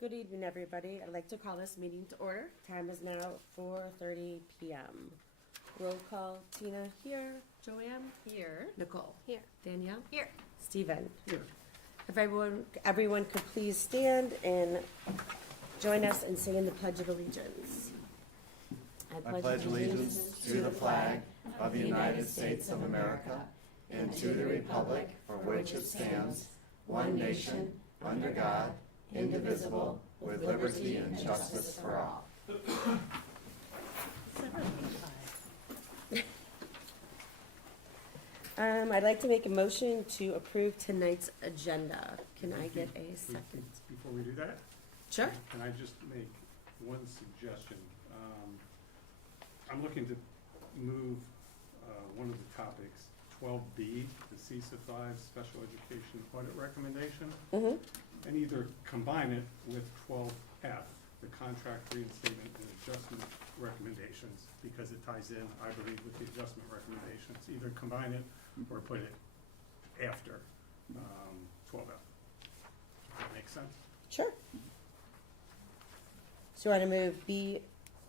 Good evening, everybody. I'd like to call this meeting to order. Time is now 4:30 p.m. Roll call, Tina here, Joanne, Here. Nicole, Here. Danielle, Here. Stephen. Here. If everyone could please stand and join us in saying the Pledge of Allegiance. I pledge allegiance to the flag of the United States of America and to the republic for which it stands, one nation, under God, indivisible, with liberty and justice for all. I'd like to make a motion to approve tonight's agenda. Can I get a second? Before we do that, Sure. can I just make one suggestion? I'm looking to move one of the topics, 12B, the CESA 5 Special Education Audit Recommendation, Mm-hmm. and either combine it with 12F, the Contract Reinstatement and Adjustment Recommendations, because it ties in, I believe, with the adjustment recommendations. Either combine it or put it after 12F. Does that make sense? Sure. So you want to move B,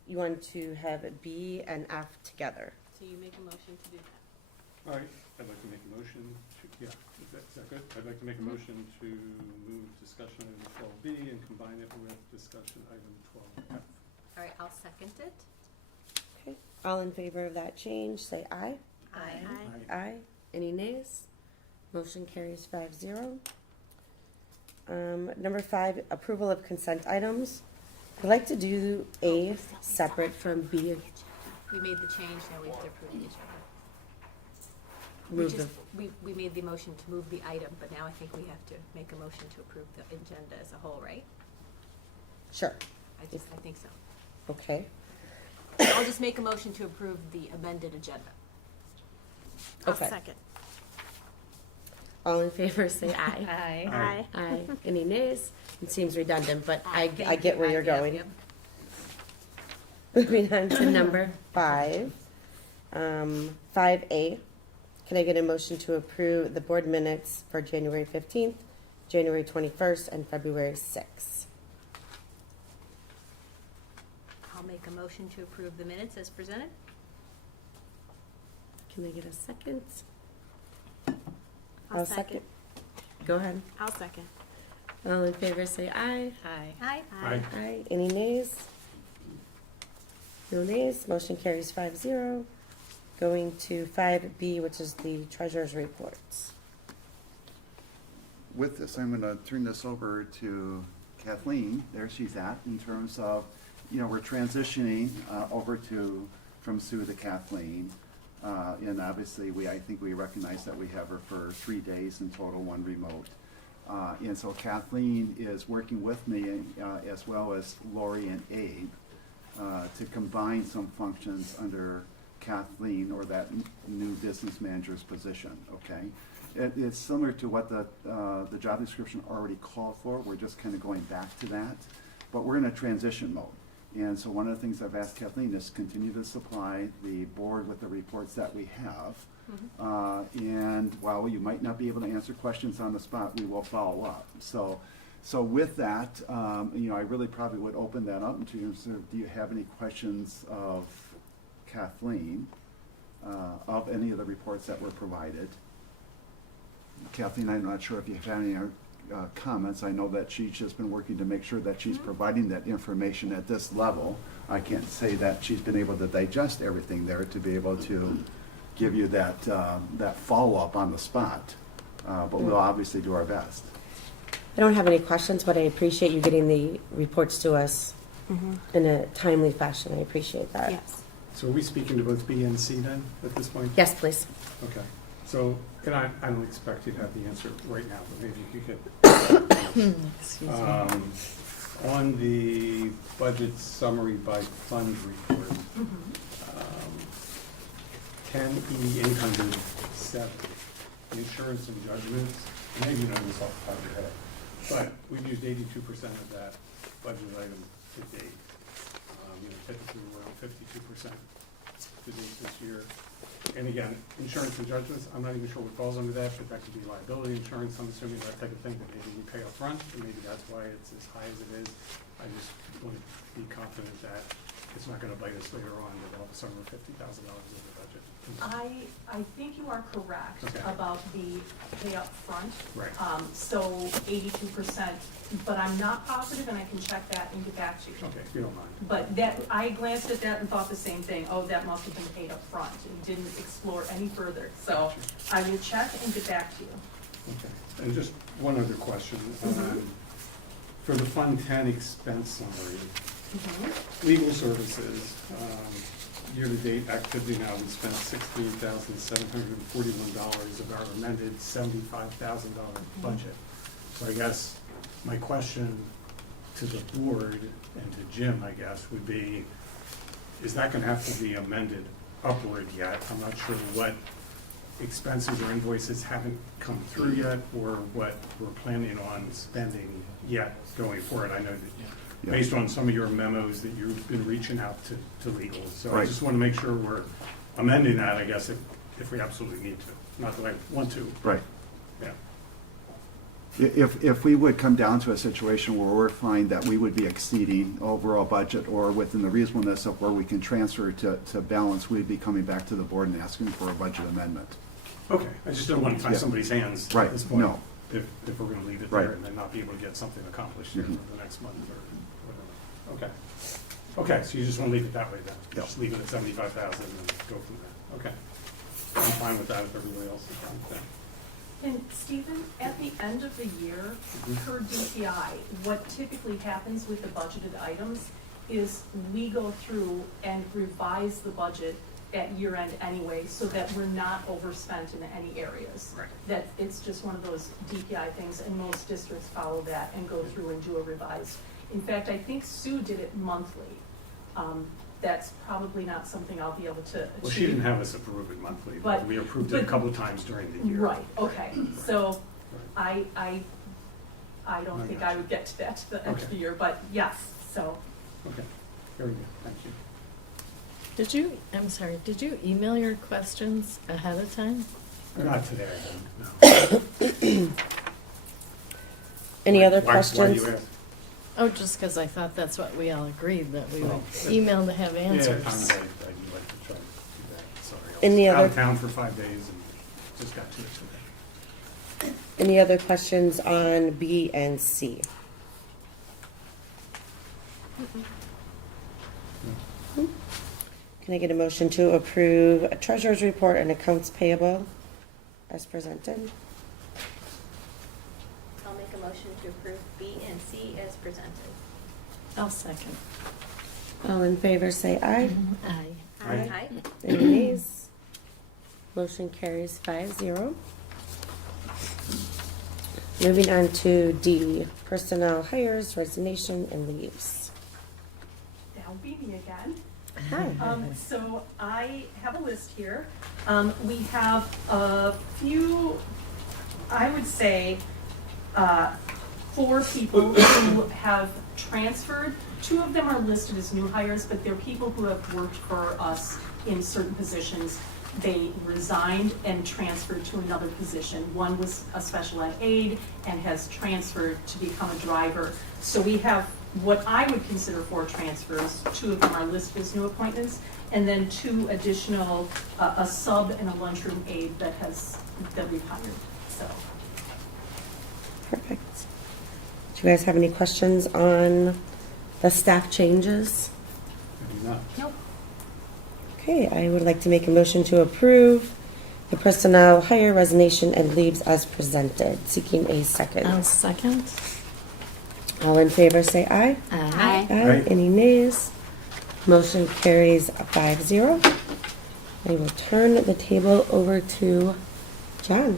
you want to have B and F together? So you make a motion to do that. All right, I'd like to make a motion to, yeah, is that good? I'd like to make a motion to move discussion item 12B and combine it with discussion item 12F. All right, I'll second it. Okay. All in favor of that change, say aye. Aye. Aye. Any nays? Motion carries 5-0. Number 5, approval of consent items. I'd like to do A separate from B. We made the change, now we have to approve the agenda. Move the, We made the motion to move the item, but now I think we have to make a motion to approve the agenda as a whole, right? sure, I think so. okay. I'll just make a motion to approve the amended agenda. Okay. Second. All in favor, say aye. Aye. Aye. Aye. Any nays? It seems redundant, but I Thank get you. where you're Yep, going. yep. Moving on to number 5. 5A. Can I get a motion to approve the board minutes for January 15th, January 21st, and February 6th? I'll make a motion to approve the minutes as presented. Can I get a second? I'll second. Go ahead. I'll second. All in favor, say aye. Aye. Aye. Aye. Aye. Any nays? No nays. Motion carries 5-0. Going to 5B, which is the treasurer's reports. With this, I'm going to turn this over to Kathleen. There she's at, in terms of, we're transitioning over from Sue to Kathleen. And obviously, I think we recognize that we have her for 3 days in total, 1 remote. And so Kathleen is working with me, as well as Lori and Abe, to combine some functions under Kathleen, or that new business manager's position, okay? It's similar to what the job description already called for. We're just kind of going back to that, but we're in a transition mode. And so one of the things I've asked Kathleen is continue to supply the board with the reports that we have. And while you might not be able to answer questions on the spot, we will follow up. So with that, I really probably would open that up in terms of, do you have any questions of Kathleen, of any of the reports that were provided? Kathleen, I'm not sure if you have any comments. I know that she's just been working to make sure that she's providing that information at this level. I can't say that she's been able to digest everything there to be able to give you that follow-up on the spot, but we'll obviously do our best. I don't have any questions, but I appreciate you getting the reports to us in a timely fashion. I appreciate that. Yes. So are we speaking to both B and C then, at this point? Yes, please. Okay. So, and I don't expect you to have the answer right now, but maybe if you could. On the budget summary by fund report, 10E 807, insurance and judgments, maybe you know this off the top of your head, but we've used 82% of that budget item to date. Typically we're around 52% to date this year. And again, insurance and judgments, I'm not even sure what falls under that, but that could be liability insurance, I'm assuming that type of thing, that maybe we pay up front, and maybe that's why it's as high as it is. I just want to be confident that it's not gonna bite us later on with all of a sudden we're $50,000 over budget. I think you are correct Okay. about the pay up front. Right. So 82%, but I'm not positive, and I can check that and get back to you. Okay, if you don't mind. But that, I glanced at that and thought the same thing, oh, that must have been paid up front, and didn't explore any further. So I will check and get back to you. Okay, and just one other question. For the Fund 10 expense summary, legal services, year-to-date activity now, we spent $16,741 of our amended $75,000 budget. So I guess my question to the board and to Jim, I guess, would be, is that gonna have to be amended upward yet? I'm not sure what expenses or invoices haven't come through yet, or what we're planning on spending yet going forward. I know that, Yeah. based on some of your memos, that you've been reaching out to legal. So I Right. just want to make sure we're amending that, I guess, if we absolutely need to. Not that I want to, Right. yeah. If we would come down to a situation where we're find that we would be exceeding overall budget or within the reasonableness of where we can transfer to balance, we'd be coming back to the board and asking for a budget amendment. Okay, I just don't want to tie Yeah. somebody's hands Right, at this point. no. If we're going to leave it Right. there and then not be able to get something accomplished here Mhm. for the next month or whatever. Okay. Okay, so you just want to leave it that way then? Yeah. Just leave it at 75,000 and go from there. Okay. I'm fine with that if everybody else is fine with that. And Stephen, at the end of the year, per DPI, what typically happens with the budgeted items is we go through and revise the budget at year end anyway, so that we're not overspent in any areas. Right. That it's just one of those DPI things, and most districts follow that and go through and do a revise. In fact, I think Sue did it monthly. That's probably not something I'll be able to achieve. Well, she didn't have us approve it monthly, but But- we approved it a but- couple of times during the year. Right, okay, so Right. I don't I think got I you. would get to that to the end of Okay. the year, but yes, so. Okay, very good, thank you. Did you email your questions ahead of time? Not today, no. Any other Why do questions? you ask? Oh, just because I thought that's what we all agreed, that we would Oh. email to have Yeah, answers. I'd like to try to do that, sorry. I Any was out of other- town for 5 days and just got to it today. Any other questions on B and C? Can I get a motion to approve a treasurer's report and accounts payable as presented? I'll make a motion to approve B and C as presented. I'll second. All in favor, say aye. Aye. Aye. Any nays? Motion carries 5-0. Moving on to D, personnel hires, resignation, and leaves. That'll be me again. Hi. So I have a list here. We have a few, I would say, 4 people who have transferred. 2 of them are listed as new hires, but they're people who have worked for us in certain positions. They resigned and transferred to another position. One was a special ed aide and has transferred to become a driver. So we have what I would consider 4 transfers. 2 of them are listed as new appointments, and then 2 additional, a sub and a lunchroom aide that we've hired, so. Perfect. Do you guys have any questions on the staff changes? Maybe not. Nope. Okay, I would like to make a motion to approve the personnel hire, resignation, and leaves as presented. Seeking a second. I'll second. All in favor, say aye. Aye. Aye. Any nays? Motion carries 5-0. I will turn the table over to John.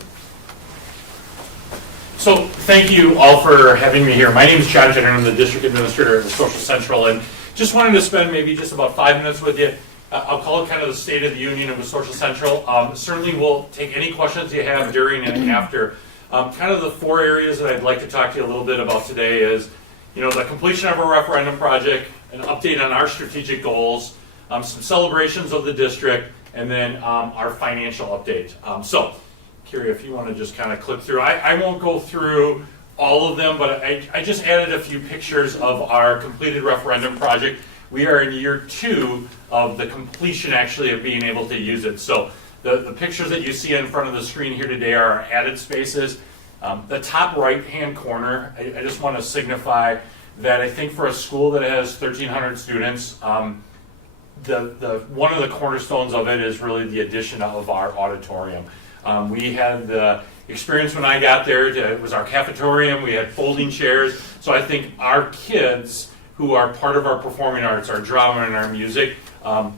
So thank you all for having me here. My name is John Jenner. I'm the district administrator at Social Central, and just wanted to spend maybe just about 5 minutes with you. I'll call it kind of the state of the union of Social Central. Certainly we'll take any questions you have during and after. Kind of the 4 areas that I'd like to talk to you a little bit about today is, the completion of our referendum project, an update on our strategic goals, some celebrations of the district, and then our financial update. So, Carrie, if you want to just kind of click through, I won't go through all of them, but I just added a few pictures of our completed referendum project. We are in year 2 of the completion, actually, of being able to use it. So the pictures that you see in front of the screen here today are our added spaces. The top right-hand corner, I just want to signify that I think for a school that has 1,300 students, one of the cornerstones of it is really the addition of our auditorium. We had the experience when I got there, it was our cafetorium, we had folding chairs, so I think our kids who are part of our performing arts, our drama and our music,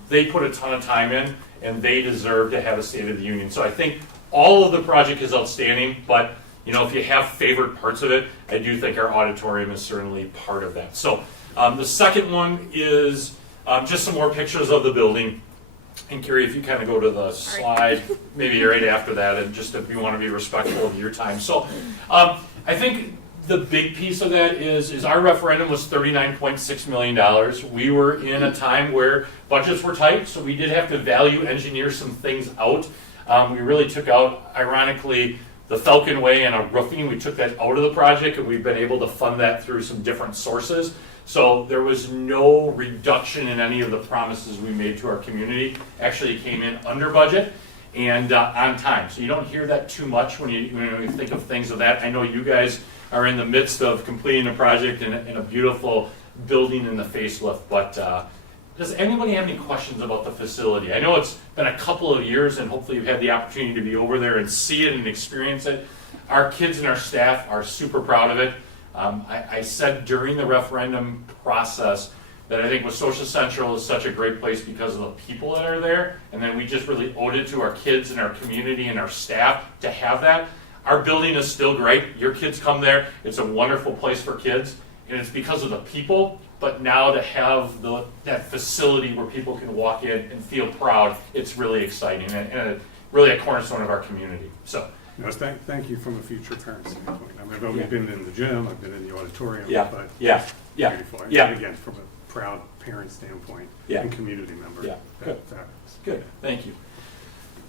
they put a ton of time in, and they deserve to have a State of the Union. So I think all of the project is outstanding, but you know, if you have favorite parts of it, I do think our auditorium is certainly part of that. So the second one is just some more pictures of the building. And Carrie, if you kind of go to the slide, maybe right after that, and just if you want to be respectful of your time. So I think the big piece of that is our referendum was $39.6 million. We were in a time where budgets were tight, so we did have to value engineer some things out. We really took out, ironically, the Falcon Way and a roofing. We took that out of the project, and we've been able to fund that through some different sources. So there was no reduction in any of the promises we made to our community. Actually, it came in under budget and on time. So you don't hear that too much when you think of things of that. I know you guys are in the midst of completing a project in a beautiful building in the facelift, but does anybody have any questions about the facility? I know it's been a couple of years, and hopefully you've had the opportunity to be over there and see it and experience it. Our kids and our staff are super proud of it. I said during the referendum process that I think Wauwatosa Central is such a great place because of the people that are there, and then we just really owed it to our kids and our community and our staff to have that. Our building is still great. Your kids come there. It's a wonderful place for kids, and it's because of the people, but now to have that facility where people can walk in and feel proud, it's really exciting and really a cornerstone of our community. So. No, thank you from a future parent standpoint. I mean, I've only been in the gym, I've been in the auditorium, but beautiful. And again, from a proud parent standpoint and community member. Yeah, good. Fabulous. Good, thank you.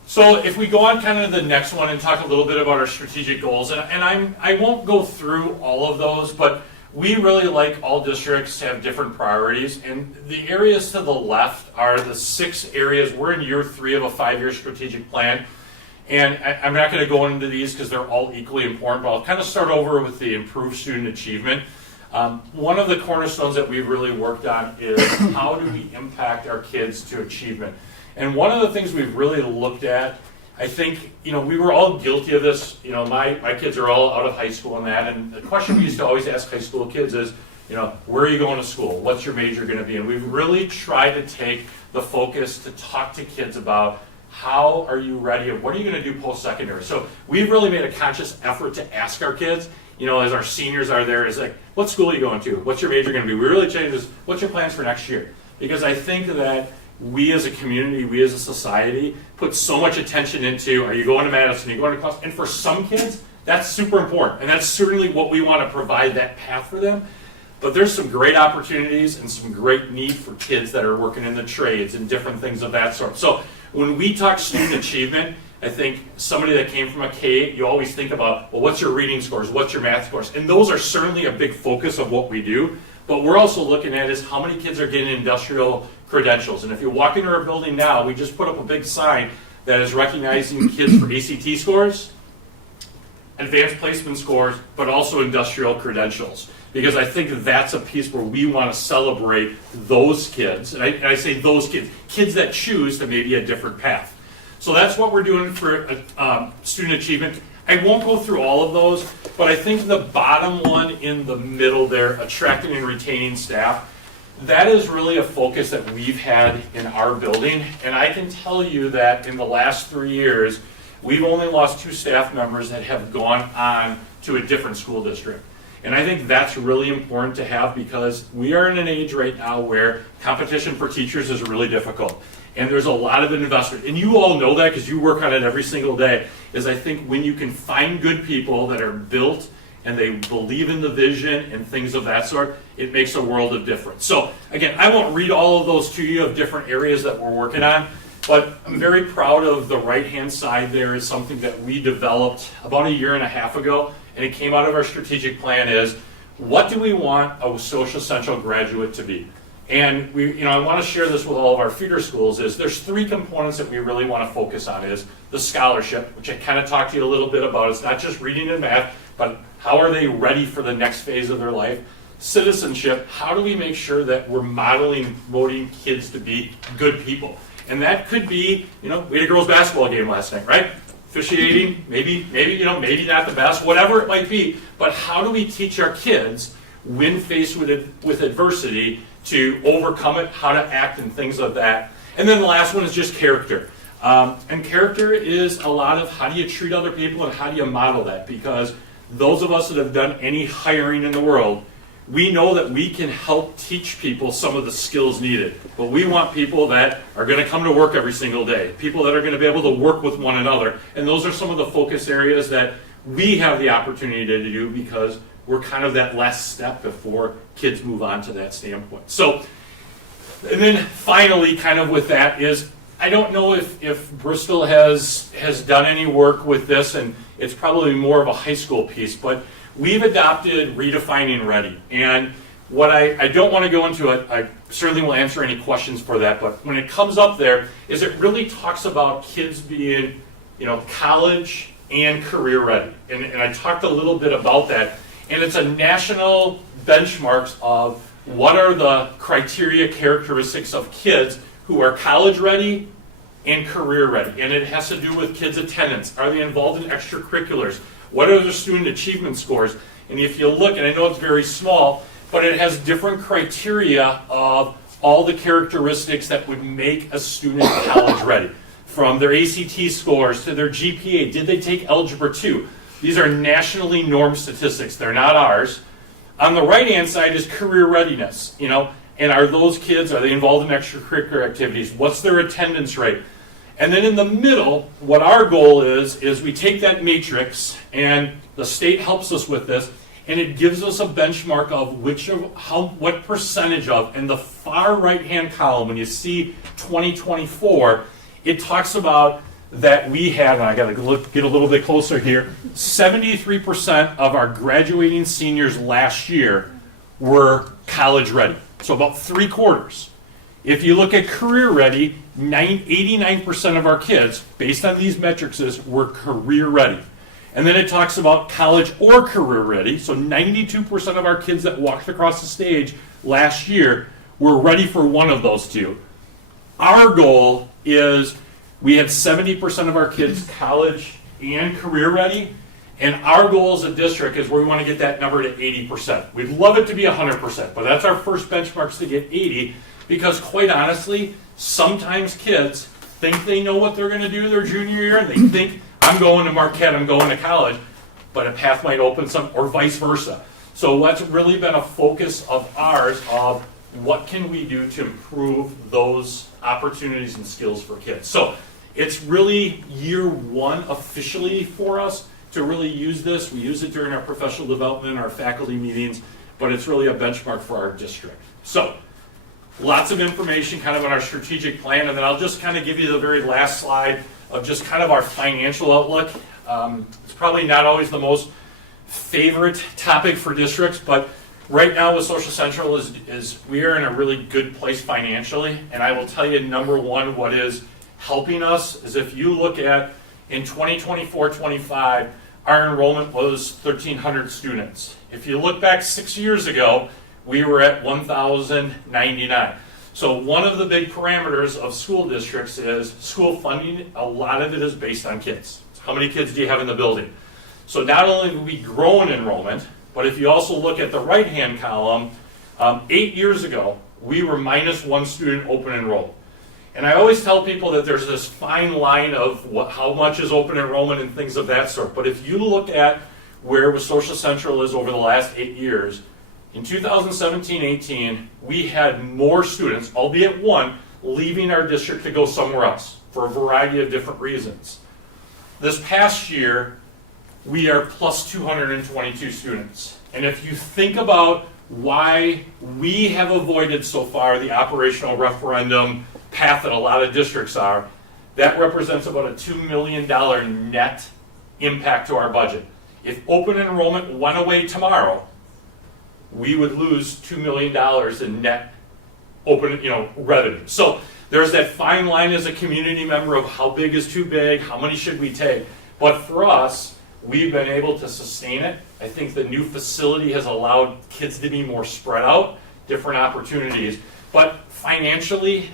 So if we go on kind of the next one and talk a little bit about our strategic goals, and I won't go through all of those, but we really like all districts to have different priorities, and the areas to the left are the 6 areas. We're in year 3 of a 5-year strategic plan. And I'm not going to go into these because they're all equally important, but I'll kind of start over with the improved student achievement. One of the cornerstones that we've really worked on is how do we impact our kids to achievement? And one of the things we've really looked at, I think, we were all guilty of this. My kids are all out of high school and that, and the question we used to always ask high school kids is, where are you going to school? What's your major going to be? And we've really tried to take the focus to talk to kids about how are you ready, or what are you going to do post-secondary? So we've really made a conscious effort to ask our kids, as our seniors are there, is like, what school are you going to? What's your major going to be? We really changed this, what's your plans for next year? Because I think that we as a community, we as a society, put so much attention into, are you going to Madison, are you going to Columbus? And for some kids, that's super important. And that's certainly what we want to provide that path for them. But there's some great opportunities and some great need for kids that are working in the trades and different things of that sort. So when we talk student achievement, I think somebody that came from a K, you always think about, well, what's your reading scores? What's your math scores? And those are certainly a big focus of what we do. But we're also looking at is how many kids are getting industrial credentials. And if you walk into our building now, we just put up a big sign that is recognizing kids for ACT scores, advanced placement scores, but also industrial credentials. Because I think that's a piece where we want to celebrate those kids. And I say those kids that choose to maybe a different path. So that's what we're doing for student achievement. I won't go through all of those, but I think the bottom one in the middle there, attracting and retaining staff, that is really a focus that we've had in our building. And I can tell you that in the last 3 years, we've only lost 2 staff members that have gone on to a different school district. And I think that's really important to have because we are in an age right now where competition for teachers is really difficult. And there's a lot of investment. And you all know that because you work on it every single day, is I think when you can find good people that are built and they believe in the vision and things of that sort, it makes a world of difference. So again, I won't read all of those to you of different areas that we're working on, But I'm very proud of the right-hand side there is something that we developed about 1.5 years ago, and it came out of our strategic plan is, what do we want a Social Central graduate to be? And I want to share this with all of our feeder schools, is there's 3 components that we really want to focus on is the scholarship, which I kind of talked to you a little bit about. It's not just reading and math, but how are they ready for the next phase of their life? Citizenship, how do we make sure that we're modeling, promoting kids to be good people? And that could be, we had a girls' basketball game last night, right? Officiating, maybe not the best, whatever it might be. But how do we teach our kids, when faced with adversity, to overcome it, how to act and things like that? And then the last one is just character. And character is a lot of how do you treat other people and how do you model that? Because those of us that have done any hiring in the world, we know that we can help teach people some of the skills needed. But we want people that are going to come to work every single day, people that are going to be able to work with one another. And those are some of the focus areas that we have the opportunity to do because we're kind of that last step before kids move on to that standpoint. So, and then finally, kind of with that is, I don't know if Bristol has done any work with this, and it's probably more of a high school piece, but we've adopted Redefining Ready. And what I don't want to go into it, I certainly will answer any questions for that, but when it comes up there, is it really talks about kids being, college and career ready. And I talked a little bit about that. And it's a national benchmarks of what are the criteria, characteristics of kids who are college ready and career ready. And it has to do with kids' attendance. Are they involved in extracurriculars? What are their student achievement scores? And if you look, and I know it's very small, but it has different criteria of all the characteristics that would make a student college ready. From their ACT scores to their GPA. Did they take Algebra 2? These are nationally normed statistics. They're not ours. On the right-hand side is career readiness, and are those kids, are they involved in extracurricular activities? What's their attendance rate? And then in the middle, what our goal is we take that matrix, and the state helps us with this, and it gives us a benchmark of what percentage of, in the far right-hand column, when you see 2024, it talks about that we have, and I got to get a little bit closer here, 73% of our graduating seniors last year were college ready. So about 3/4. If you look at career ready, 89% of our kids, based on these metrics, were career ready. And then it talks about college or career ready. So 92% of our kids that walked across the stage last year were ready for one of those two. Our goal is we had 70% of our kids college and career ready, and our goal as a district is where we want to get that number to 80%. We'd love it to be 100%, but that's our first benchmarks to get 80, because quite honestly, sometimes kids think they know what they're going to do their junior year, and they think, I'm going to Marquette, I'm going to college, but a path might open some, or vice versa. So that's really been a focus of ours of what can we do to improve those opportunities and skills for kids. So it's really year one officially for us to really use this. We use it during our professional development, our faculty meetings, but it's really a benchmark for our district. So lots of information kind of on our strategic plan, and then I'll just kind of give you the very last slide of just kind of our financial outlook. It's probably not always the most favorite topic for districts, but right now with Social Central is we are in a really good place financially, and I will tell you, number one, what is helping us is if you look at in 2024-25, our enrollment was 1,300 students. If you look back 6 years ago, we were at 1,099. So one of the big parameters of school districts is school funding. A lot of it is based on kids. How many kids do you have in the building? So not only have we grown enrollment, but if you also look at the right-hand column, 8 years ago, we were -1 student open enrolled. And I always tell people that there's this fine line of how much is open enrollment and things of that sort. But if you look at where Social Central is over the last 8 years, in 2017-18, we had more students, albeit one, leaving our district to go somewhere else for a variety of different reasons. This past year, we are plus 222 students. And if you think about why we have avoided so far the operational referendum path that a lot of districts are, that represents about a $2 million net impact to our budget. If open enrollment went away tomorrow, we would lose $2 million in net open, revenue. So there's that fine line as a community member of how big is too big, how many should we take. But for us, we've been able to sustain it. I think the new facility has allowed kids to be more spread out, different opportunities. But financially,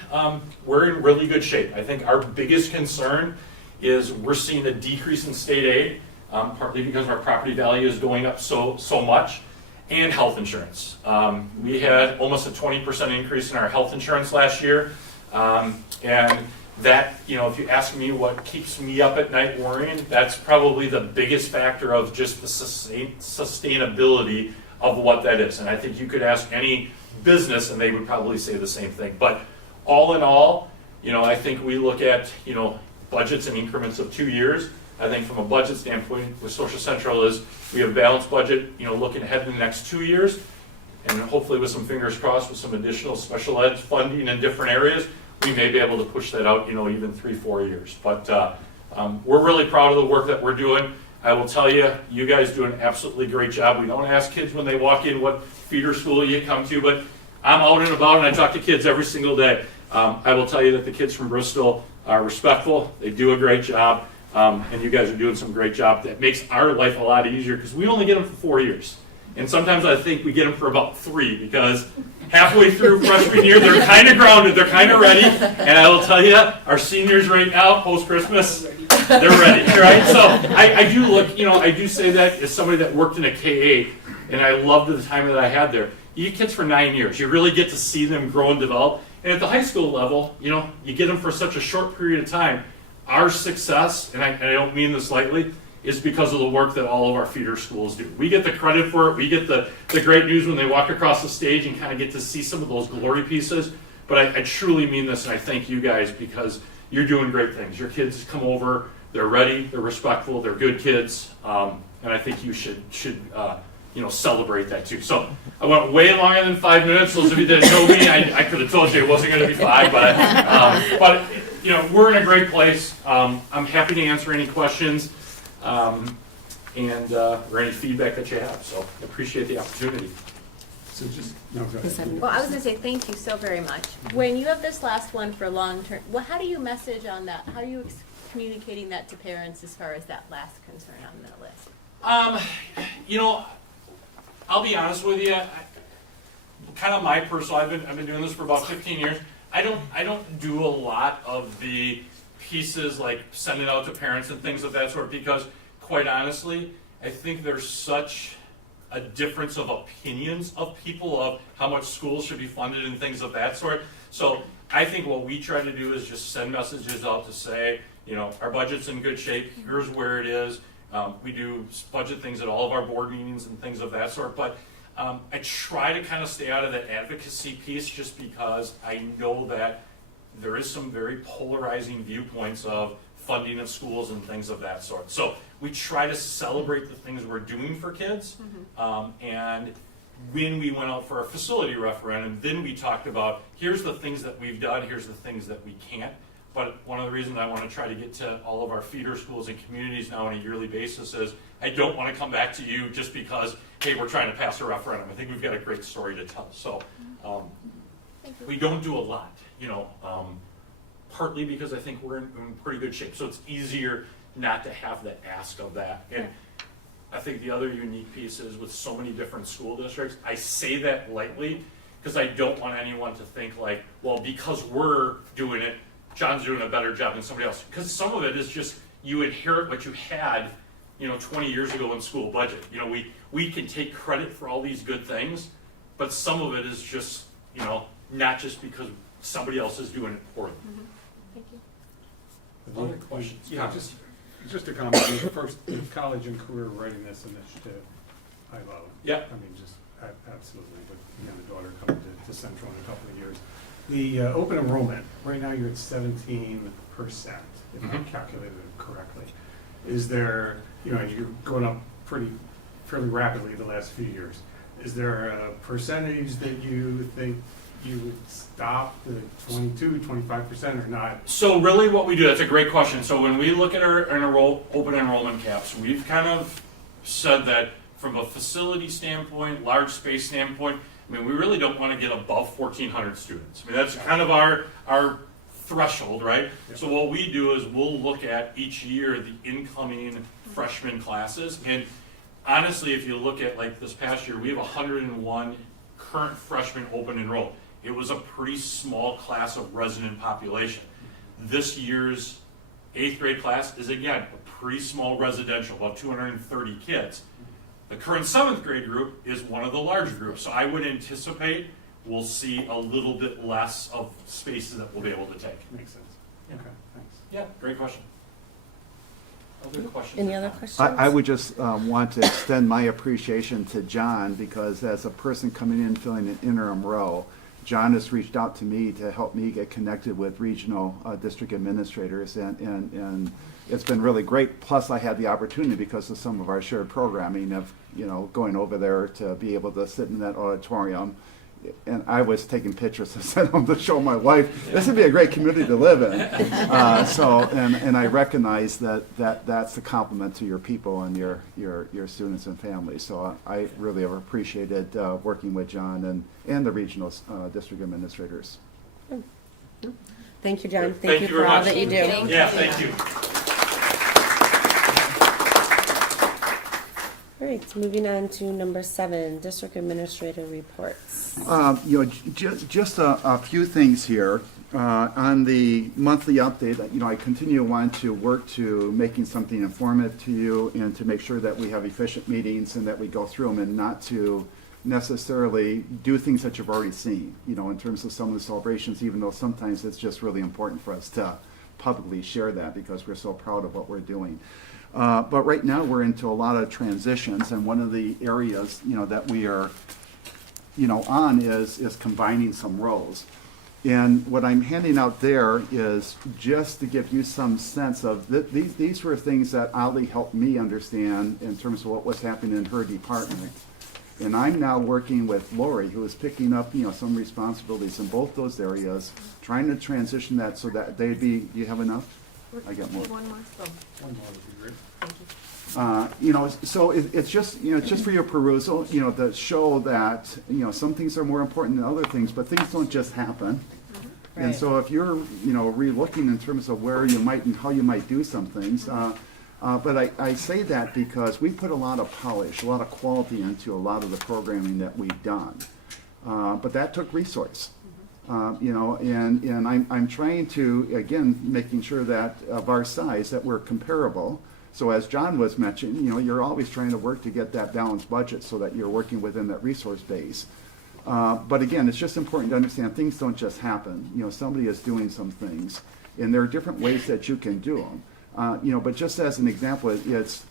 we're in really good shape. I think our biggest concern is we're seeing a decrease in state aid, partly because our property value is going up so much, and health insurance. We had almost a 20% increase in our health insurance last year. And that, if you ask me what keeps me up at night worrying, that's probably the biggest factor of just the sustainability of what that is. And I think you could ask any business and they would probably say the same thing. But all in all, I think we look at, budgets in increments of 2 years. I think from a budget standpoint with Social Central is we have a balanced budget, looking ahead in the next 2 years. And hopefully with some fingers crossed with some additional special ed funding in different areas, we may be able to push that out, even 3-4 years. But we're really proud of the work that we're doing. I will tell you, you guys do an absolutely great job. We don't ask kids when they walk in what feeder school you come to, but I'm out and about and I talk to kids every single day. I will tell you that the kids from Bristol are respectful. They do a great job. And you guys are doing some great job. That makes our life a lot easier because we only get them for 4 years. And sometimes I think we get them for about 3 because halfway through freshman year, they're kind of grounded, they're kind of ready. And I will tell you, our seniors right now, post-Christmas, they're ready, right? So I do look, I do say that as somebody that worked in a K-8, and I loved the time that I had there. You get kids for 9 years. You really get to see them grow and develop. And at the high school level, you get them for such a short period of time. Our success, and I don't mean this lightly, is because of the work that all of our feeder schools do. We get the credit for it. We get the great news when they walk across the stage and kind of get to see some of those glory pieces. But I truly mean this, and I thank you guys because you're doing great things. Your kids come over, they're ready, they're respectful, they're good kids, and I think you should celebrate that too. So I went way longer than 5 minutes. Those of you that know me, I could have told you it wasn't going to be 5, but we're in a great place. I'm happy to answer any questions. Or any feedback that you have. So I appreciate the opportunity. So no, go ahead. Well, I was gonna say thank you so very much. When you have this last one for long-term, how do you message on that? How are you communicating that to parents as far as that last concern on the list? I'll be honest with you. Kind of my personal. I've been doing this for about 15 years. I don't do a lot of the pieces like sending out to parents and things of that sort because, quite honestly, I think there's such a difference of opinions of people of how much schools should be funded and things of that sort. So I think what we try to do is just send messages out to say, our budget's in good shape. Here's where it is. We do budget things at all of our board meetings and things of that sort. But I try to kind of stay out of that advocacy piece just because I know that there is some very polarizing viewpoints of funding of schools and things of that sort. So we try to celebrate the things we're doing for kids. And when we went out for our facility referendum, then we talked about here's the things that we've done, here's the things that we can't. But one of the reasons I want to try to get to all of our feeder schools and communities now on a yearly basis is I don't want to come back to you just because, hey, we're trying to pass a referendum. I think we've got a great story to tell. So we don't do a lot, partly because I think we're in pretty good shape. So it's easier not to have the ask of that. And I think the other unique piece is with so many different school districts, I say that lightly because I don't want anyone to think like, well, because we're doing it, John's doing a better job than somebody else. Because some of it is just you inherit what you had, 20 years ago in school budget. We can take credit for all these good things, but some of it is just, not just because somebody else is doing it poorly. Thank you. Other questions? Yeah, just a comment. First, the College and Career Readiness Initiative, I love it. Yeah. I mean, just absolutely. With the daughter coming to Central in a couple of years. The open enrollment, right now you're at 17%, if I calculated it correctly. Is there, and you're going up fairly rapidly the last few years. Is there a percentage that you think you would stop the 25% or not? So really what we do, that's a great question. So when we look at our open enrollment caps, we've kind of said that from a facility standpoint, large space standpoint, I mean, we really don't want to get above 1,400 students. I mean, that's kind of our threshold, right? Yeah. So what we do is we'll look at each year the incoming freshman classes. And honestly, if you look at like this past year, we have 101 current freshmen open enrolled. It was a pretty small class of resident population. This year's 8th grade class is again a pretty small residential, about 230 kids. The current 7th grade group is one of the large groups, so I would anticipate we'll see a little bit less of spaces that we'll be able to take. Makes sense. Yeah. Okay, thanks. Yeah, great question. Other questions? Any or other comments? questions? I would just want to extend my appreciation to John, because as a person coming in filling an interim role, John has reached out to me to help me get connected with regional district administrators, and it's been really great. Plus, I had the opportunity, because of some of our shared programming, of going over there to be able to sit in that auditorium. And I was taking pictures and sent them to show my wife. This would be a great community to live in. And I recognize that's a compliment to your people and your students and families. So I really have appreciated working with John and the regional district administrators. Thank you, John. Thank you for very all much. that you do. Thank you. Yeah, thank you. All right, moving on to number 7, district administrator reports. Just a few things here. On the monthly update, I continue to want to work to making something informative to you, and to make sure that we have efficient meetings and that we go through them, and not to necessarily do things that you've already seen, in terms of some of the celebrations, even though sometimes it's just really important for us to publicly share that, because we're so proud of what we're doing. But right now, we're into a lot of transitions, and one of the areas, that we are, on is combining some roles. And what I'm handing out there is just to give you some sense of, these were things that Ali helped me understand in terms of what was happening in her department. And I'm now working with Lori, who is picking up, some responsibilities in both those areas, trying to transition that so that they'd be, do you have enough? I got more. One more. Oh, One more would be great. thank you. So it's just, it's just for your perusal, to show that, some things are more important than other things, but things don't just happen. And Right. so if you're, re-looking in terms of where you might and how you might do some things, but I say that because we put a lot of polish, a lot of quality into a lot of the programming that we've done. But that took resource. And I'm trying to, again, making sure that of our size, that we're comparable. So as John was mentioning, you're always trying to work to get that balanced budget so that you're working within that resource base. But again, it's just important to understand things don't just happen. Somebody is doing some things, and there are different ways that you can do them. But just as an example, it's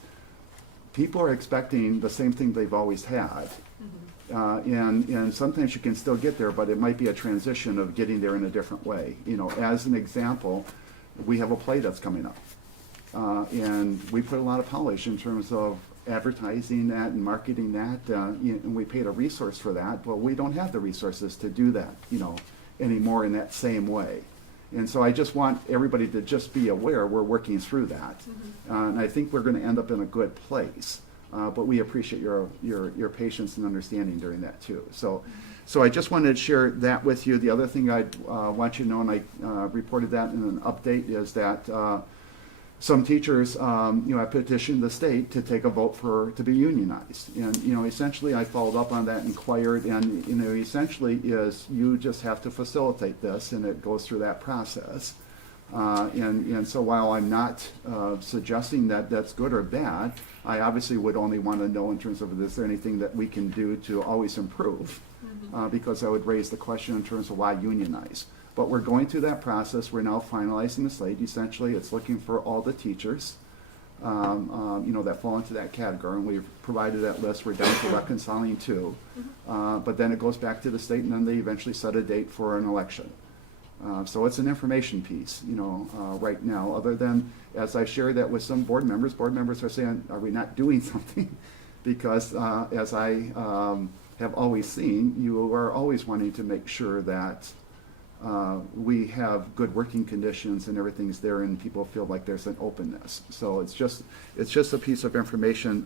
people are expecting the same thing they've always had. And sometimes you can still get there, but it might be a transition of getting there in a different way. As an example, we have a play that's coming up. And we put a lot of polish in terms of advertising that and marketing that, and we paid a resource for that. Well, we don't have the resources to do that, anymore in that same way. And so I just want everybody to just be aware we're working through that. And I think we're going to end up in a good place. But we appreciate your patience and understanding during that too. So I just wanted to share that with you. The other thing I want you to know, and I reported that in an update, is that some teachers, I petitioned the state to take a vote to be unionized. And, essentially I followed up on that, inquired, and, essentially is you just have to facilitate this, and it goes through that process. And so while I'm not suggesting that that's good or bad, I obviously would only want to know in terms of, is there anything that we can do to always improve? Because I would raise the question in terms of why unionize. But we're going through that process. We're now finalizing the slate. Essentially, it's looking for all the teachers, that fall into that category. And we've provided that list. We're down to reconciling 2. But then it goes back to the state, and then they eventually set a date for an election. So it's an information piece, right now, other than, as I shared that with some board members are saying, are we not doing something? Because as I have always seen, you are always wanting to make sure that we have good working conditions and everything's there and people feel like there's an openness. So it's just a piece of information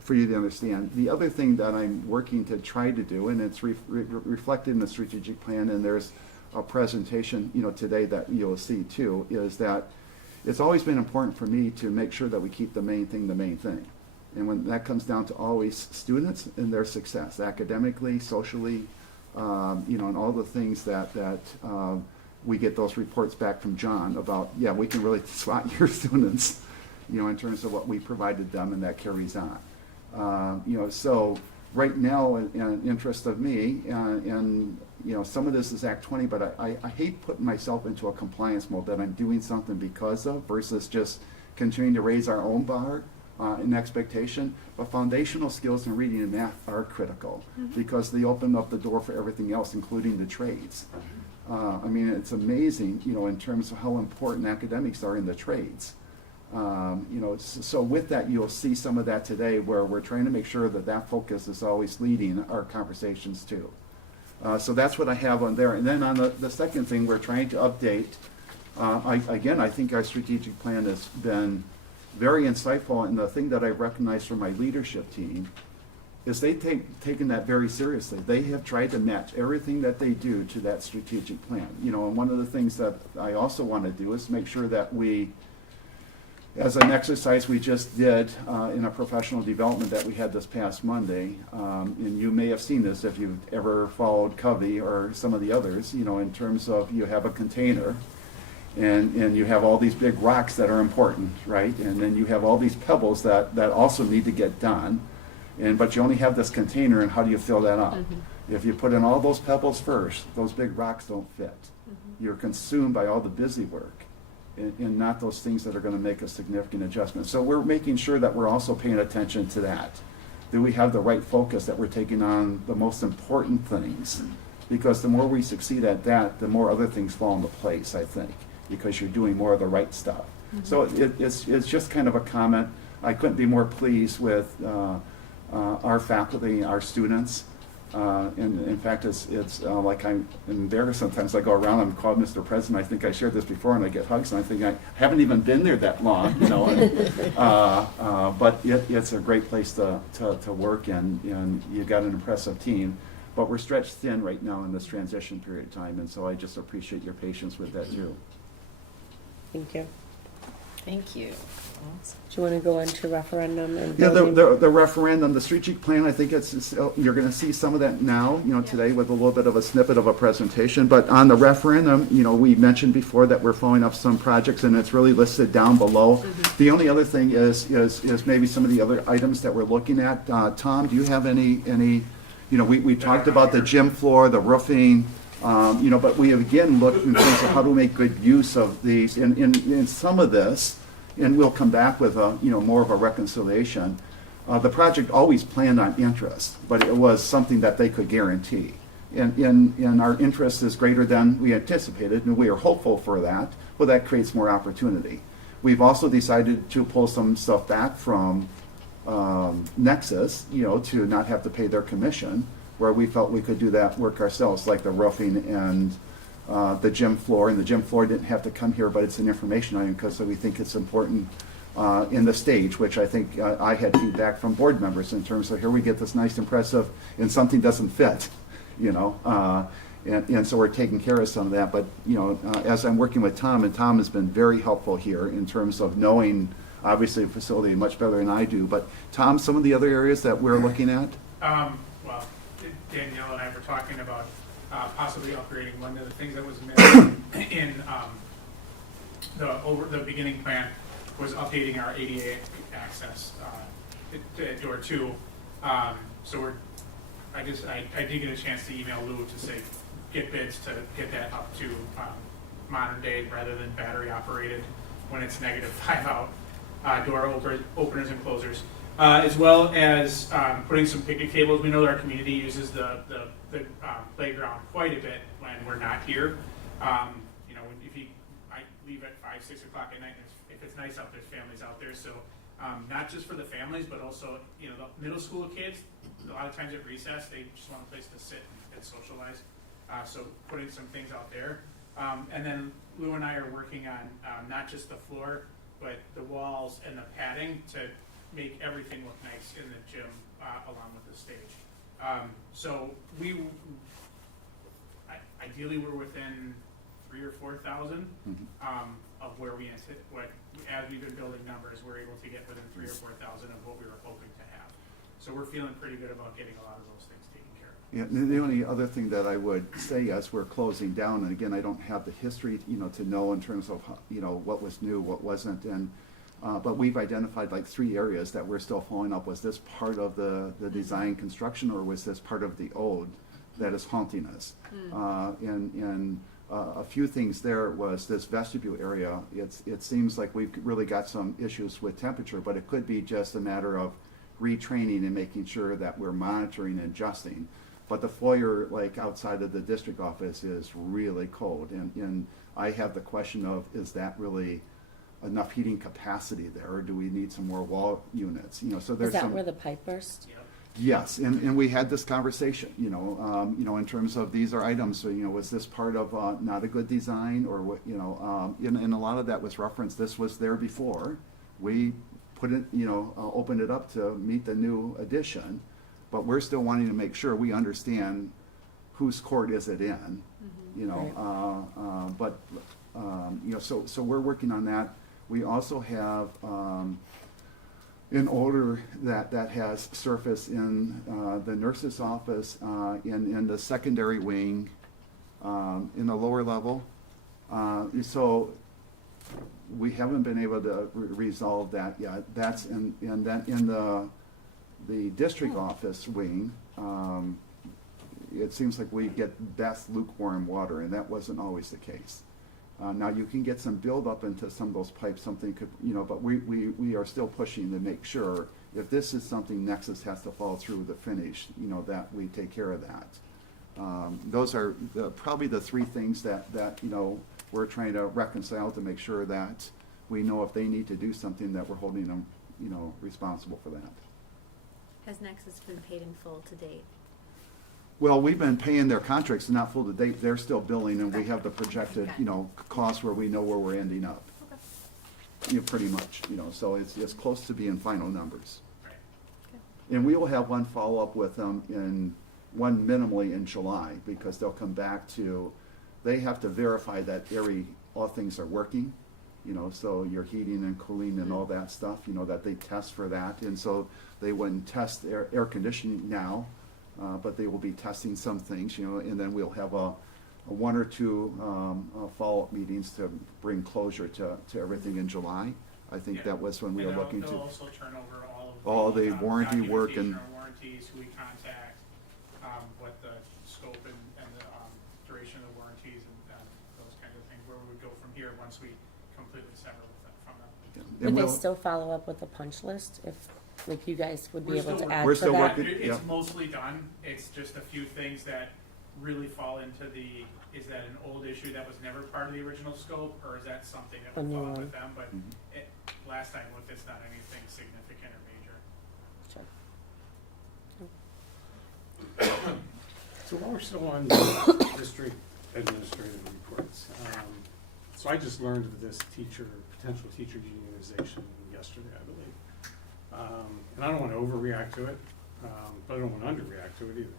for you to understand. The other thing that I'm working to try to do, and it's reflected in the strategic plan, and there's a presentation, today that you'll see too, is that it's always been important for me to make sure that we keep the main thing the main thing. And when that comes down to always students and their success, academically, socially, and all the things that we get those reports back from John about, yeah, we can really spot your students, in terms of what we provided them, and that carries on. So right now, in interest of me, and some of this is Act 20, but I hate putting myself into a compliance mode that I'm doing something because of versus just continuing to raise our own bar in expectation. But foundational skills in reading and math are critical because they open up the door for everything else, including the trades. It's amazing, in terms of how important academics are in the trades. So with that, you'll see some of that today where we're trying to make sure that focus is always leading our conversations too. So that's what I have on there. And then on the second thing, we're trying to update. I think our strategic plan has been very insightful, and the thing that I recognize from my leadership team is they've taken that very seriously. They have tried to match everything that they do to that strategic plan. And one of the things that I also want to do is make sure that we, as an exercise we just did in a professional development that we had this past Monday, and you may have seen this if you've ever followed Covey or some of the others, in terms of you have a container and you have all these big rocks that are important, right? And then you have all these pebbles that also need to get done, but you only have this container, and how do you fill that up? If you put in all those pebbles first, those big rocks don't fit. You're consumed by all the busy work, and not those things that are going to make a significant adjustment. So we're making sure that we're also paying attention to that. Do we have the right focus, that we're taking on the most important things? Because the more we succeed at that, the more other things fall into place, I think, because you're doing more of the right stuff. So it's just kind of a comment. I couldn't be more pleased with our faculty, our students. And in fact, it's like I'm embarrassed sometimes. I go around, I'm called Mr. President. I think I shared this before, and I get hugs, and I think I haven't even been there that long, but it's a great place to work, and you got an impressive team. But we're stretched thin right now in this transition period of time, and so I just appreciate your patience with that too. Thank you. Thank you. Do you want to go into referendum and Yeah, voting? the referendum, the strategic plan, I think you're going to see some of that now, today with a little bit of a snippet of a presentation. But on the referendum, we mentioned before that we're following up some projects, and it's really listed down below. The only other thing is maybe some of the other items that we're looking at. Tom, do you have any, we talked about the gym floor, the roofing, but we have again looked in terms of how to make good use of these. In some of this, and we'll come back with more of a reconciliation. The project always planned on interest, but it was something that they could guarantee. And our interest is greater than we anticipated, and we are hopeful for that. Well, that creates more opportunity. We've also decided to pull some stuff back from Nexus, to not have to pay their commission, where we felt we could do that work ourselves, like the roofing and the gym floor. And the gym floor didn't have to come here, but it's an information item because we think it's important in the stage, which I think I had feedback from board members in terms of here we get this nice, impressive, and something doesn't fit, and so we're taking care of some of that. But, as I'm working with Tom, and Tom has been very helpful here in terms of knowing, obviously, the facility much better than I do. But, Tom, some of the other areas that we're looking at? Well, Danielle and I were talking about possibly upgrading. One of the things that was missing in the beginning plan was updating our ADA access at door 2. So I did get a chance to email Lou to say get bids to get that up to modern day rather than battery operated when it's -5 out. Door openers and closers. As well as putting some picnic tables. We know that our community uses the playground quite a bit when we're not here. I leave at 5, 6 o'clock at night, and if it's nice out, there's families out there. So not just for the families, but also, you know, the middle school kids, a lot of times at recess, they just want a place to sit and socialize. So putting some things out there. And then Lou and I are working on not just the floor, but the walls and the padding to make everything look nice in the gym along with the stage. So ideally we're within 3,000 or 4,000 of where we as we've been building numbers, we're able to get within 3,000 or 4,000 of what we were hoping to have. So we're feeling pretty good about getting a lot of those things taken care of. Yeah, the only other thing that I would say as we're closing down, and again, I don't have the history, you know, to know in terms of, you know, what was new, what wasn't, and, but we've identified like 3 areas that we're still following up. Was this part of the design construction, or was this part of the ode that is haunting us? And a few things there was this vestibule area. It seems like we've really got some issues with temperature, but it could be just a matter of retraining and making sure that we're monitoring and adjusting. But the foyer, like outside of the district office, is really cold. And I have the question of, is that really enough heating capacity there, or do we need some more wall units? You know, so there's Is that some. where the pipe burst? Yep. Yes, and we had this conversation, you know, in terms of these are items, so, you know, was this part of not a good design, or what, you know, and a lot of that was referenced, this was there before. We put it, you know, opened it up to meet the new addition, but we're still wanting to make sure we understand whose court is it in, you know, but, you know, so we're working on that. We also have, an odor that has surfaced in the nurse's office, in the secondary wing, in the lower level. So we haven't been able to resolve that yet. That's and then in the district office wing, it seems like we get best lukewarm water, and that wasn't always the case. Now you can get some buildup into some of those pipes, something could, you know, but we are still pushing to make sure if this is something Nexus has to follow through the finish, you know, that we take care of that. Those are probably the 3 things that, you know, we're trying to reconcile to make sure that we know if they need to do something, that we're holding them, you know, responsible for that. Has Nexus been paid in full to date? Well, we've been paying their contracts, not full to date, they're still billing, and we have the projected, Okay. you know, costs where we know where we're ending up. You know, pretty much, you know, so it's close to being final numbers. Right. And we will have one follow-up with them one minimally in July, because they'll come back to, they have to verify that all things are working, you know, so your heating and cooling and all that stuff, you know, that they test for that, and so they wouldn't test air conditioning now, but they will be testing some things, you know, and then we'll have a 1 or 2 follow-up meetings to bring closure to everything in July. I think Yeah. that was when we were And looking they'll to, also turn over all the warranty work and- documentation on warranties, who we contact, what the scope and the duration of the warranties and those kinds of things, where we would go from here once we completely sever from them. and Would they we'll- still follow up with the punch list if, like, you guys would be We're able still to add We're to still that? working- It's yeah. mostly done, it's just a few things that really fall into is that an old issue that was never part of the original scope, or is that something that A would new fall one. with them, but Mhm. last time I looked, it's not anything significant or major. Sure. So while we're still on the district administrative reports, so I just learned of this potential teacher unionization yesterday, I believe. And I don't want to overreact to it, but I don't want to underreact to it either,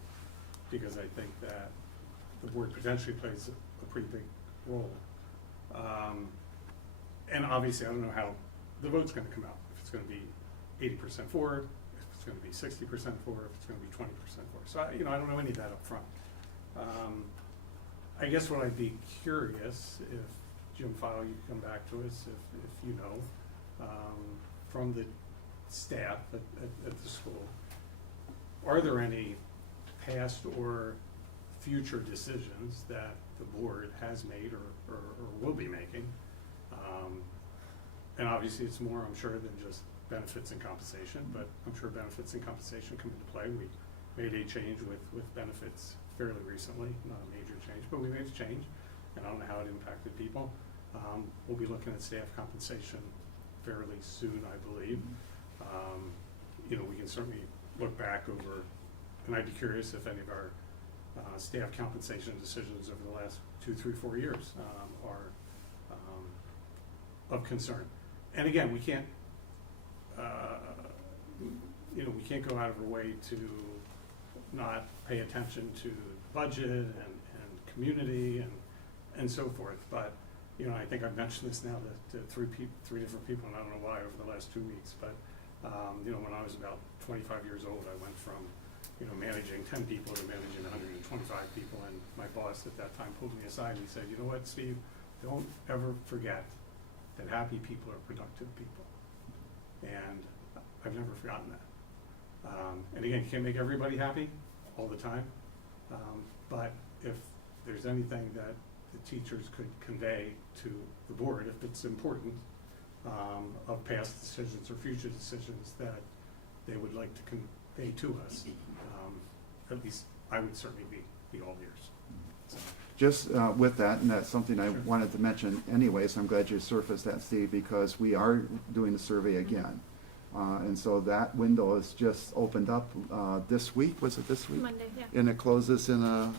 because I think that the board potentially plays a pretty big role. And obviously, I don't know how the vote's going to come out, if it's going to be 80% for, if it's going to be 60% for, if it's going to be 20% for. So, I don't know any of that up front. I guess what I'd be curious, if Jim File, you come back to us, if you know, from the staff at the school, are there any past or future decisions that the board has made or will be making? And obviously, it's more, I'm sure, than just benefits and compensation, but I'm sure benefits and compensation come into play. We made a change with benefits fairly recently, not a major change, but we made a change, and I don't know how it impacted people. We'll be looking at staff compensation fairly soon, I believe. You know, we can certainly look back over, and I'd be curious if any of our staff compensation decisions over the last 2, 3, 4 years are of concern. And again, we can't, you know, we can't go out of our way to not pay attention to budget and community and so forth. But, you know, I think I've mentioned this now to three different people, and I don't know why, over the last 2 weeks. But, you know, when I was about 25 years old, I went from, you know, managing 10 people to managing 125 people. And my boss at that time pulled me aside and he said, you know what, Steve, don't ever forget that happy people are productive people. And I've never forgotten that. And again, you can't make everybody happy all the time. But if there's anything that the teachers could convey to the board, if it's important, of past decisions or future decisions that they would like to convey to us, at least I would certainly be all ears. So. Just with that, and that's something I Sure. wanted to mention anyways, I'm glad you surfaced that, Steve, because we are doing the survey again. And so that window is just opened up this week, was it this week? Monday, yeah, And it closes in on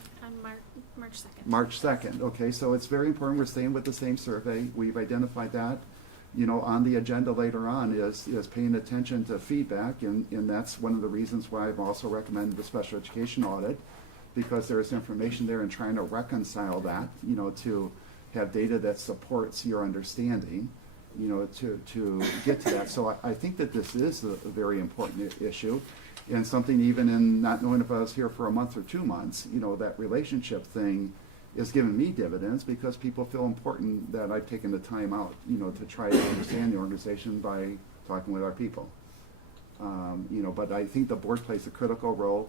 March 2nd. March 2nd, okay, so it's very important, we're staying with the same survey, we've identified that. You know, on the agenda later on is paying attention to feedback, and that's one of the reasons why I've also recommended the special education audit, because there's information there and trying to reconcile that, you know, to have data that supports your understanding, you know, to get to that. So I think that this is a very important issue, and something even in not knowing if I was here for a month or 2 months, you know, that relationship thing is giving me dividends because people feel important that I've taken the time out, you know, to try to understand the organization by talking with our people. You know, but I think the board plays a critical role.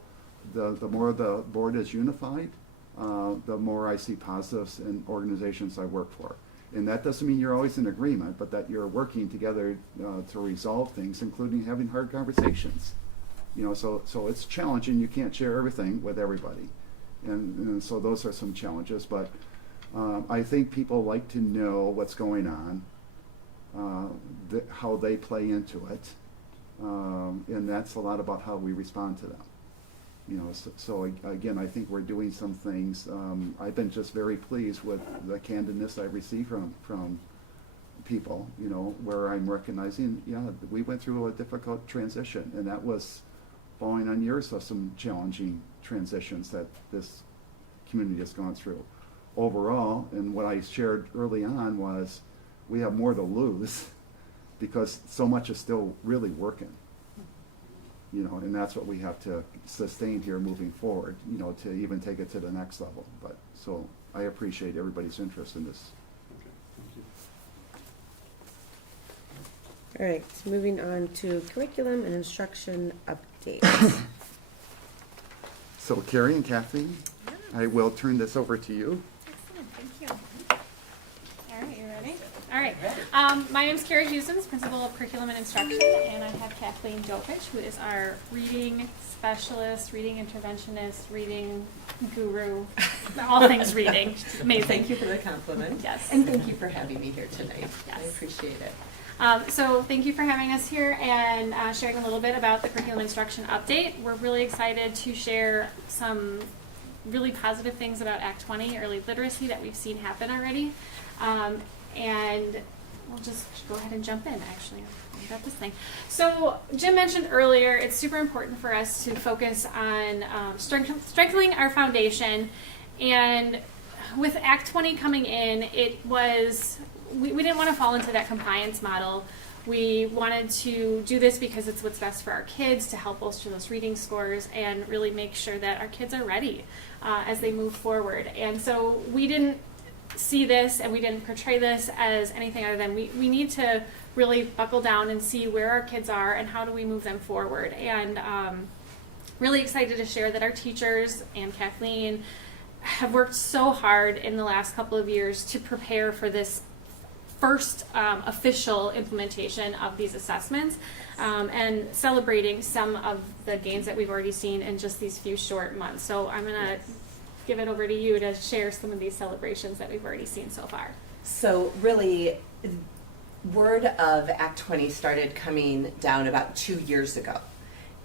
The more the board is unified, the more I see positives in organizations I work for. And that doesn't mean you're always in agreement, but that you're working together to resolve things, including having hard conversations. You know, so it's challenging. You can't share everything with everybody. And so those are some challenges. But I think people like to know what's going on, how they play into it. And that's a lot about how we respond to them. You know, so again, I think we're doing some things. I've been just very pleased with the candidness I receive from people, you know, where I'm recognizing, yeah, we went through a difficult transition, and that was following on years of some challenging transitions that this community has gone through. Overall, and what I shared early on was we have more to lose because so much is still really working. You know, and that's what we have to sustain here moving forward, you know, to even take it to the next level. But so I appreciate everybody's interest in this. Okay, thank you. All right, moving on to curriculum and instruction updates. So Carrie and Kathleen, I will turn this over to you. Excellent, thank you. All right, you ready? All right. My name is Carrie Husens, Principal of Curriculum and Instruction, and I have Kathleen Dopich, who is our reading specialist, reading interventionist, reading guru, all things reading. She's amazing. Thank you for the compliment. Yes. And thank you for having me here tonight. Yes. I appreciate it. So thank you for having us here and sharing a little bit about the curriculum instruction update. We're really excited to share some really positive things about Act 20 early literacy that we've seen happen already. And we'll just go ahead and jump in, actually. I've got this thing. So Jim mentioned earlier, it's super important for us to focus on strengthening our foundation. And with Act 20 coming in, it was, we didn't want to fall into that compliance model. We wanted to do this because it's what's best for our kids, to help bolster those reading scores and really make sure that our kids are ready as they move forward. And so we didn't see this and we didn't portray this as anything other than we need to really buckle down and see where our kids are and how do we move them forward. And really excited to share that our teachers and Kathleen have worked so hard in the last couple of years to prepare for this first official implementation of these assessments and celebrating some of the gains that we've already seen in just these few short months. So I'm going to give it over to you to share some of these celebrations that we've already seen so far. So really, word of Act 20 started coming down about 2 years ago.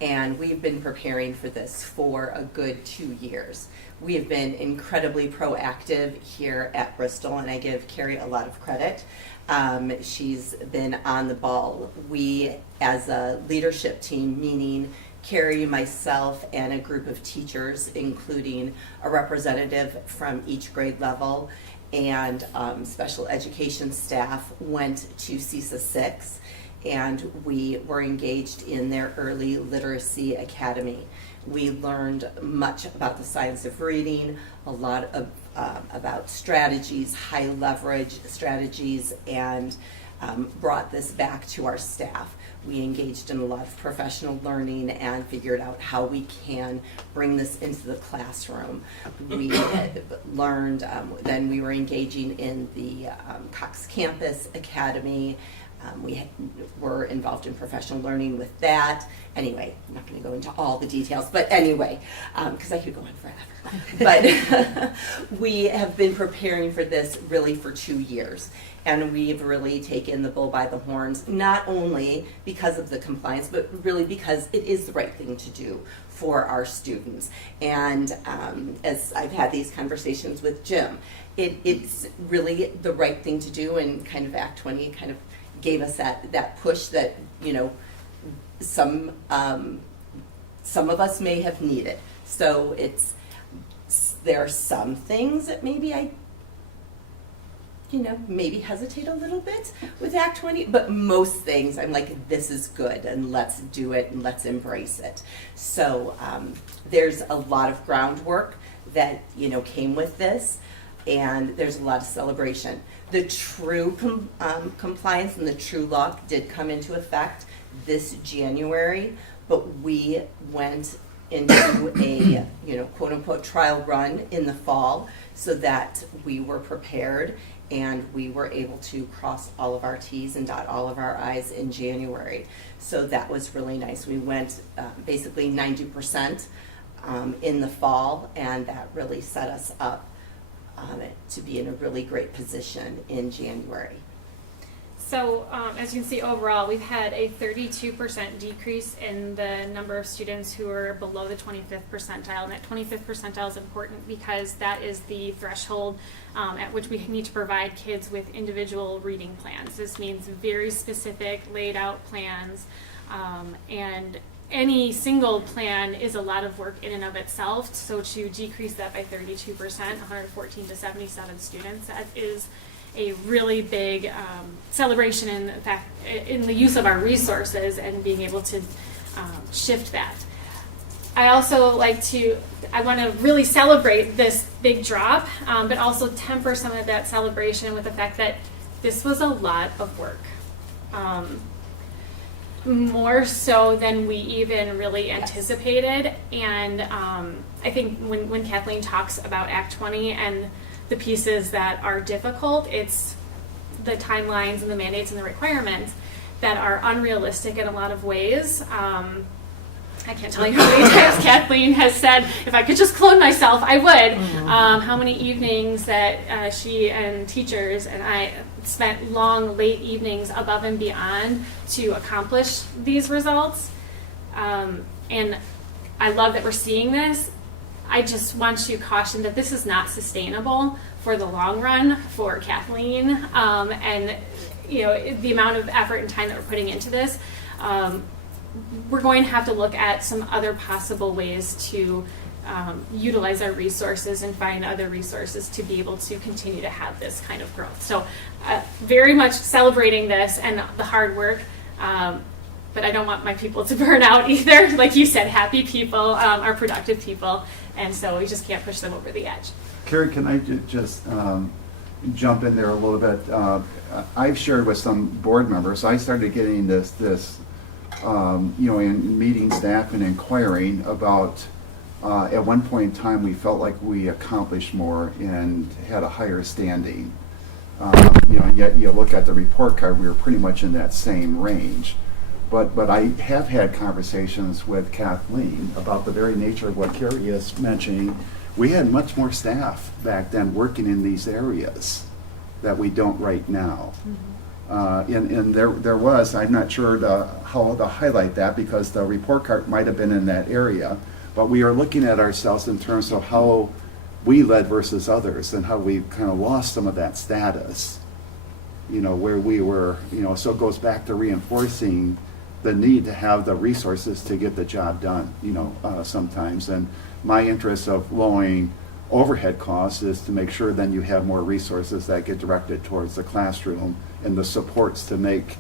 And we've been preparing for this for a good 2 years. We have been incredibly proactive here at Bristol, and I give Carrie a lot of credit. She's been on the ball. We, as a leadership team, meaning Carrie, myself, and a group of teachers, including a representative from each grade level, and special education staff, went to CESA 6, and we were engaged in their early literacy academy. We learned much about the science of reading, a lot of about strategies, high leverage strategies, and brought this back to our staff. We engaged in a lot of professional learning and figured out how we can bring this into the classroom. We learned, then we were engaging in the Cox Campus Academy. We were involved in professional learning with that. Anyway, I'm not going to go into all the details, but anyway, because I could go on forever. But we have been preparing for this really for 2 years. And we've really taken the bull by the horns, not only because of the compliance, but really because it is the right thing to do for our students. And as I've had these conversations with Jim, it's really the right thing to do, and kind of Act 20 kind of gave us that push that, you know, some of us may have needed. So there are some things that maybe maybe hesitate a little bit with Act 20, but most things I'm like, this is good, and let's do it, and let's embrace it. So there's a lot of groundwork that, came with this, and there's a lot of celebration. The true compliance and the true law did come into effect this January, but we went into a, quote unquote trial run in the fall so that we were prepared and we were able to cross all of our T's and dot all of our I's in January. So that was really nice. We went basically 90% in the fall, and that really set us up to be in a really great position in January. So as you can see, overall, we've had a 32% decrease in the number of students who are below the 25th percentile. And that 25th percentile is important because that is the threshold at which we need to provide kids with individual reading plans. This means very specific, laid out plans, and any single plan is a lot of work in and of itself. So to decrease that by 32%, 114 to 77 students, that is a really big celebration in fact in the use of our resources and being able to shift that. I also I want to really celebrate this big drop, but also temper some of that celebration with the fact that this was a lot of work. More so than we even really anticipated. And I think when Kathleen talks about Act 20 and the pieces that are difficult, it's the timelines and the mandates and the requirements that are unrealistic in a lot of ways. I can't tell you how many times Kathleen has said, if I could just clone myself, I would. How many evenings that she and teachers and I spent long, late evenings above and beyond to accomplish these results. And I love that we're seeing this. I just want to caution that this is not sustainable for the long run for Kathleen, and the amount of effort and time that we're putting into this. We're going to have to look at some other possible ways to utilize our resources and find other resources to be able to continue to have this kind of growth. So very much celebrating this and the hard work, but I don't want my people to burn out either. Like you said, happy people are productive people, and so we just can't push them over the edge. Carrie, can I just jump in there a little bit? I've shared with some board members, I started getting this in meeting staff and inquiring about, at one point in time, we felt like we accomplished more and had a higher standing. Yet you look at the report card, we were pretty much in that same range. But I have had conversations with Kathleen about the very nature of what Carrie is mentioning. We had much more staff back then working in these areas that we don't right now. And there was, I'm not sure how to highlight that because the report card might have been in that area, but we are looking at ourselves in terms of how we led versus others and how we kind of lost some of that status, where we were, so it goes back to reinforcing the need to have the resources to get the job done, sometimes. And my interest of lowering overhead costs is to make sure then you have more resources that get directed towards the classroom and the supports to make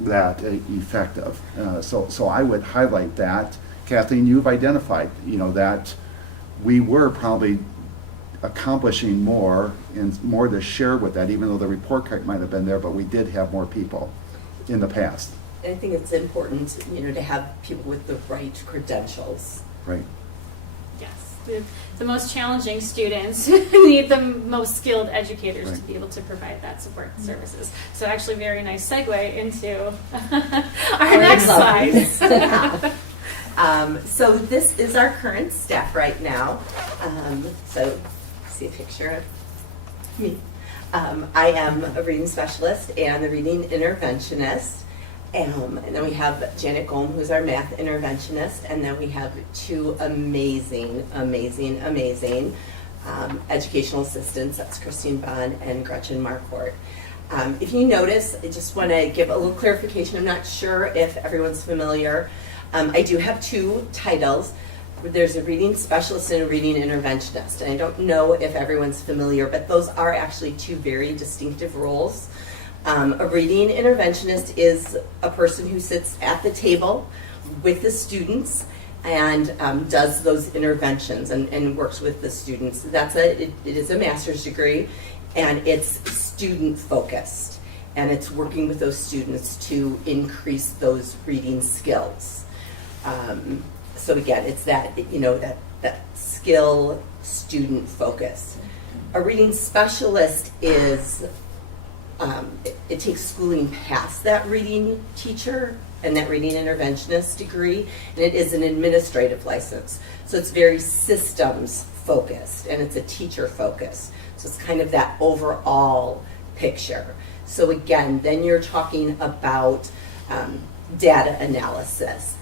that effective. So I would highlight that. Kathleen, you've identified, that we were probably accomplishing more and more to share with that, even though the report card might have been there, but we did have more people in the past. I think it's important, to have people with the right credentials. Right. Yes, the most challenging students need the most skilled educators to Right. be able to provide that support services. So actually, very nice segue into our next slide. So this is our current staff right now. So see a picture of me. I am a reading specialist and a reading interventionist. And then we have Janet Golm, who's our math interventionist, and then we have two amazing educational assistants. That's Christine Bond and Gretchen Marquardt. If you notice, I just want to give a little clarification. I'm not sure if everyone's familiar. I do have two titles. There's a reading specialist and a reading interventionist. And I don't know if everyone's familiar, but those are actually two very distinctive roles. A reading interventionist is a person who sits at the table with the students and does those interventions and works with the students. It is a master's degree, and it's student focused, and it's working with those students to increase those reading skills. So again, it's that that skill student focus. A reading specialist is it takes schooling past that reading teacher and that reading interventionist degree, and it is an administrative license. So it's very systems focused, and it's a teacher focused. So it's kind of that overall picture. So again, then you're talking about data analysis,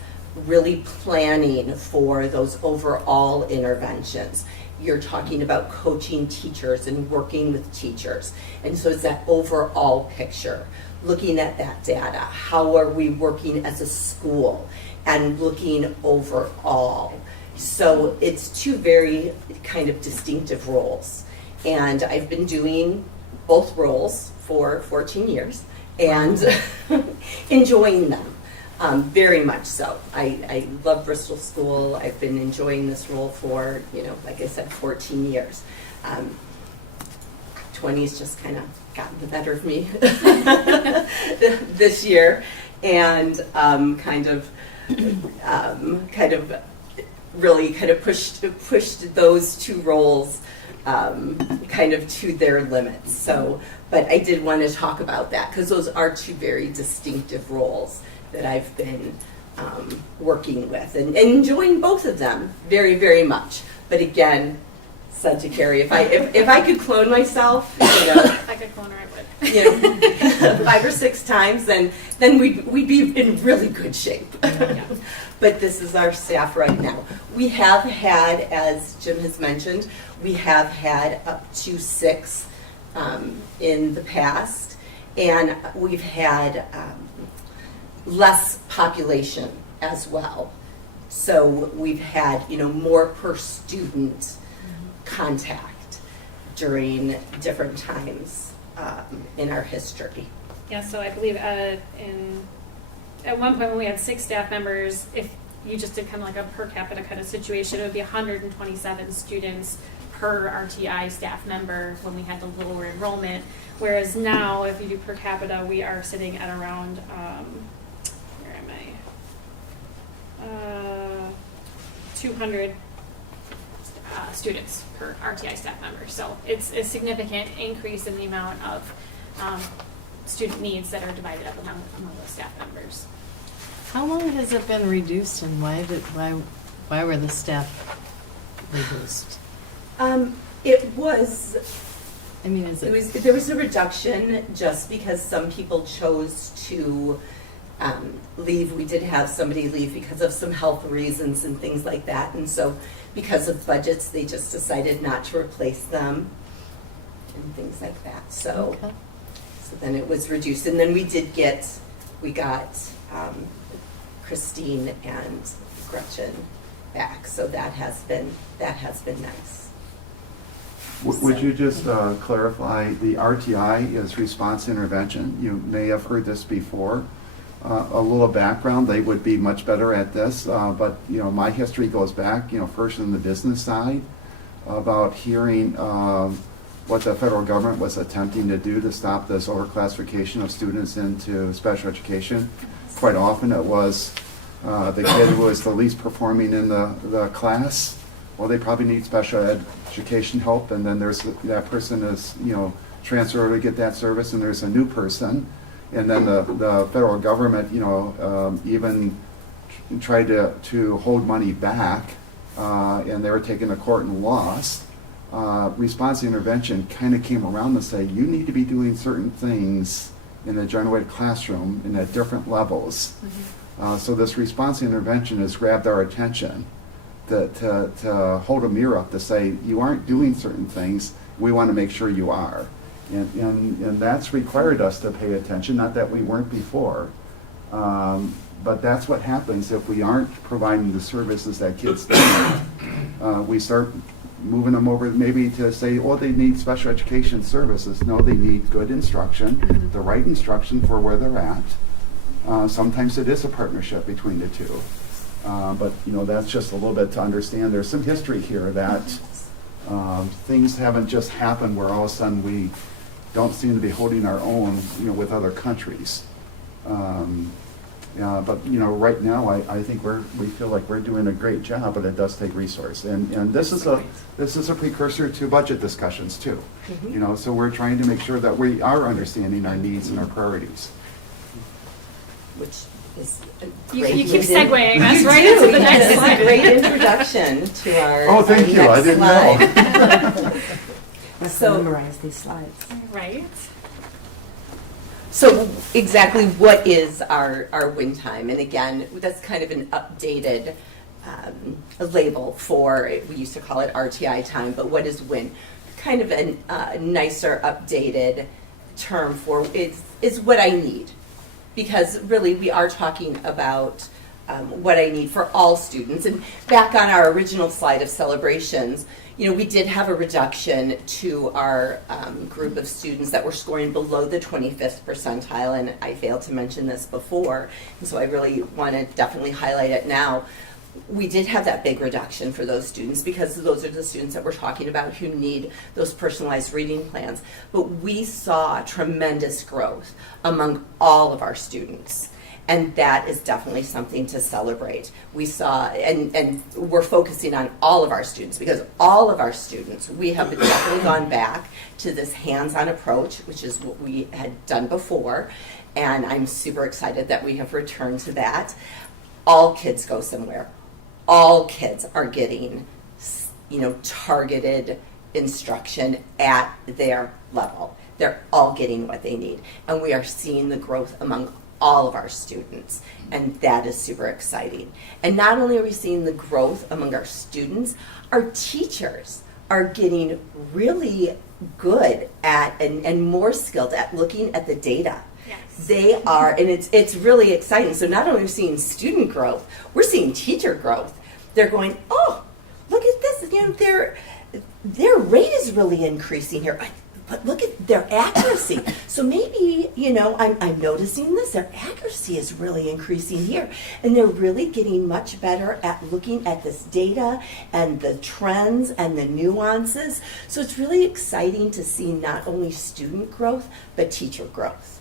really planning for those overall interventions. You're talking about coaching teachers and working with teachers. And so it's that overall picture, looking at that data. How are we working as a school and looking overall? So it's two very kind of distinctive roles. And I've been doing both roles for 14 years and enjoying them. Very much so. I love Bristol School. I've been enjoying this role for, like I said, 14 years. 20's just kind of gotten the better of me this year, and kind of really kind of pushed those two roles kind of to their limits. So, but I did want to talk about that because those are two very distinctive roles that I've been working with and enjoying both of them very, very much. But again, said to Carrie, if I could clone myself, If I could clone her, I would. 5 or 6 times, then we'd be in really good shape. But this is our staff right now. We have had, as Jim has mentioned, we have had up to 6 in the past, and we've had less population as well. So we've had, more per student contact during different times in our history. Yeah, so I believe at one point when we had 6 staff members, if you just did kind of like a per capita kind of situation, it would be 127 students per RTI staff member when we had the lower enrollment. Whereas now, if you do per capita, we are sitting at around, 200 students per RTI staff member. So it's a significant increase in the amount of student needs that are divided up among those staff members. How long has it been reduced, and why were the staff reduced? It was I mean, is it? There was a reduction just because some people chose to leave. We did have somebody leave because of some health reasons and things like that. And so because of budgets, they just decided not to replace them and things like that. So, Okay. so then it was reduced. And then we got Christine and Gretchen back. So that has been nice. Would you just clarify, the RTI is response intervention? You may have heard this before. A little background, they would be much better at this, but, you know, my history goes back, you know, first in the business side, about hearing what the federal government was attempting to do to stop this overclassification of students into special education. Quite often it was the kid who was the least performing in the class. Well, they probably need special education help, and then there's that person is, you know, transferred to get that service, and there's a new person. And then the federal government, you know, even tried to hold money back, and they were taken to court and lost. Response intervention kind of came around to say, you need to be doing certain things in the general ed classroom and at different levels. So this response intervention has grabbed our attention to hold a mirror up to say, you aren't doing certain things, we want to make sure you are. And that's required us to pay attention, not that we weren't before. But that's what happens if we aren't providing the services that kids need. We start moving them over maybe to say, oh, they need special education services. No, they need good instruction, the right instruction for where they're at. Sometimes it is a partnership between the two. But, you know, that's just a little bit to understand. There's some history here that things haven't just happened where all of a sudden we don't seem to be holding our own, you know, with other countries. But, you know, right now I think we feel like we're doing a great job, but it does take resource. And this is a precursor to budget discussions too. You know, so we're trying to make sure that we are understanding our needs and our priorities. Which is a You great keep lead-in. segueing us You right do, into the yes, next it's slide. a great introduction to our Oh, thank you. I next didn't slide. know. So- memorize these slides. Right? So exactly what is our win time? And again, that's kind of an updated label for, we used to call it RTI time, but what is win? Kind of a nicer updated term for is what I need. Because really we are talking about what I need for all students. And back on our original slide of celebrations, you know, we did have a reduction to our group of students that were scoring below the 25th percentile, and I failed to mention this before, and so I really want to definitely highlight it now. We did have that big reduction for those students because those are the students that we're talking about who need those personalized reading plans. But we saw tremendous growth among all of our students. And that is definitely something to celebrate. We saw, and we're focusing on all of our students because all of our students, we have definitely gone back to this hands-on approach, which is what we had done before. And I'm super excited that we have returned to that. All kids go somewhere. All kids are getting, you know, targeted instruction at their level. They're all getting what they need. And we are seeing the growth among all of our students, and that is super exciting. And not only are we seeing the growth among our students, our teachers are getting really good at and more skilled at looking at the data. Yes. They are, and it's really exciting. So not only are we seeing student growth, we're seeing teacher growth. They're going, oh, look at this, you know, their rate is really increasing here. But look at their accuracy. So maybe, you know, I'm noticing this. Their accuracy is really increasing here. And they're really getting much better at looking at this data and the trends and the nuances. So it's really exciting to see not only student growth, but teacher growth.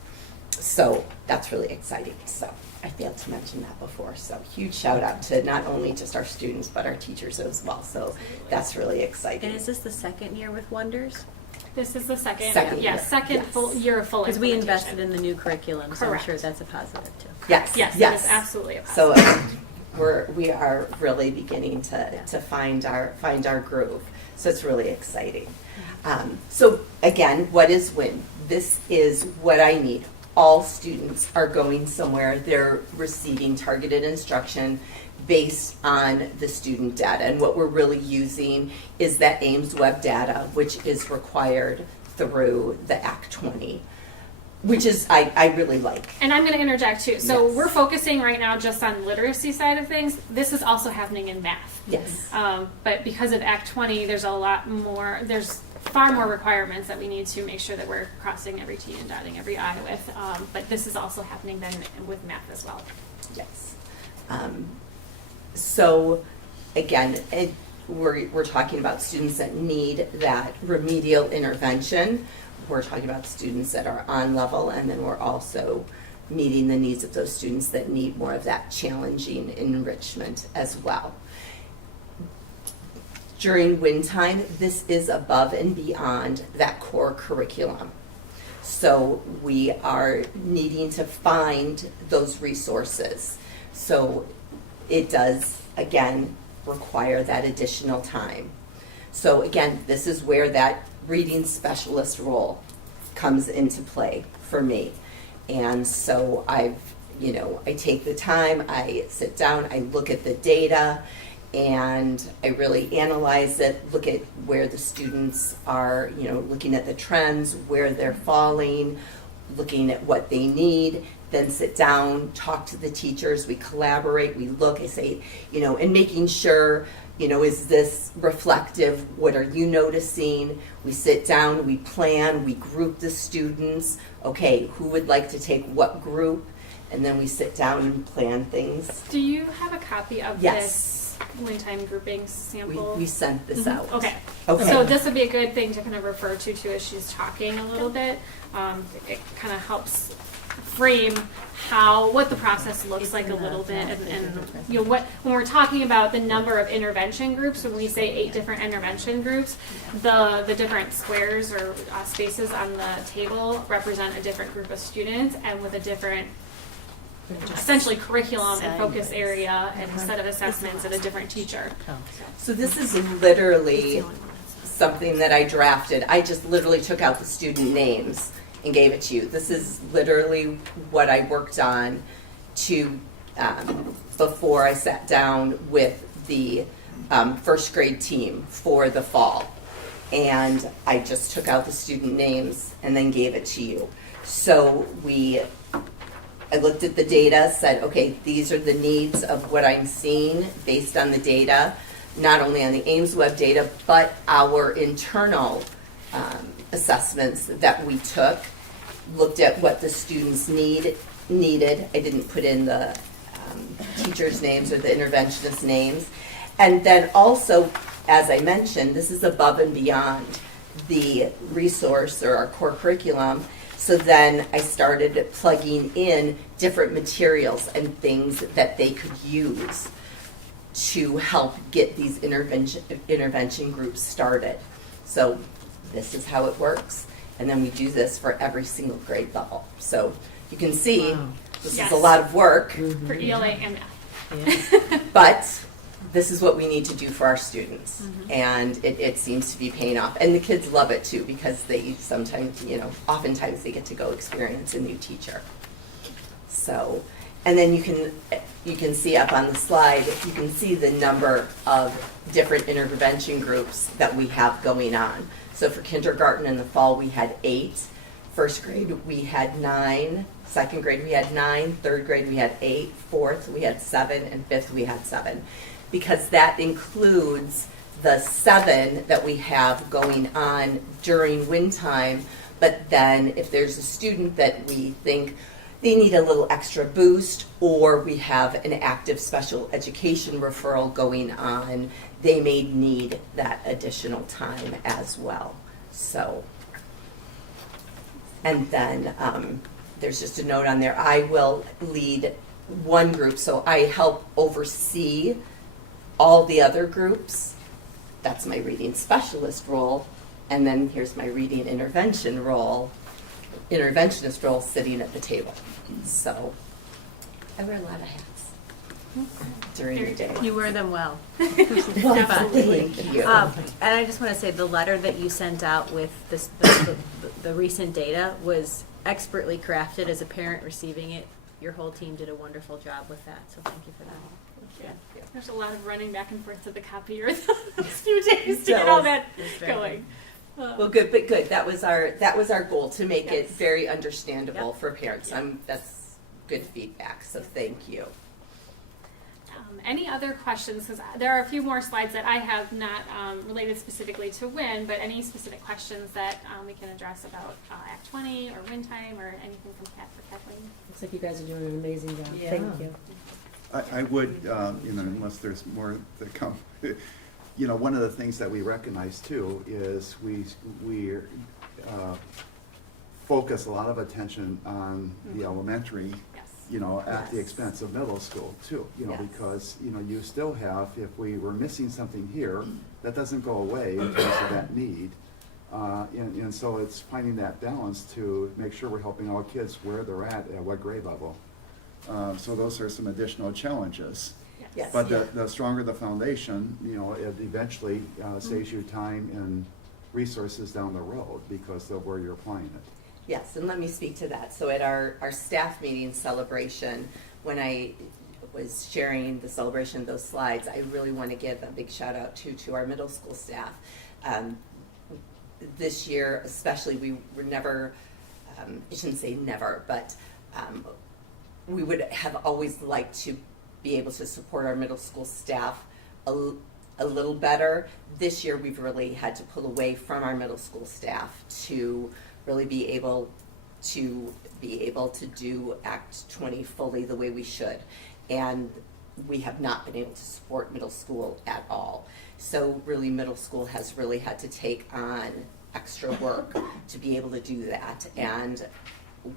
So that's really exciting. So I failed to mention that before. So huge shout out to not only just our students, but our teachers as well. So that's really exciting. And is this the second year with Wonders? This is the second Second year. year, Second yes. full year of full Because we implementation. invested in the new curriculum, so I'm Correct. sure that's a positive too. Yes. Yes, yes. it is absolutely a So positive. we are really beginning to find our groove. So it's really exciting. So again, what is WIN? This is what I need. All students are going somewhere. They're receiving targeted instruction based on the student data. And what we're really using is that Ames Web data, which is required through the Act 20, which is, I really like. And I'm going to interject too. So Yes. we're focusing right now just on literacy side of things. This is also happening in math. Yes. But because of Act 20, there's a lot more, there's far more requirements that we need to make sure that we're crossing every T and dotting every I with. But this is also happening then with math as well. Yes. So again, we're talking about students that need that remedial intervention. We're talking about students that are on level, and then we're also meeting the needs of those students that need more of that challenging enrichment as well. During WIN time, this is above and beyond that core curriculum. So we are needing to find those resources. So it does, again, require that additional time. So again, this is where that reading specialist role comes into play for me. And so I take the time, I sit down, I look at the data, and I really analyze it, look at where the students are, looking at the trends, where they're falling, looking at what they need, then sit down, talk to the teachers, we collaborate, we look, I say, and making sure, is this reflective? What are you noticing? We sit down, we plan, we group the students. Okay, who would like to take what group? And then we sit down and plan things. Do you have a copy of Yes. this WIN time grouping sample? We sent this Mhm. out. Okay. Okay. So this would be a good thing to kind of refer to too as she's talking a little bit. It kind of helps frame what the process looks like a little bit, and when we're talking about the number of intervention groups, when we say 8 different intervention groups, the different squares or spaces on the table represent a different group of students and with a different essentially curriculum and focus area and set of assessments and a different teacher. So this is literally something that I drafted. I just literally took out the student names and gave it to you. This is literally what I worked on before I sat down with the first grade team for the fall. And I just took out the student names and then gave it to you. So I looked at the data, said, okay, these are the needs of what I'm seeing based on the data, not only on the Ames Web data, but our internal assessments that we took, looked at what the students needed. I didn't put in the teachers' names or the interventionist names. And then also, as I mentioned, this is above and beyond the resource or our core curriculum. So then I started plugging in different materials and things that they could use to help get these intervention groups started. So this is how it works. And then we do this for every single grade level. So you can see this Yes. is a lot of work, For ELA and math. but this is what we need to do for our students. And it seems to be paying off. And the kids love it too, because they sometimes, oftentimes they get to go experience a new teacher. So, and then you can see up on the slide, you can see the number of different intervention groups that we have going on. So for kindergarten in the fall, we had 8. First grade, we had 9. Second grade, we had 9. Third grade, we had 8. Fourth, we had 7. And fifth, we had 7. Because that includes the 7 that we have going on during WIN time. But then if there's a student that we think they need a little extra boost, or we have an active special education referral going on, they may need that additional time as well. So, and then there's just a note on there. I will lead one group, so I help oversee all the other groups. That's my reading specialist role. And then here's my reading interventionist role sitting at the table. So I wear a lot of hats. during the day. You wear them well. Thank you. And I just want to say, the letter that you sent out with this, the recent data was expertly crafted. As a parent receiving it, your whole team did a wonderful job with that, so thank you for that. There's a lot of running back and forth to the copier those few days to get all that going. Well, good, but good. That was our goal, to make it Yes. very understandable Yep. for parents. Yep. That's good feedback, so thank you. Any other questions? Because there are a few more slides that I have not related specifically to WIN, but any specific questions that we can address about Act 20 or WIN time or anything from Kathleen? Looks like you guys are doing an amazing job. Yeah. Thank you. I would, unless there's more to come, one of the things that we recognize too is we focus a lot of attention on the elementary, Yes. at the Yes. expense of middle school too, Yes. because, you still have, if we were missing something here, that doesn't go away in terms of that need. And so it's finding that balance to make sure we're helping all kids where they're at what grade level. So those are some additional challenges. Yes. But the stronger the foundation, it eventually saves you time and resources down the road because of where you're applying it. Yes, and let me speak to that. So at our staff meeting celebration, when I was sharing the celebration of those slides, I really want to give a big shout out to our middle school staff. This year especially, we were never, I shouldn't say never, but we would have always liked to be able to support our middle school staff a little better. This year we've really had to pull away from our middle school staff to really be able to do Act 20 fully the way we should. And we have not been able to support middle school at all. So really middle school has really had to take on extra work to be able to do that. And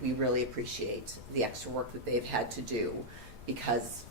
we really appreciate the extra work that they've had to do because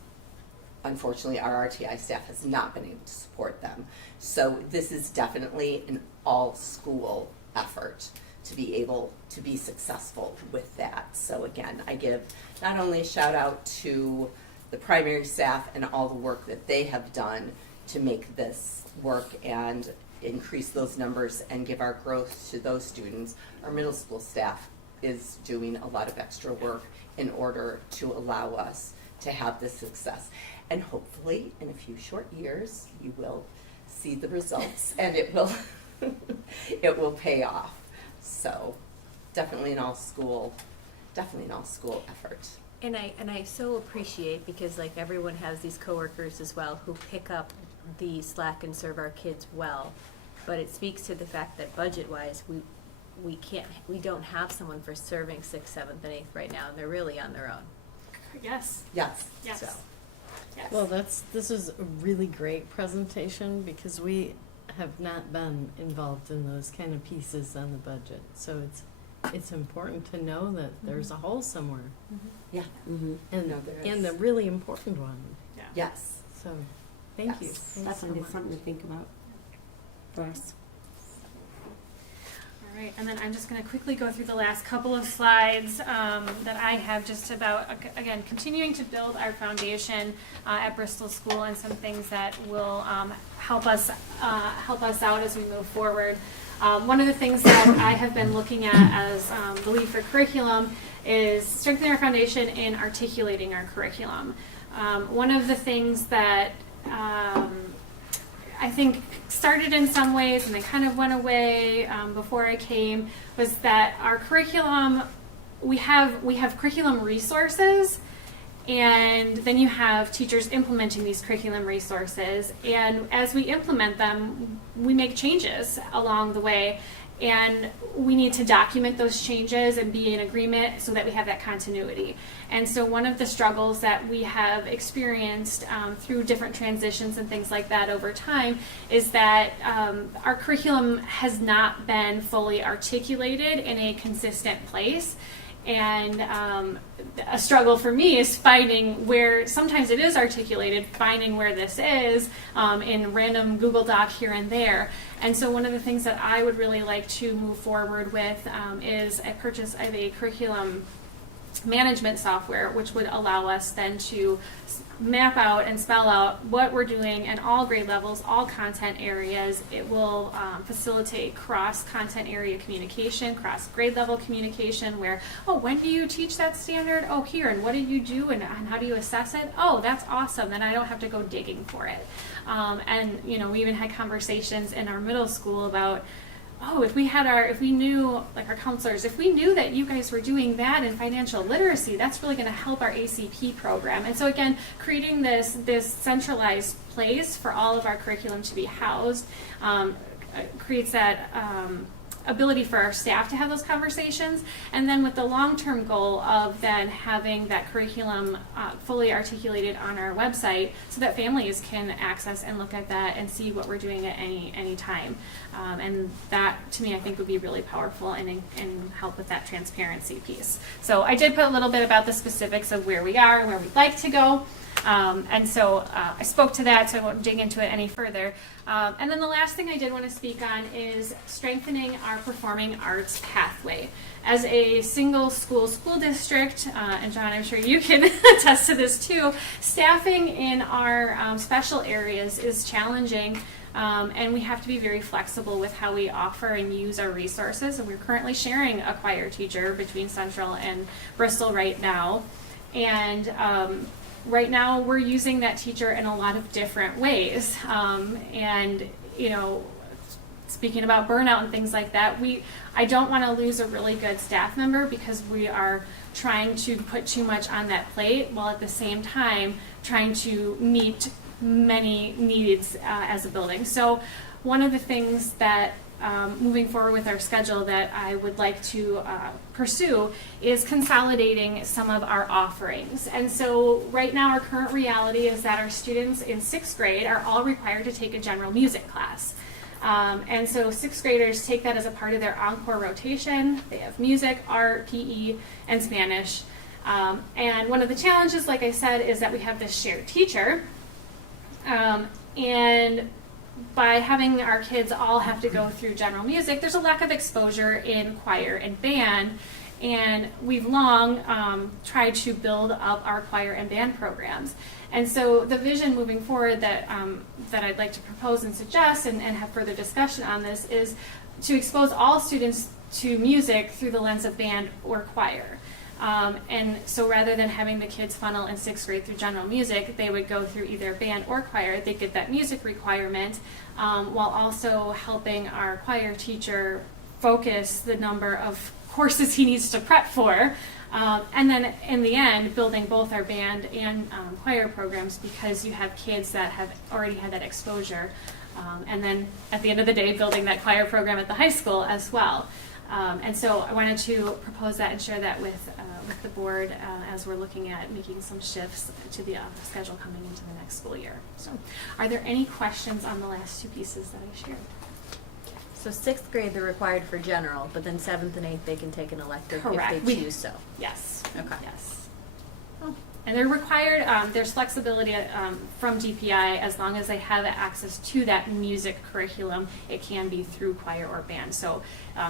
unfortunately our RTI staff has not been able to support them. So this is definitely an all-school effort to be able to be successful with that. So again, I give not only a shout out to the primary staff and all the work that they have done to make this work and increase those numbers and give our growth to those students. Our middle school staff is doing a lot of extra work in order to allow us to have this success. And hopefully in a few short years, you will see the results and it will pay off. So definitely an all school effort. And I so appreciate, because like everyone has these coworkers as well who pick up the slack and serve our kids well, but it speaks to the fact that budget-wise, we don't have someone for serving 6th, 7th, and 8th right now, and they're really on their own. Yes. Yes. Yes. So. Yes. Well, this is a really great presentation because we have not been involved in those kind of pieces on the budget. So it's important to know that there's a hole somewhere, Yeah. Mm-hmm. and No, there and is. a really important one. Yeah. Yes. So thank you. Yes. Thanks so Definitely much. something to think about for us. All right, and then I'm just going to quickly go through the last couple of slides that I have just about, again, continuing to build our foundation at Bristol School and some things that will help us out as we move forward. One of the things that I have been looking at as the lead for curriculum is strengthening our foundation in articulating our curriculum. One of the things that I think started in some ways and then kind of went away before I came was that our curriculum, we have curriculum resources, and then you have teachers implementing these curriculum resources, and as we implement them, we make changes along the way, and we need to document those changes and be in agreement so that we have that continuity. And so one of the struggles that we have experienced through different transitions and things like that over time is that our curriculum has not been fully articulated in a consistent place. And a struggle for me is finding where, sometimes it is articulated, finding where this is in random Google Doc here and there. And so one of the things that I would really like to move forward with is a purchase of a curriculum management software, which would allow us then to map out and spell out what we're doing in all grade levels, all content areas. It will facilitate cross-content area communication, cross-grade level communication, where, oh, when do you teach that standard? Oh, here, and what do you do, and how do you assess it? Oh, that's awesome, then I don't have to go digging for it. And, you know, we even had conversations in our middle school about, oh, if we knew, like our counselors, if we knew that you guys were doing that in financial literacy, that's really going to help our ACP program. And so again, creating this centralized place for all of our curriculum to be housed creates that ability for our staff to have those conversations, and then with the long-term goal of then having that curriculum fully articulated on our website so that families can access and look at that and see what we're doing at any time. And that, to me, I think would be really powerful and help with that transparency piece. So I did put a little bit about the specifics of where we are and where we'd like to go. And so I spoke to that, so I won't dig into it any further. And then the last thing I did want to speak on is strengthening our performing arts pathway. As a single school district, and John, I'm sure you can attest to this too, staffing in our special areas is challenging. And we have to be very flexible with how we offer and use our resources. And we're currently sharing a choir teacher between Central and Bristol right now. And right now we're using that teacher in a lot of different ways. And, you know, speaking about burnout and things like that, I don't want to lose a really good staff member because we are trying to put too much on that plate while at the same time trying to meet many needs as a building. So one of the things that moving forward with our schedule that I would like to pursue is consolidating some of our offerings. And so right now our current reality is that our students in 6th grade are all required to take a general music class. And so 6th graders take that as a part of their encore rotation. They have music, art, PE, and Spanish. And one of the challenges, like I said, is that we have this shared teacher. And by having our kids all have to go through general music, there's a lack of exposure in choir and band. And we've long tried to build up our choir and band programs. And so the vision moving forward that I'd like to propose and suggest and have further discussion on this is to expose all students to music through the lens of band or choir. And so rather than having the kids funnel in 6th grade through general music, they would go through either band or choir. They get that music requirement while also helping our choir teacher focus the number of courses he needs to prep for. And then in the end, building both our band and choir programs because you have kids that have already had that exposure. And then at the end of the day, building that choir program at the high school as well. And so I wanted to propose that and share that with the board as we're looking at making some shifts to the schedule coming into the next school year. So are there any questions on the last two pieces that I shared? So 6th grade they're required for general, but then 7th and 8th they can take an elective Correct. if they choose so. Yes. Okay. Yes. And they're required, there's flexibility from DPI as long as they have access to that music curriculum. It can be through choir or band. So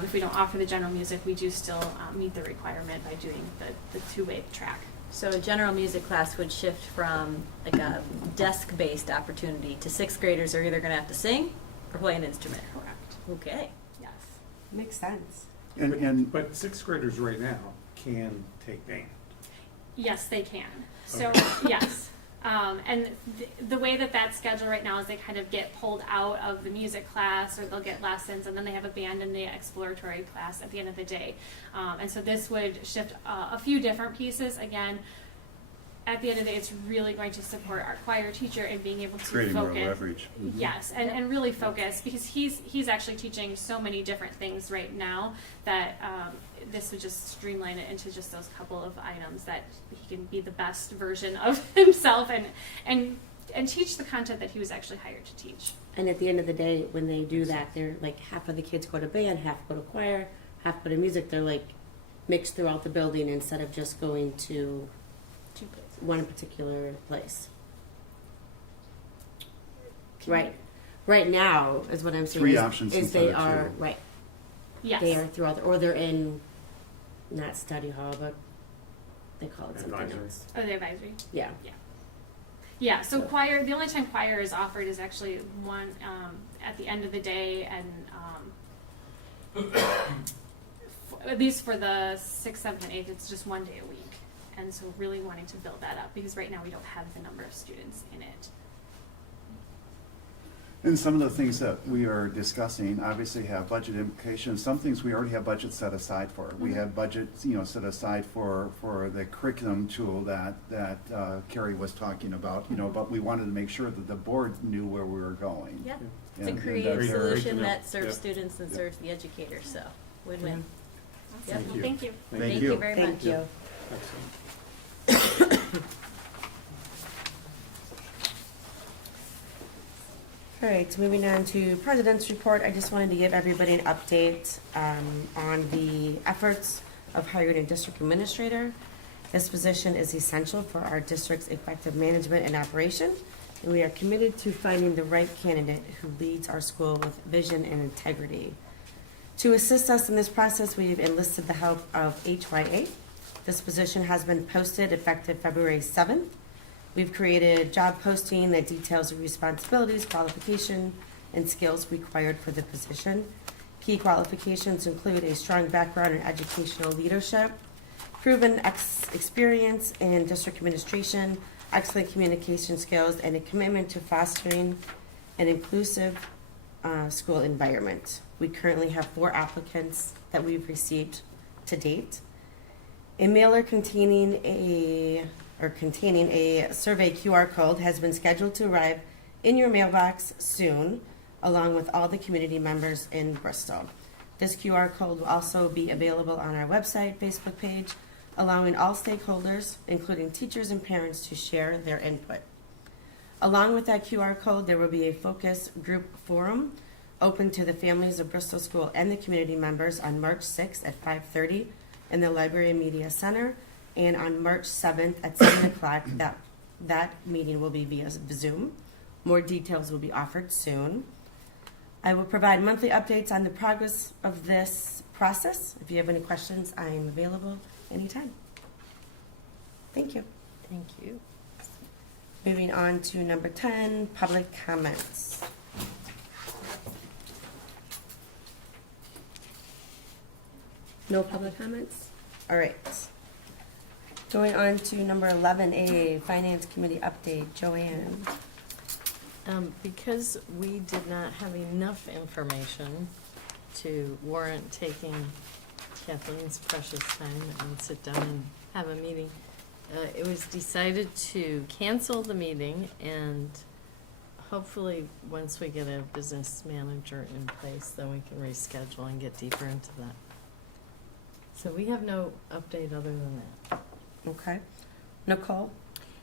if we don't offer the general music, we do still meet the requirement by doing the two-way track. So a general music class would shift from like a desk-based opportunity to 6th graders are either going to have to sing or play an instrument. Correct. Okay. Yes. Makes sense. And But 6th graders right now can take band. Yes, they can. So, Okay. yes. And the way that scheduled right now is they kind of get pulled out of the music class or they'll get lessons and then they have a band in the exploratory class at the end of the day. And so this would shift a few different pieces. Again, at the end of the day, it's really going to support our choir teacher in being able to Creating more focus. leverage. Mhm. Yes, and really focus because he's actually teaching so many different things right now that this would just streamline it into just those couple of items that he can be the best version of himself and teach the content that he was actually hired to teach. And at the end of the day, when they do that, they're like half of the kids go to band, half go to choir, half go to music. They're like mixed throughout the building instead of just going to one particular place. Right. Right now is what I'm saying. Three is, options is instead they of are two. Yes. They are throughout, or they're in not study hall, but they call it something Advisory. else. Oh, the advisory. Yeah. Yeah, so choir, the only time choir is offered is actually one, at the end of the day, and, at least for the 6th, 7th, and 8th, it's just one day a week. And so really wanting to build that up, because right now we don't have the number of students in it. And some of the things that we are discussing obviously have budget implications. Some things we already have budget set aside for. We have budgets, set aside for the curriculum tool that Carrie was talking about, but we wanted to make sure that the board knew where we were going. Yep. It's a And creative that's- solution Yeah. that serves Yeah. students and serves the educator, so win-win. Awesome. Thank you. Thank you. Thank you. very much. Thank you. Excellent. All right, moving on to President's Report, I just wanted to give everybody an update on the efforts of hiring a district administrator. This position is essential for our district's effective management and operation, and we are committed to finding the right candidate who leads our school with vision and integrity. To assist us in this process, we've enlisted the help of HYA. This position has been posted effective February 7th. We've created a job posting that details the responsibilities, qualification, and skills required for the position. Key qualifications include a strong background in educational leadership, proven experience in district administration, excellent communication skills, and a commitment to fostering an inclusive school environment. We currently have 4 applicants that we've received to date. A mailer containing a survey QR code has been scheduled to arrive in your mailbox soon, along with all the community members in Bristol. This QR code will also be available on our website, Facebook page, allowing all stakeholders, including teachers and parents, to share their input. Along with that QR code, there will be a focus group forum open to the families of Bristol School and the community members on March 6th at 5:30 in the Library and Media Center, and on March 7th at 7 o'clock. That meeting will be via Zoom. More details will be offered soon. I will provide monthly updates on the progress of this process. If you have any questions, I am available anytime. Thank you. Thank you. Moving on to number 10, public comments. No public comments? All right. Going on to number 11A, Finance Committee update. Joanne. Because we did not have enough information to warrant taking Kathleen's precious time and sit down and have a meeting, it was decided to cancel the meeting, and hopefully, once we get a business manager in place, then we can reschedule and get deeper into that. So we have no update other than that. Okay. Nicole,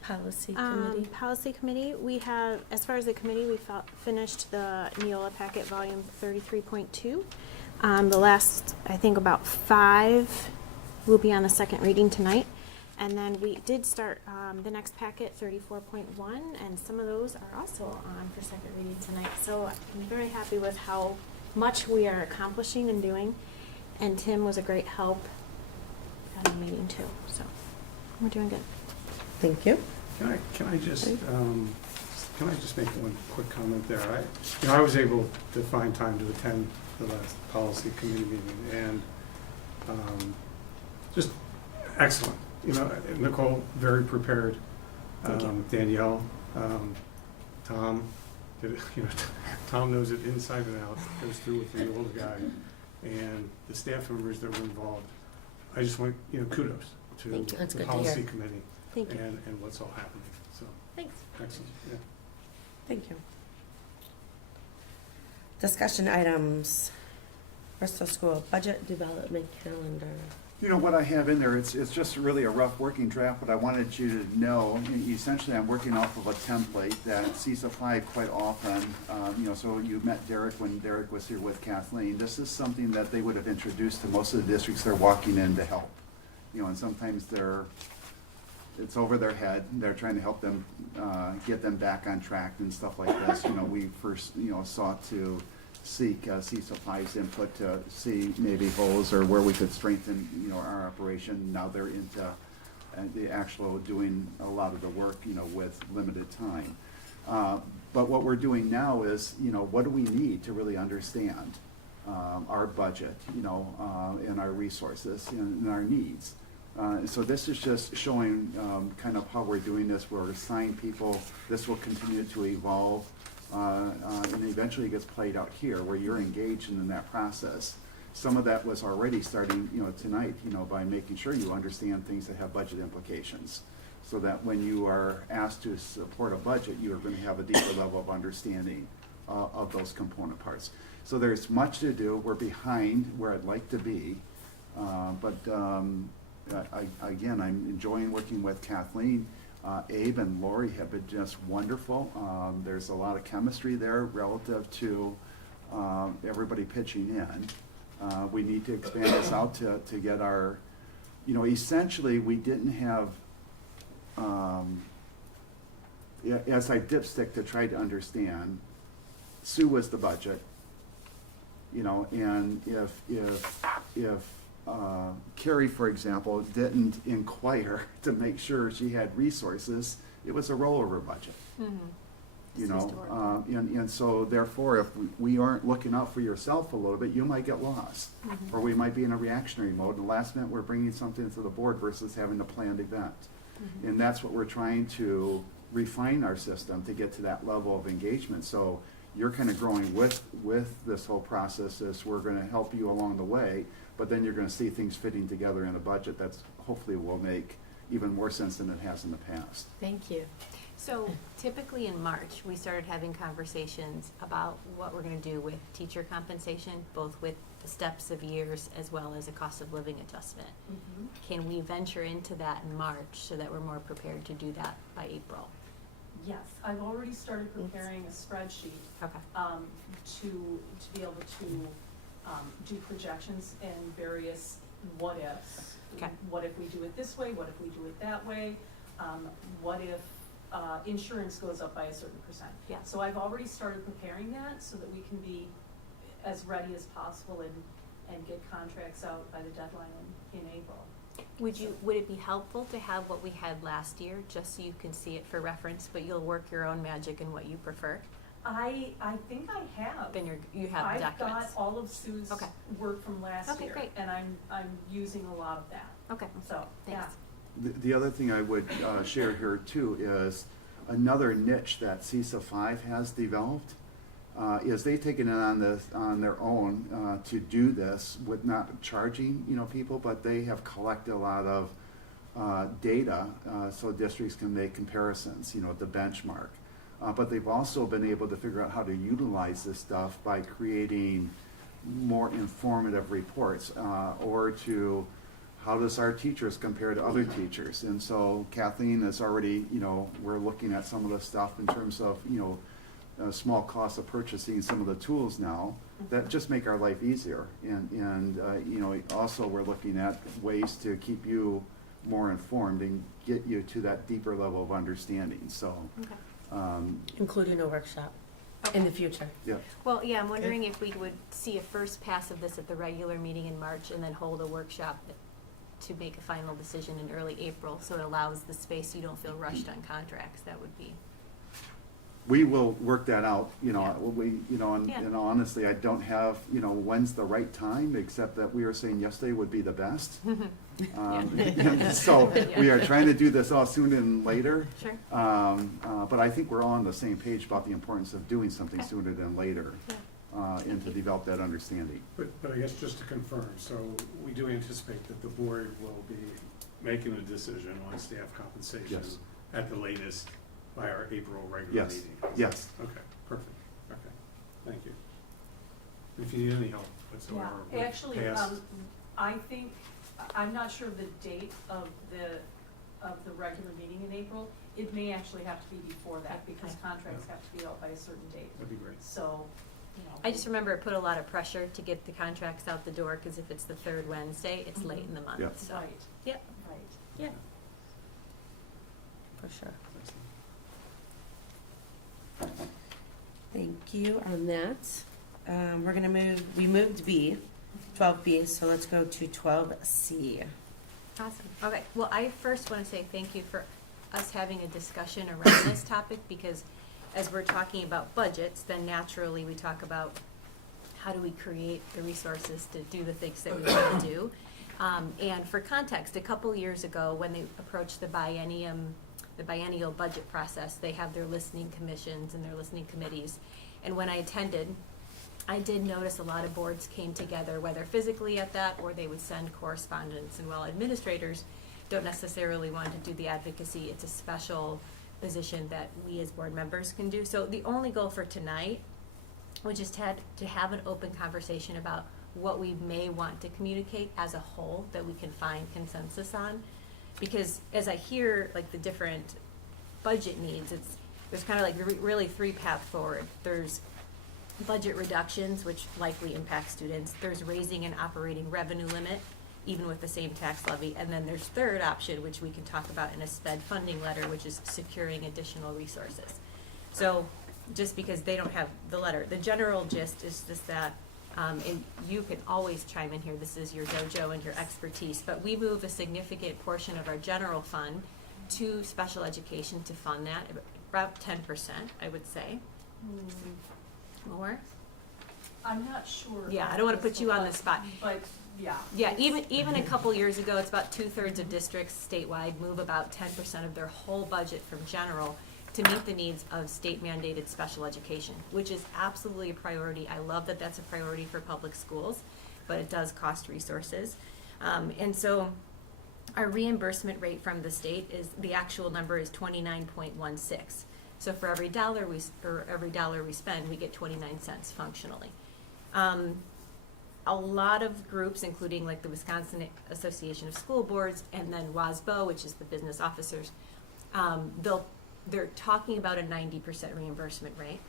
Policy Committee. Policy Committee, we have, as far as the committee, we finished the Neola packet, volume 33.2. The last, I think, about 5 will be on the second reading tonight. And then we did start the next packet, 34.1, and some of those are also on for second reading tonight. So I'm very happy with how much we are accomplishing and doing. And Tim was a great help at the meeting too. So we're doing good. Thank you. Can I just make one quick comment there? I was able to find time to attend the last policy committee meeting, and just excellent. Nicole, very prepared. Danielle, Tom, Tom knows it inside and out, goes through with the old guy, and the staff members that were involved. I just want, kudos to Thank you. That's the good to policy hear. committee Thank you. and what's all happening. So, Thanks. excellent, yeah. Thank you. Discussion items. Bristol School Budget Development Calendar. What I have in there, it's just really a rough working draft, but I wanted you to know, essentially, I'm working off of a template that sees applied quite often. So you met Derek when Derek was here with Kathleen. This is something that they would have introduced to most of the districts they're walking in to help. And sometimes it's over their head. They're trying to help them, get them back on track and stuff like this. We first, sought to seek C-Supply's input to see maybe holes or where we could strengthen, our operation. Now they're into the actual doing a lot of the work, you know, with limited time. But what we're doing now is, you know, what do we need to really understand our budget, you know, and our resources and our needs. So this is just showing kind of how we're doing this. We're assigning people. This will continue to evolve, and eventually it gets played out here, where you're engaged in that process. Some of that was already starting, you know, tonight, you know, by making sure you understand things that have budget implications, so that when you are asked to support a budget, you are going to have a deeper level of understanding of those component parts. So there's much to do. We're behind where I'd like to be, but again, I'm enjoying working with Kathleen. Abe and Lori have been just wonderful. There's a lot of chemistry there relative to everybody pitching in. We need to expand this out to get our, you know, essentially we didn't have, as I dipstick to try to understand, Sue was the budget, you know, and if Carrie, for example, didn't inquire to make sure she had resources, it was a rollover budget. Mm-hmm. You know, and so therefore, if we aren't looking out for yourself a little bit, you might get lost. Mm-hmm. Or we might be in a reactionary mode, and last minute we're bringing something to the board versus having a planned event. Mm-hmm. And that's what we're trying to refine our system to get to that level of engagement. So you're kind of growing with this whole process as we're going to help you along the way, but then you're going to see things fitting together in a budget that's hopefully will make even more sense than it has in the past. Thank you. So typically in March, we started having conversations about what we're going to do with teacher compensation, both with the steps of years as well as a cost of living adjustment. Mhm. Can we venture into that in March so that we're more prepared to do that by April? Yes, I've already started preparing a spreadsheet Okay. to be able to do projections and various what ifs. Okay. What if we do it this way? What if we do it that way? What if insurance goes up by a certain percent? Yeah. So I've already started preparing that so that we can be as ready as possible and get contracts out by the deadline in April. Would it be helpful to have what we had last year, just so you can see it for reference, but you'll work your own magic in what you prefer? I think I have. Then you have I've documents. got all of Sue's Okay. work from last Okay, year. great. And I'm using a lot of that. Okay. So, yeah. Thanks. The other thing I would share here too is another niche that CISA 5 has developed is they've taken it on their own to do this with not charging, you know, people, but they have collected a lot of data so districts can make comparisons, you know, the benchmark. But they've also been able to figure out how to utilize this stuff by creating more informative reports or to how does our teachers compare to other teachers. And so Kathleen is already, you know, we're looking at some of the stuff in terms of, you know, small costs of purchasing some of the tools now that just make our life easier. And you know, also we're looking at ways to keep you more informed and get you to that deeper level of understanding. So, Okay. Including a workshop in the future. yeah. Well, yeah, I'm wondering if we would see a first pass of this at the regular meeting in March and then hold a workshop to make a final decision in early April, so it allows the space so you don't feel rushed on contracts. That would be. We will work that out, you know, Yeah. you know, Yeah. and honestly, I don't have, you know, when's the right time, except that we were saying yesterday would be the best. So we are trying to do this all sooner than later. Sure. But I think we're all on the same page about the importance of doing something Okay. sooner than later, and to develop that understanding. But I guess just to confirm, so we do anticipate that the board will be making a decision on staff compensation Yes. at the latest by our April regular Yes, meeting? yes. Okay, perfect, okay, thank you. If you need any help whatsoever. Yeah, with actually, past- I think, I'm not sure of the date of the regular meeting in April. It may actually have to be before that, because Okay. contracts have to be out by a certain date. That'd be great. So, you know. I just remember it put a lot of pressure to get the contracts out the door, because if it's the third Wednesday, it's late in the month, Yeah. so. Right, Yep, right. yeah. For sure. Excellent. Thank you on that. We're gonna we moved B, 12B, so let's go to 12C. Awesome. Okay, well, I first want to say thank you for us having a discussion around this topic, because as we're talking about budgets, then naturally we talk about how do we create the resources to do the things that we want to do. And for context, a couple years ago, when they approached the biennial budget process, they have their listening commissions and their listening committees. And when I attended, I did notice a lot of boards came together, whether physically at that or they would send correspondence. And while administrators don't necessarily want to do the advocacy, it's a special position that we as board members can do. So the only goal for tonight, we just had to have an open conversation about what we may want to communicate as a whole that we can find consensus on. Because as I hear like the different budget needs, there's kind of like really three paths forward. There's budget reductions, which likely impact students. There's raising an operating revenue limit, even with the same tax levy. And then there's third option, which we can talk about in a SPED funding letter, which is securing additional resources. So just because they don't have the letter, the general gist is just that, and you can always chime in here, this is your dojo and your expertise, but we move a significant portion of our general fund to special education to fund that, about 10%, I would say. More? I'm not sure. Yeah, I don't want to put you on the spot. But, yeah. Yeah, even a couple years ago, it's about 2/3 of districts statewide move about 10% of their whole budget from general to meet the needs of state mandated special education, which is absolutely a priority. I love that that's a priority for public schools, but it does cost resources. And so our reimbursement rate from the state is, the actual number is 29.16. So for every dollar we spend, we get 29 cents functionally. A lot of groups, including like the Wisconsin Association of School Boards and then WASBO, which is the business officers, they're talking about a 90% reimbursement rate.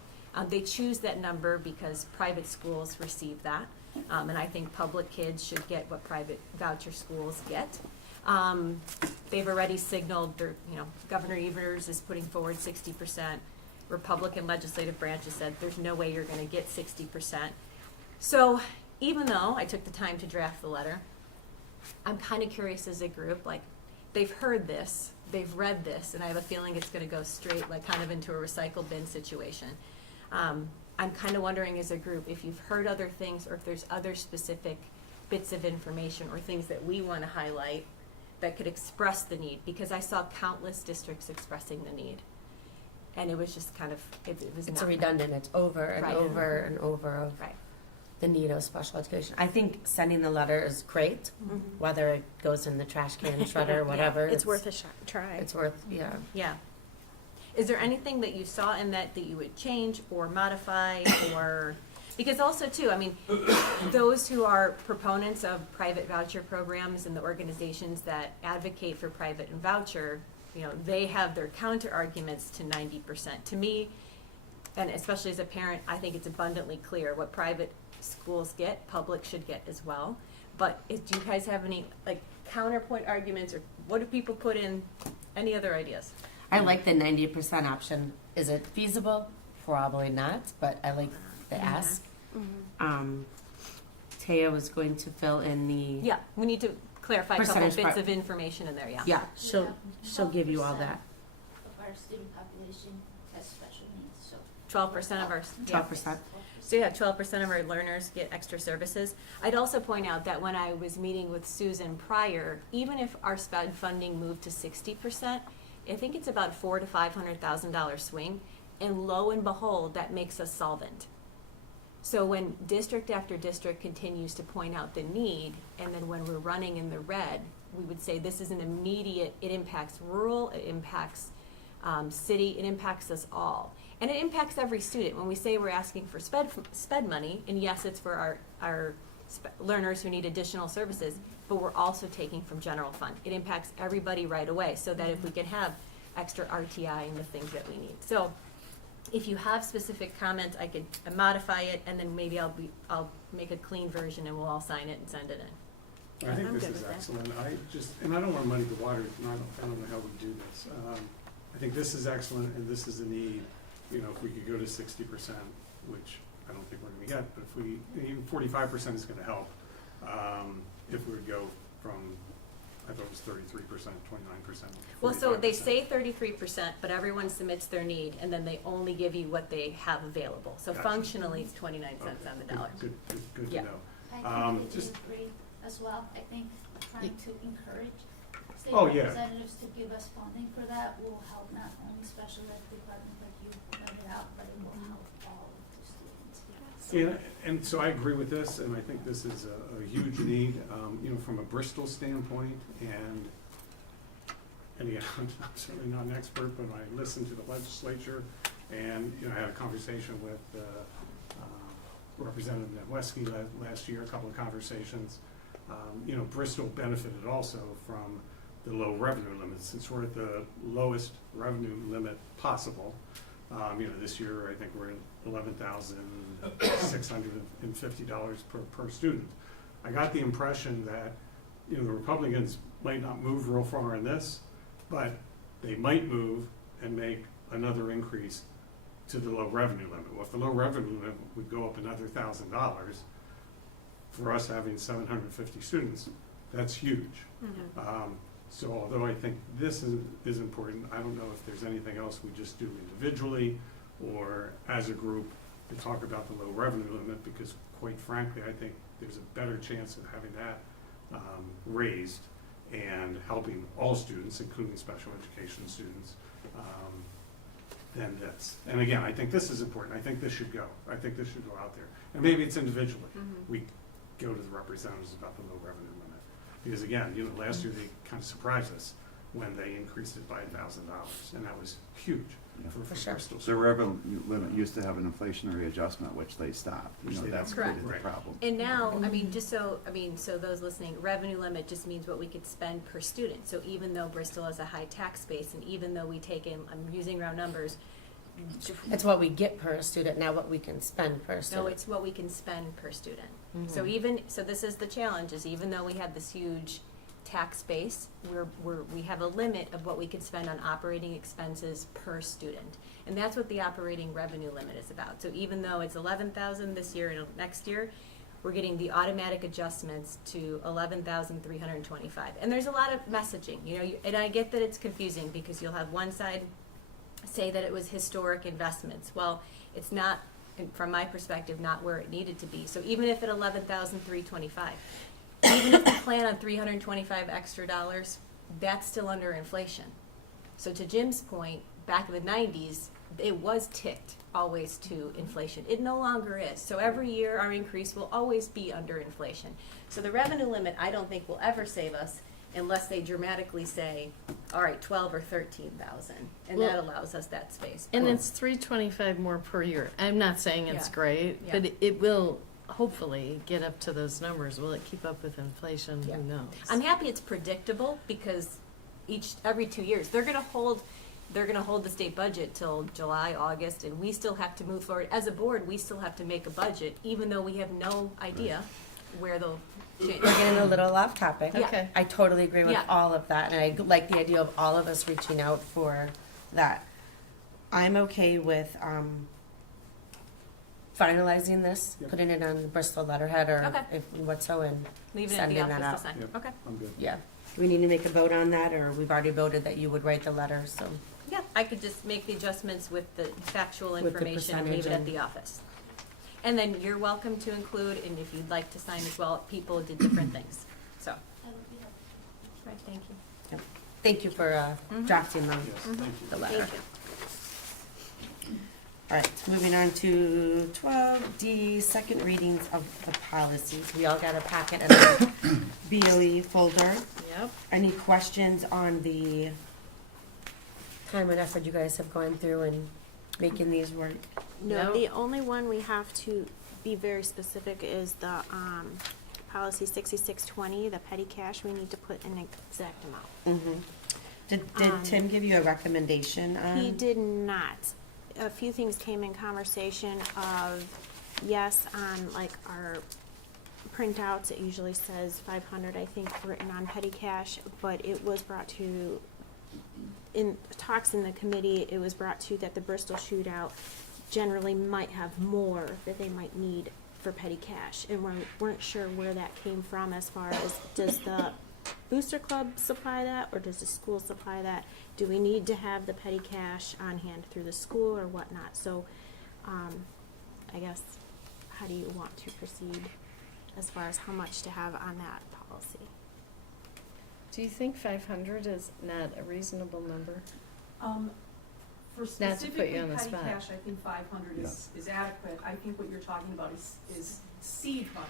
They choose that number because private schools receive that, and I think public kids should get what private voucher schools get. They've already signaled, Governor Evers is putting forward 60%. Republican legislative branches said there's no way you're going to get 60%. So even though I took the time to draft the letter, I'm kind of curious as a group, like they've heard this, they've read this, and I have a feeling it's going to go straight, like kind of into a recycle bin situation. I'm kind of wondering as a group if you've heard other things or if there's other specific bits of information or things that we want to highlight that could express the need, because I saw countless districts expressing the need. And it was just kind of, it was It's not redundant, it's over and Right. over and over of right. the need of special education. I think sending the letter is great, whether it goes in the trash can, shredder, whatever. It's worth a try. It's worth, yeah. Yeah. Is there anything that you saw in that you would change or modify or, because also too, I mean, those who are proponents of private voucher programs and the organizations that advocate for private and voucher, they have their counter arguments to 90%. To me, and especially as a parent, I think it's abundantly clear what private schools get, public should get as well. But do you guys have any counterpoint arguments, or what do people put in? Any other ideas? I like the 90% option. Is it feasible? Probably not, but I like the ask. Taya was going to fill in the Yeah, we need to clarify a couple Percentage bits part. of information in there, yeah. yeah. She'll give you all that. Of our student population has special needs, so. 12% of our, yeah. 12%. So yeah, 12% of our learners get extra services. I'd also point out that when I was meeting with Susan prior, even if our SPED funding moved to 60%, I think it's about $400,000 to $500,000 swing, and lo and behold, that makes us solvent. So when district after district continues to point out the need, and then when we're running in the red, we would say this is an immediate, it impacts rural, it impacts city, it impacts us all. And it impacts every student. When we say we're asking for SPED money, and yes, it's for our learners who need additional services, but we're also taking from general fund. It impacts everybody right away, so that if we can have extra RTI and the things that we need. So if you have specific comments, I could modify it, and then maybe I'll make a clean version and we'll all sign it and send it in. I think I'm this good is with that. excellent. I don't want to muddy the waters, and I don't know how we do this. I think this is excellent, and this is a need. If we could go to 60%, which I don't think we're going to get, but if even 45% is going to help. If we would go from I thought it was 33%, 29%. Well, so they 45%. say 33%, but everyone submits their need, and then they only give you what they have available. So Gotcha. functionally, it's 29 cents on the dollar. Good to Yeah. know. I completely just- agree as well. I think trying to encourage state Oh, yeah. representatives to give us funding for that will help not only special ed department like you pointed out, but it will help all of the students. And so I agree with this, and I think this is a huge need, you know, from a Bristol standpoint, and again, I'm certainly not an expert, but I listened to the legislature, and, you know, I had a conversation with Representative Nedwesky last year, a couple of conversations. You know, Bristol benefited also from the low revenue limits, since we're at the lowest revenue limit possible. You know, this year, I think we're at $11,650 per student. I got the impression that, you know, the Republicans might not move real far in this, but they might move and make another increase to the low revenue limit. Well, if the low revenue limit would go up another $1,000, for us having 750 students, that's huge. So although I think this is important, I don't know if there's anything else we just do individually or as a group to talk about the low revenue limit, because quite frankly, I think there's a better chance of having that raised and helping all students, including special education students, than this. And again, I think this is important. I think this should go. I think this should go out there. And maybe it's individually. We go to the representatives about the low revenue limit. Because again, you know, last year they kind of surprised us when they increased it by $1,000, and that was huge for sure. The Bristol. schools. revenue limit used to have an inflationary adjustment, which they stopped. You Which know, they that's Correct. created the Right. problem. And now, I mean, so those listening, revenue limit just means what we could spend per student. So even though Bristol has a high tax base, and even though we take in, I'm using round numbers, It's what we get per student, not what we can spend per student. no, it's what we can spend per student. Mhm. So this is the challenge, is even though we have this huge tax base, we have a limit of what we can spend on operating expenses per student. And that's what the operating revenue limit is about. So even though it's 11,000 this year and next year, we're getting the automatic adjustments to 11,325. And there's a lot of messaging, you know, and I get that it's confusing because you'll have one side say that it was historic investments. Well, it's not, from my perspective, not where it needed to be. So even if at 11,325, even if we plan on 325 extra dollars, that's still under inflation. So to Jim's point, back in the 90s, it was ticked always to inflation. It no longer is. So every year our increase will always be under inflation. So the revenue limit, I don't think will ever save us unless they dramatically say, all right, 12 or 13,000, and that Well, allows us that space. And it's $325 more per year. I'm not saying it's Yeah. great, Yeah. but it will hopefully get up to those numbers. Will it keep up with inflation? Yeah. Who knows? I'm happy it's predictable because every 2 years they're going to hold the state budget till July, August, and we still have to move forward as a board. We still have to make a budget, even though we have no idea where they'll change. We're getting a little off topic. Yeah. Okay. I totally agree with Yeah. all of that, and I like the idea of all of us reaching out for that. I'm okay with finalizing this, Yep. putting it on the Bristol letterhead or Okay. if what's so and Leave it at the sending that office to out. sign. Yep. Okay. I'm good. Yeah. Do we need to make a vote on that, or we've already voted that you would write the letter, so. Yeah, I could just make the adjustments with the factual With the information and leave it percentage at the office. And then you're welcome to include, and if you'd like to sign as well, people did different things. So, That would be helpful. right, thank you. Thank you for drafting the, Yes, thank you. the letter. Thank you. All right, moving on to 12D, second readings of the policies. We all got a packet in the BOE folder. Yep. Any questions on the time and effort you guys have gone through and making these work? No, No. the only one we have to be very specific is the, policy 6620, the petty cash, we need to put an exact amount. Mm-hmm. Did Tim give you a recommendation on? He did not. A few things came in conversation of, yes, on like our printouts, it usually says 500, I think, written on petty cash, but it was brought to, in talks in the committee, it was brought to that the Bristol shootout generally might have more that they might need for petty cash, and we weren't sure where that came from as far as does the Booster Club supply that, or does the school supply that? Do we need to have the petty cash on hand through the school or whatnot? So, I guess, how do you want to proceed as far as how much to have on that policy? Do you think 500 is not a reasonable number? For Not to put specifically you on the petty spot. cash, I think 500 is adequate. I think what you're talking about is seed money,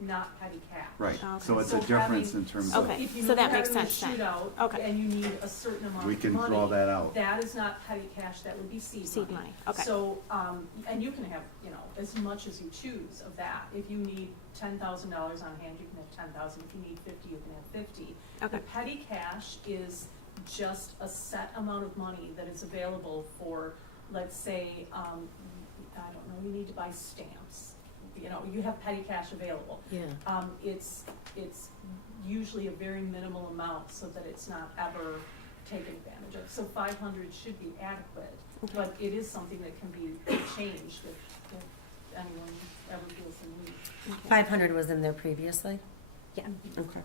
not petty cash. Right, Okay. so it's a So difference having- in terms Okay. of, If you So know that you're makes having a sense then. shootout Okay. and you need a certain amount we of can money, draw that out. that is not petty cash, that would be seed money. Seed money, okay. So, and you can have, as much as you choose of that. If you need $10,000 on hand, you can have 10,000. If you need 50, you can have 50. Okay. The petty cash is just a set amount of money that is available for, let's say, I don't know, you need to buy stamps. You have petty cash available. Yeah. It's usually a very minimal amount so that it's not ever taken advantage of. So 500 should be adequate, but it is something that can be changed if anyone ever feels the need. 500 was in there previously? Yeah. Okay.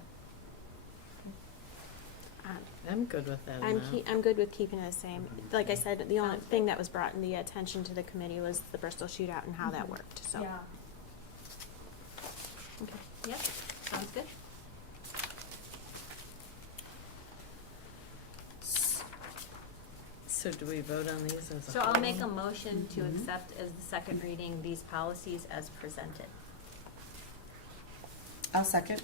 I'm good with that I'm amount. I'm good with keeping it the same. Like I said, the only thing that was brought in the attention to the committee was the Bristol shootout and how that worked, so. Yeah. Okay. Yep, sounds good. So do we vote on these as a So I'll whole? make a motion to accept as the second reading these policies as presented. I'll second.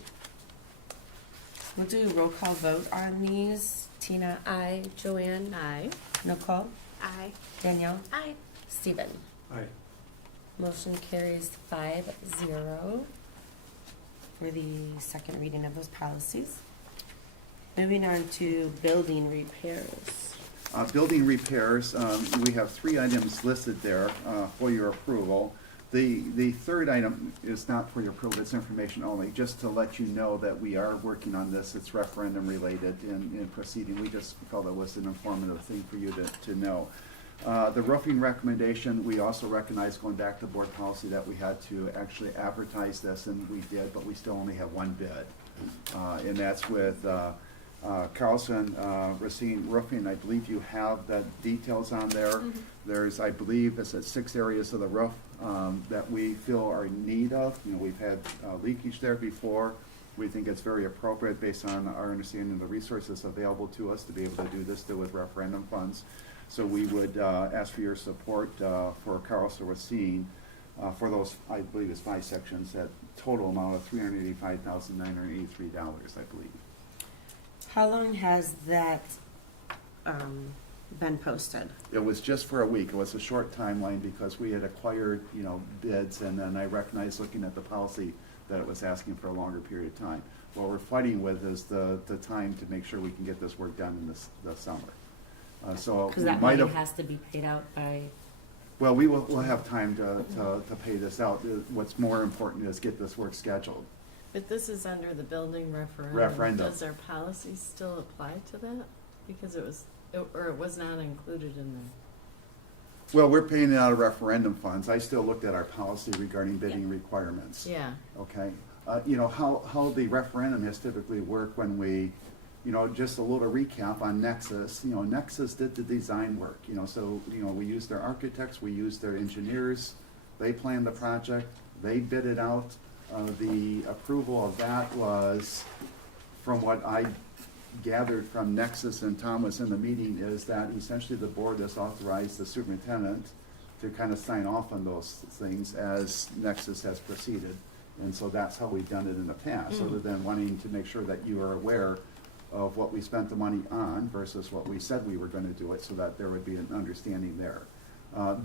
We'll do a roll call vote on these. Tina, aye. Joanne? Aye. Nicole? Aye. Danielle? Aye. Stephen? Aye. Motion carries 5-0 for the second reading of those policies. Moving on to building repairs. Building repairs, we have 3 items listed there for your approval. The third item is not for your approval, it's information only, just to let you know that we are working on this. It's referendum related in proceeding. We just felt it was an informative thing for you to know. The roofing recommendation, we also recognize, going back to board policy, that we had to actually advertise this, and we did, but we still only have 1 bid. And that's with Carlson Racine Roofing. I believe you have the details on there. There's, I believe, it's at 6 areas of the roof that we feel are in need of. We've had leakage there before. We think it's very appropriate based on our understanding of the resources available to us to be able to do this with referendum funds. So we would ask for your support for Carlson Racine for those, I believe it's 5 sections, at total amount of $385,983, I believe. How long has that been posted? It was just for a week. It was a short timeline because we had acquired, bids, and then I recognized, looking at the policy, that it was asking for a longer period of time. What we're fighting with is the time to make sure we can get this work done in the summer. So Because we that might money have, has to be paid out by, well, we'll have time to pay this out. What's more important is get this work scheduled. But this is under the building referendum. Referendum. Does our policy still apply to that? Because it was not included in there. Well, we're paying it out of referendum funds. I still looked at our policy regarding bidding requirements. Yeah. Okay, how the referendum has typically worked when we, just a little recap on Nexus. Nexus did the design work, so, we used their architects, we used their engineers, they planned the project, they bid it out. The approval of that was, from what I gathered from Nexus, and Tom was in the meeting, is that essentially the board has authorized the superintendent to kind of sign off on those things as Nexus has proceeded. And so that's how we've done it in the past, other than wanting to make sure that you are aware of what we spent the money on versus what we said we were going to do it, so that there would be an understanding there.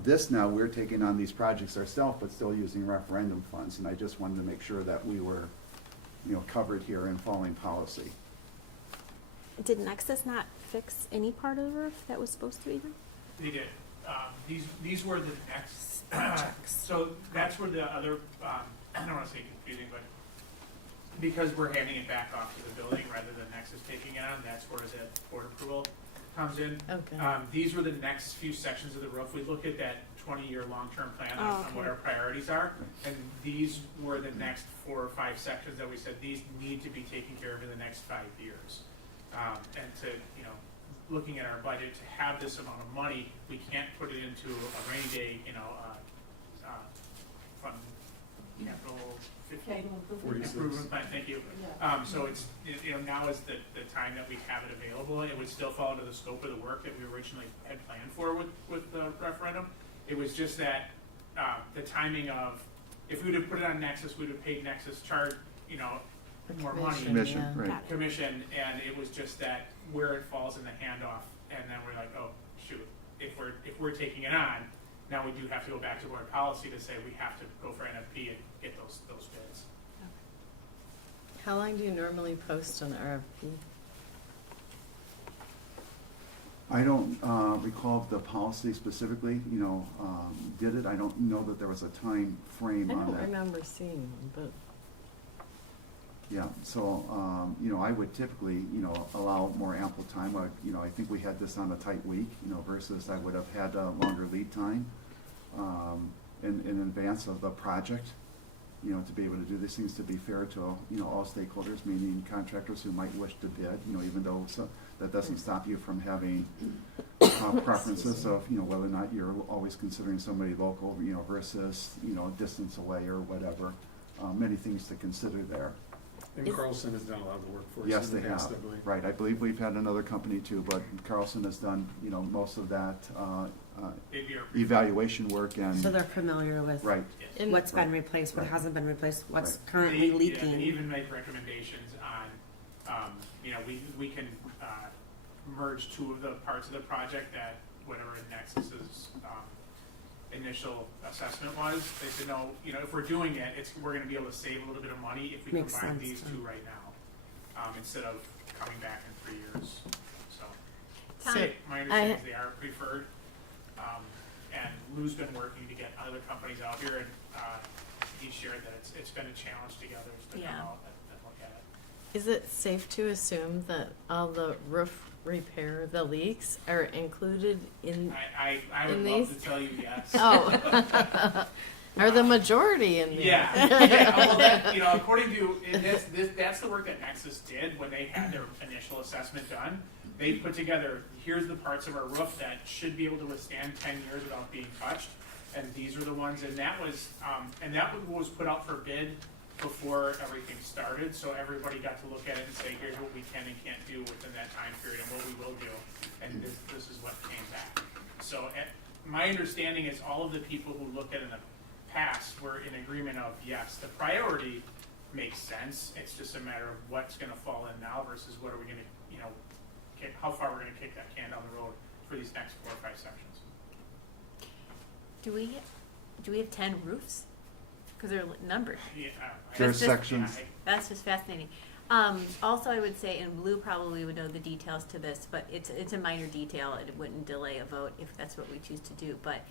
This now, we're taking on these projects ourselves, but still using referendum funds, and I just wanted to make sure that we were, covered here in following policy. Did Nexus not fix any part of the roof that was supposed to be done? They did. These were the next, so that's where the other, I don't want to say confusing, but because we're handing it back off to the building rather than Nexus taking it on, that's where it's at board approval. comes in. Okay. These were the next few sections of the roof. We look at that 20-year long-term plan on, Oh, on what okay. our priorities are, and these were the next 4 or 5 sections that we said these need to be taken care of in the next 5 years. And to, you know, looking at our budget, to have this amount of money, we can't put it into a rainy day, you know, fund, capital improvement plan, thank you. So it's, you know, now is the time that we have it available. It would still fall into the scope of the work that we originally had planned for with the referendum. It was just that, the timing of, if we would have put it on Nexus, we would have paid Nexus charge, you know, more money. Commission, Yeah. right. Commission, and it was just that where it falls in the handoff, and then we're like, oh, shoot, if we're taking it on, now we do have to go back to board policy to say we have to go for NFP and get those bids. How long do you normally post an RFP? I don't recall if the policy specifically, you know, did it. I don't know that there was a time frame I on don't that. remember seeing one, but Yeah, so, you know, I would typically, you know, allow more ample time. You know, I think we had this on a tight week, you know, versus I would have had a longer lead time in advance of the project, you know, to be able to do these things, to be fair to, you know, all stakeholders, meaning contractors who might wish to bid, you know, even though that doesn't stop you from having preferences of, you know, whether or not you're always considering somebody local, you know, versus, you know, distance away or whatever. Many things to consider there. And Carlson has done a lot of the work for us. Yes, in the they past, have. I believe. Right, I believe we've had another company too, but Carlson has done, you know, most of that They'd be our evaluation work So and, they're familiar with right, in, what's been replaced, what hasn't been replaced, what's Right. currently They leaking. even make recommendations on, you know, we can merge 2 of the parts of the project that whatever Nexus's initial assessment was. They said, no, you know, if we're doing it, we're gonna be able to save a little bit of money if we Makes combine sense, these yeah. 2 right now, instead of coming back in 3 years, so. So, My understanding is they are preferred, and Lou's been working to get other companies out here, and he shared that it's been a challenge together to come Yeah. out and look at it. is it safe to assume that all the roof repair, the leaks, are included in? I would In love these? to tell you yes. Oh, are the majority in there? Yeah, well, that, you know, according to, and that's the work that Nexus did when they had their initial assessment done. They put together, here's the parts of our roof that should be able to withstand 10 years without being touched, and these are the ones, and that was put out for bid before everything started, so everybody got to look at it and say, here's what we can and can't do within that time period and what we will do, and this is what came back. So my understanding is all of the people who looked at it in the past were in agreement of, yes, the priority makes sense, it's just a matter of what's gonna fall in now versus what are we gonna, you know, how far we're gonna kick that can down the road for these next 4 or 5 sections. Do we have 10 roofs? Because they're numbered. Yeah, there's just- sections. That's just fascinating. Also, I would say, and Lou probably would know the details to this, but it's a minor detail, and it wouldn't delay a vote if that's what we choose to do. But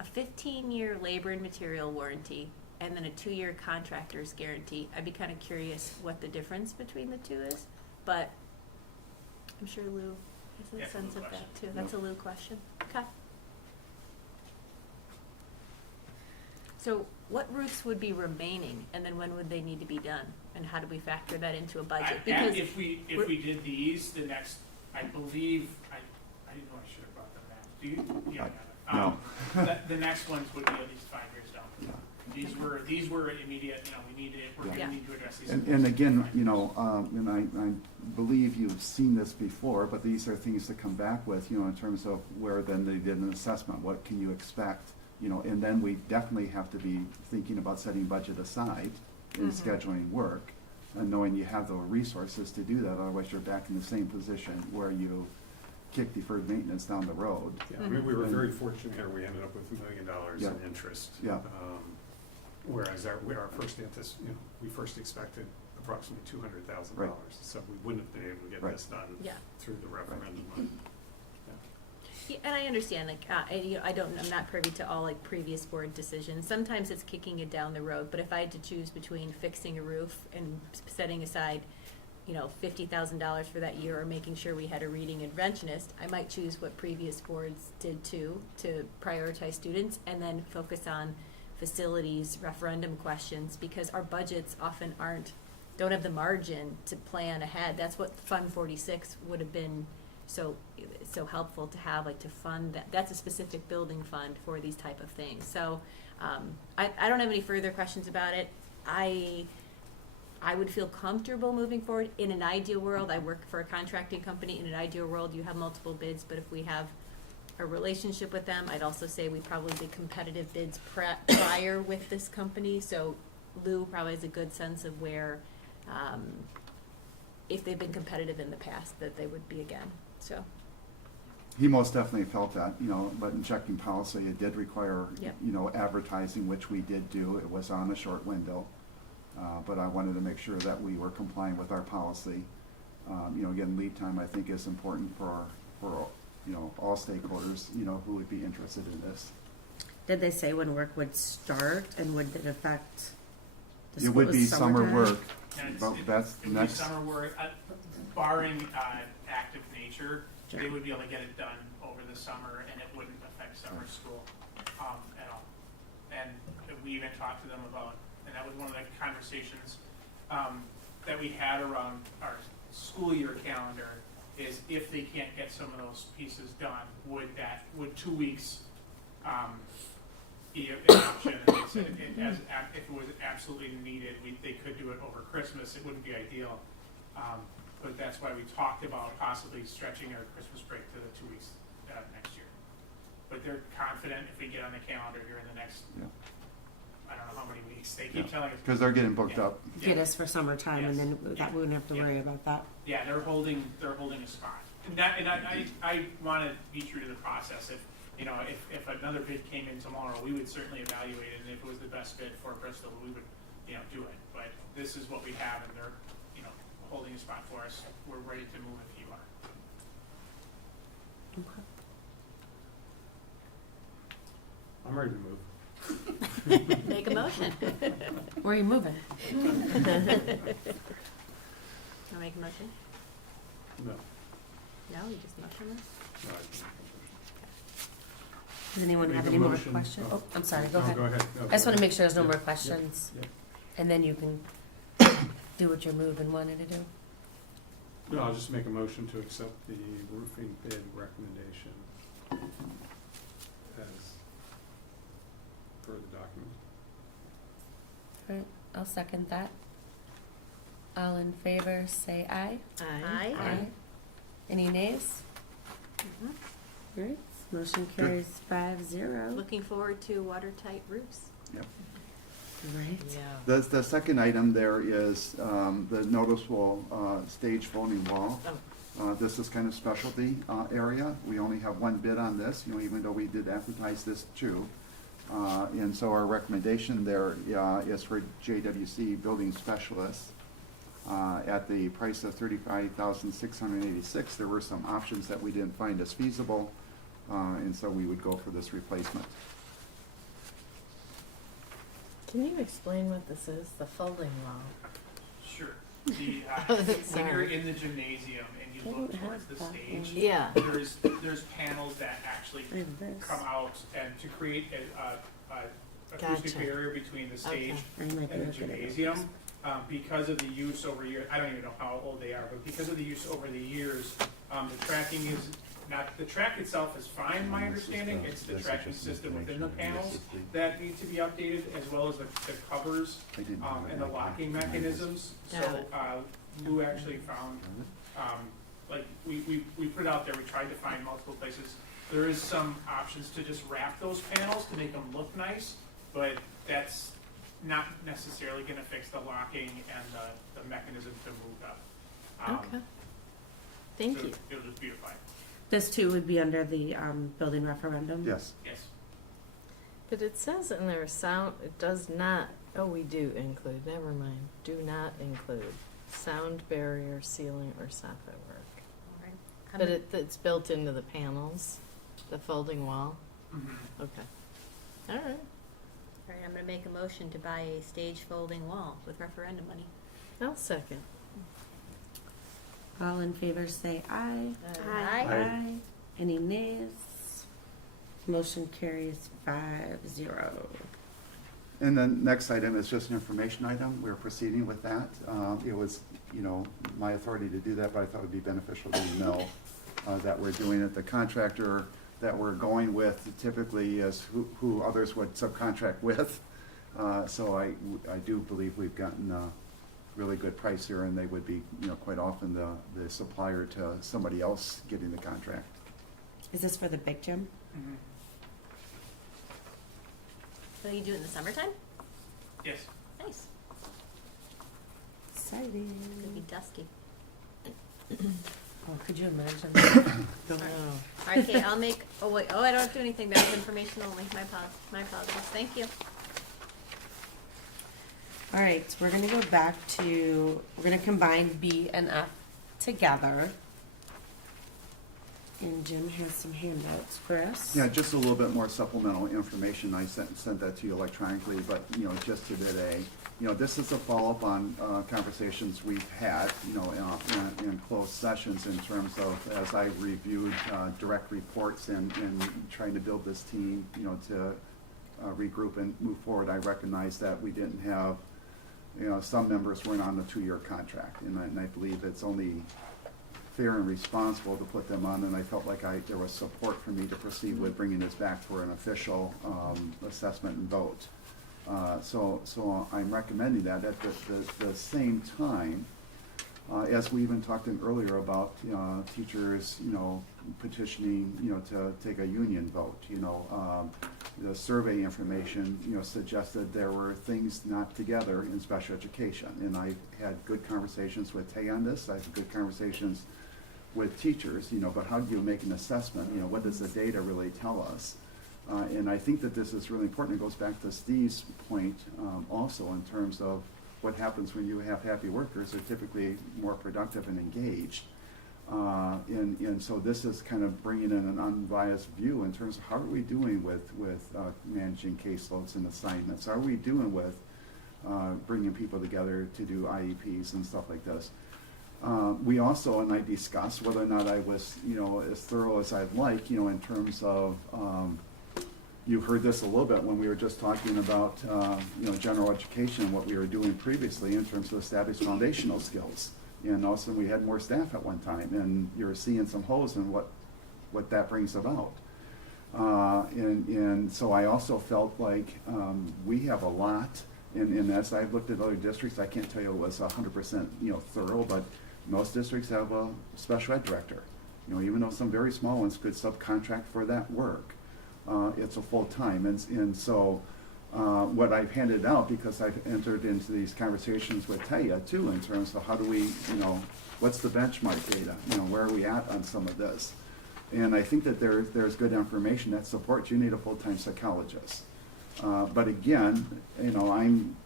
a 15-year labor and material warranty, and then a 2-year contractor's guarantee. I'd be kind of curious what the difference between the 2 is, but I'm sure Lou has Yeah, a sense Lou of question. that too. That's a Lou question. Okay. So what roofs would be remaining, and then when would they need to be done? And how do we factor that into a budget? And if we did these, the next, I believe, I didn't know I should have brought them back. Do you? Yeah, I got it. The next ones would be at least 5 years down the road. These were immediate, you know, we're Yeah. gonna need to address these. And again, you know, and I believe you've seen this before, but these are things to come back with, you know, in terms of where then they did an assessment, what can you expect? You know, and then we definitely have to be thinking about setting budget aside in scheduling work and knowing you have the resources to do that, otherwise you're back in the same position where you kick deferred maintenance down the road. Yeah, I mean, we were very fortunate here, we ended up with $1 million Yeah. in interest. Yeah. Whereas our first we first expected approximately $200,000. Right. So we wouldn't have been able to get Right. this done Yeah. through the referendum money. Yeah, and I understand, like, I'm not privy to all, like, previous board decisions. Sometimes it's kicking it down the road, but if I had to choose between fixing a roof and setting aside, $50,000 for that year, or making sure we had a reading interventionist, I might choose what previous boards did too, to prioritize students, and then focus on facilities, referendum questions, because our budgets often don't have the margin to plan ahead. That's what Fund 46 would have been so helpful to have, like, to fund that. That's a specific building fund for these type of things. So I don't have any further questions about it. I would feel comfortable moving forward. In an ideal world, I work for a contracting company. In an ideal world, you have multiple bids, but if we have a relationship with them, I'd also say we probably did competitive bids prior with this company. So Lou probably has a good sense of where, if they've been competitive in the past, that they would be again. So. He most definitely felt that, but in checking policy, it did require, Yep. Advertising, which we did do. It was on a short window. But I wanted to make sure that we were complying with our policy. Again, lead time, I think, is important for all stakeholders, who would be interested in this. Did they say when work would start, and would it affect the It school? would be summer summertime? work, And but that's the it'd be next, summer work, barring active nature, Sure. they would be able to get it done over the summer, and it wouldn't affect summer school at all. And we even talked to them about, and that was one of the conversations that we had around our school year calendar, is if they can't get some of those pieces done, would 2 weeks be an option? And they said if it was absolutely needed, they could do it over Christmas. It wouldn't be ideal, but that's why we talked about possibly stretching our Christmas break to the 2 weeks next year. But they're confident if we get on the calendar here in the next, Yeah. I don't know how many weeks, they keep telling us. because they're getting booked Yeah. up. Get us for summertime, and Yes. then that we wouldn't have to Yeah. worry about that. Yeah, they're holding a spot. And I want to be true to the process. If another bid came in tomorrow, we would certainly evaluate it, and if it was the best bid for Bristol, we would, do it. But this is what we have, and they're, holding a spot for us. We're ready to move if you are. I'm ready to move. Make a motion. Where are you moving? I'll make a motion. No. No, you just motionless. No, Does anyone Make have a any more motion. questions? Oh. Oh, I'm sorry, go No, ahead. go ahead. No, I just go want to ahead. make sure there's no more Yeah, questions, yeah. and then you can do what you're moving wanted to do. No, I'll just make a motion to accept the roofing bid recommendation as per the document. All right, I'll second that. All in favor, say aye. Aye. Aye. Any nays? Mhm. All right, motion carries 5-0. Looking forward to watertight roofs. Right. Yeah. The second item there is the noticeable stage folding wall. This is kind of specialty area. We only have one bid on this, even though we did advertise this too. And so our recommendation there is for JWC Building Specialists at the price of $35,686. There were some options that we didn't find as feasible, and so we would go for this replacement. Can you explain what this is, the folding wall? Sure. When you're Sorry. in the gymnasium and you I look don't towards have the that stage, one. Yeah. there's panels that actually I have this. come out and to create a acoustic Gotcha. barrier between the stage I might be and the looking at gymnasium. Because of the use over years, I don't even know how old they are, but because of the use over the years, the tracking is not, the track itself is fine, my understanding. It's the tracking system within the panels that need to be updated, as well as the covers and the locking mechanisms. So Lou actually found, like, we put it out there, we tried to find multiple places. There is some options to just wrap those panels to make them look nice, but that's not necessarily gonna fix the locking and the mechanism to move up. Okay. Thank So you. It'll just beautify. This too would be under the building referendum? Yes. Yes. But it says in there, it does not, we do include, never mind, do not include sound barrier, ceiling, or soffit work. All right. But it's built into the panels, the folding wall? Mm-hmm. Okay. All right. All right, I'm gonna make a motion to buy a stage folding wall with referendum money. I'll second. All in favor say aye. Aye. Aye. Any nays? Motion carries 5-0. And then next item is just an information item. We're proceeding with that. It was, my authority to do that, but I thought it would be beneficial to know that we're doing it. The contractor that we're going with typically is who others would subcontract with. So I do believe we've gotten a really good price here, and they would be, quite often the supplier to somebody else getting the contract. Is this for the big gym? So you do it in the summertime? Yes. Nice. Exciting. It's gonna be dusky. Oh, could you imagine? All right, Kate, I'll make, I don't have to do anything. That was information only. My apologies. Thank you. All right, we're gonna go back to, we're gonna combine B and F together. And Jim has some handouts for us. Yeah, just a little bit more supplemental information. I sent that to you electronically, but, just today. This is a follow-up on conversations we've had, in closed sessions in terms of, as I reviewed direct reports and trying to build this team, to regroup and move forward. I recognize that we didn't have, some members weren't on the 2-year contract, and I believe it's only fair and responsible to put them on, and I felt like there was support for me to proceed with bringing this back for an official assessment and vote. So I'm recommending that. At the same time, as we even talked earlier about teachers, petitioning, to take a union vote. The survey information, suggested there were things not together in special education, and I had good conversations with Tay on this. I had good conversations with teachers, but how do you make an assessment? What does the data really tell us? And I think that this is really important. It goes back to Steve's point also in terms of what happens when you have happy workers. They're typically more productive and engaged. And so this is kind of bringing in an unbiased view in terms of how are we doing with managing caseloads and assignments? How are we doing with bringing people together to do IEPs and stuff like this? We also, and I discussed whether or not I was, as thorough as I'd like, in terms of, you heard this a little bit when we were just talking about, general education and what we were doing previously in terms of established foundational skills. And also we had more staff at one time, and you're seeing some holes in what that brings about. And so I also felt like we have a lot, and as I've looked at other districts, I can't tell you it was 100% thorough, but most districts have a special ed director. Even though some very small ones could subcontract for that work, it's a full time. And so what I've handed out, because I've entered into these conversations with Taya too, in terms of how do we, what's the benchmark data? Where are we at on some of this? And I think that there's good information that supports you need a full-time psychologist. But again, I'm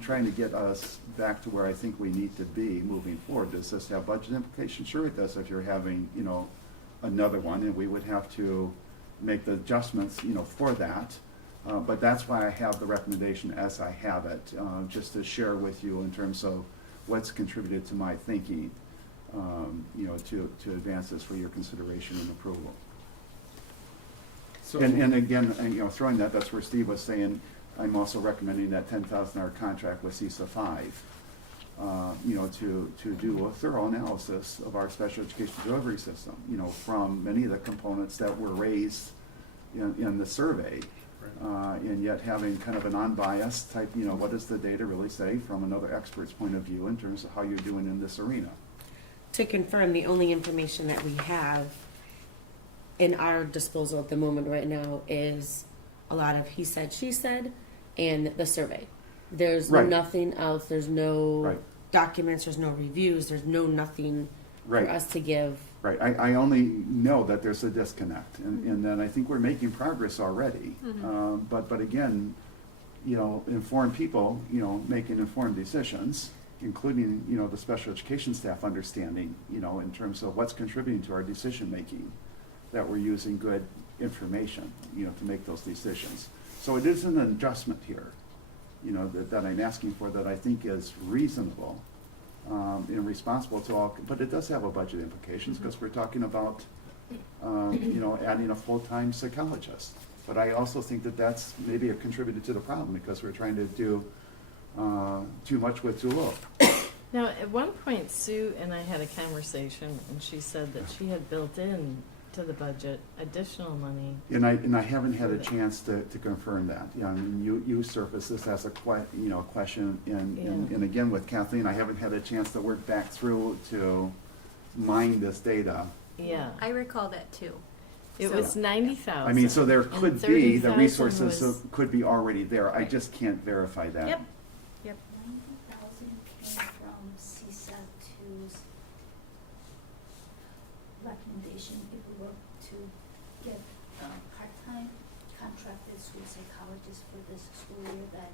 trying to get us back to where I think we need to be moving forward. Does this have budget implications? Sure it does if you're having, another one, and we would have to make the adjustments, for that. But that's why I have the recommendation as I have it, just to share with you in terms of what's contributed to my thinking, to advance this for your consideration and approval. So, And again, throwing that's where Steve was saying, I'm also recommending that $10,000 contract with CISA 5, to do a thorough analysis of our special education delivery system, from many of the components that were raised in the survey, and yet having kind of an unbiased type, what does the data really say from another expert's point of view in terms of how you're doing in this arena? To confirm, the only information that we have in our disposal at the moment right now is a lot of he said, she said, and the survey. There's Right. nothing else. There's no Right. documents. There's no reviews. There's no nothing Right. for us to give. Right, I only know that there's a disconnect, and then I think we're making progress already. But again, informed people, making informed decisions, including, the special education staff understanding, in terms of what's contributing to our decision-making, that we're using good information, to make those decisions. So it is an adjustment here, that I'm asking for that I think is reasonable. and responsible to all, but it does have a budget implications, because we're talking about, you know, adding a full-time psychologist. But I also think that that's maybe a contributor to the problem, because we're trying to do too much with too little. Now, at one point, Sue and I had a conversation, and she said that she had built in to the budget additional money. And I haven't had a chance to confirm that. Yeah, I mean, you surfaced this as a question, and again, with Kathleen, I haven't had a chance to work back through to mine this data. Yeah, I recall that too. it So- was 90,000. I mean, so there and could be, the 30,000 resources was- could be already there, I just can't verify that. Yep. 90,000 came from CSAT 2's recommendation if we were to get part-time contracted school psychologists for this school year, that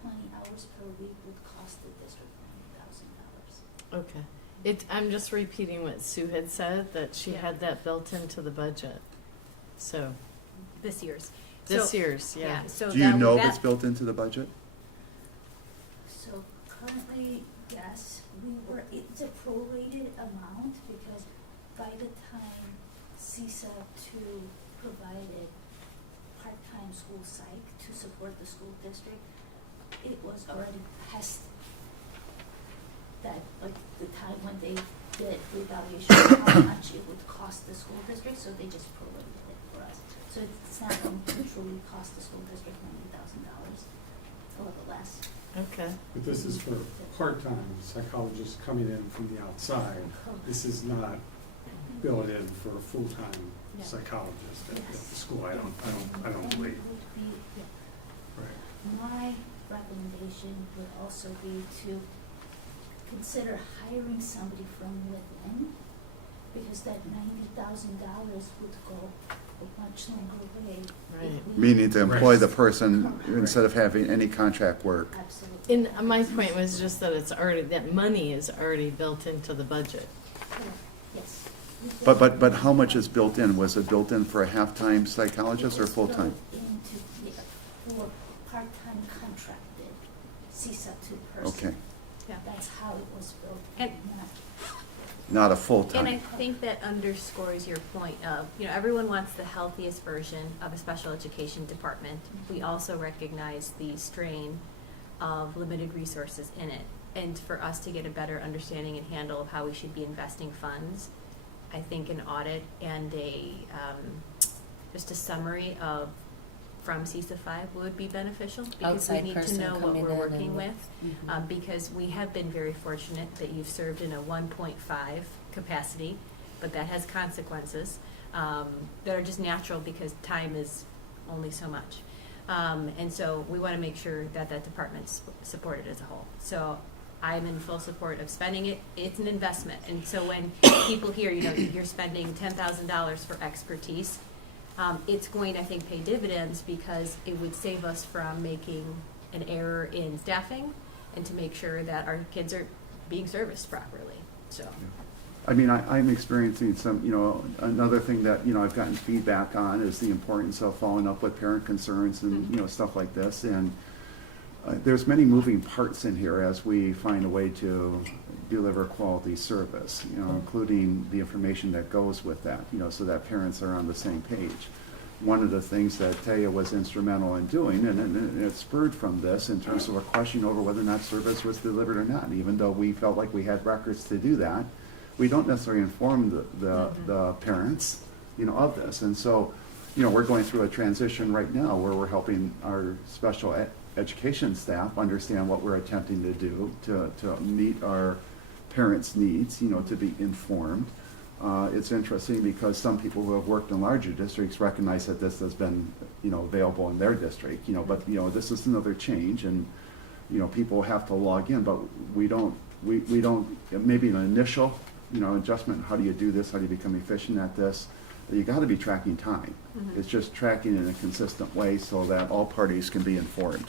20 hours per week would cost the district $90,000. Okay. I'm just repeating what Sue had said, that she had that built into the budget. So, This year's. this So- year's, yeah. So Do you that- know if that- it's built into the budget? So currently, yes, it's a prorated amount, because by the time CSAT 2 provided part-time school psych to support the school district, it was already past that, like, the time when they did the evaluation of how much it would cost the school district, so they just prorated it for us. So it's not going to truly cost the school district $90,000, a little less. Okay. But this is for part-time psychologists coming in from the outside. This is not built in for a full-time Yeah. psychologist at the Yes. school, I don't And believe. it would be, Right. my recommendation would also be to consider hiring somebody from within, because that $90,000 would go a much longer way. if Right. we- Meaning to employ the Correct. person instead of having any contract work. Absolutely. And my point was just that it's already, that money is already built into the budget. Correct. Yes. But how much is built in? Was it built in for a half-time psychologist or full-time? For part-time contracted CSAT 2 person. Okay, Yeah. That's how it was built. And- not a And I full-time. think that underscores your point of, you know, everyone wants the healthiest version of a special education department. We also recognize the strain of limited resources in it. And for us to get a better understanding and handle of how we should be investing funds, I think an audit and just a summary of from CISA 5 would be beneficial, because we Outside need to person know what coming we're in working and- with. Because we have been very fortunate that you've served in a 1.5 capacity, but that has consequences that are just natural, because time is only so much. And so we want to make sure that that department's supported as a whole. So I'm in full support of spending it. It's an investment. And so when people hear, you know, you're spending $10,000 for expertise, it's going to, I think, pay dividends, because it would save us from making an error in staffing, and to make sure that our kids are being serviced properly, so. I mean, I'm experiencing some, you know, another thing that, you know, I've gotten feedback on is the importance of following up with parent concerns and, you know, stuff like this. And there's many moving parts in here as we find a way to deliver quality service, you know, including the information that goes with that, you know, so that parents are on the same page. One of the things that Taya was instrumental in doing, and it spurred from this in terms of a question over whether or not service was delivered or not, even though we felt like we had records to do that. We don't necessarily inform the parents, you know, of this. And so, you know, we're going through a transition right now where we're helping our special education staff understand what we're attempting to do to meet our parents' needs, you know, to be informed. It's interesting because some people who have worked in larger districts recognize that this has been, you know, available in their district, you know, but, you know, this is another change, and, you know, people have to log in, but we don't, maybe an initial, you know, adjustment, how do you do this, how do you become efficient at this? You gotta be tracking time. It's just tracking in a consistent way so that all parties can be informed.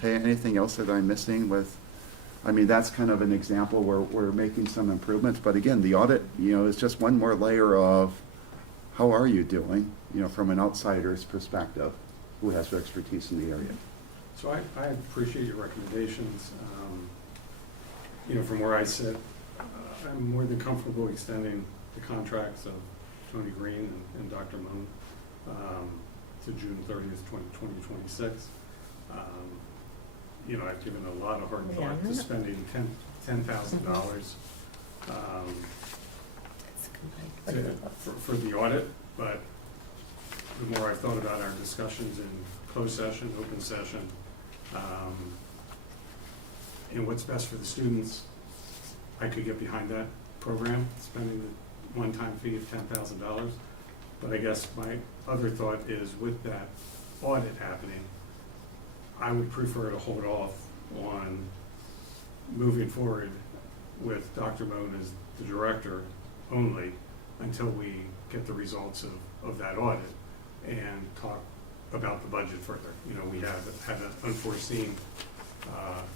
Taya, anything else that I'm missing with? I mean, that's kind of an example where we're making some improvements, but again, the audit, you know, is just one more layer of how are you doing, you know, from an outsider's perspective who has expertise in the area. So I appreciate your recommendations. from where I sit, I'm more than comfortable extending the contracts of Tony Green and Dr. Moon to June 30th, 2026. I've given a lot of hard thought to spending $10,000 for the audit, but the more I've thought about our discussions in closed session, open session, and what's best for the students, I could get behind that program, spending the one-time fee of $10,000. But I guess my other thought is with that audit happening, I would prefer to hold off on moving forward with Dr. Moan as the director only until we get the results of that audit and talk about the budget further. We have had an unforeseen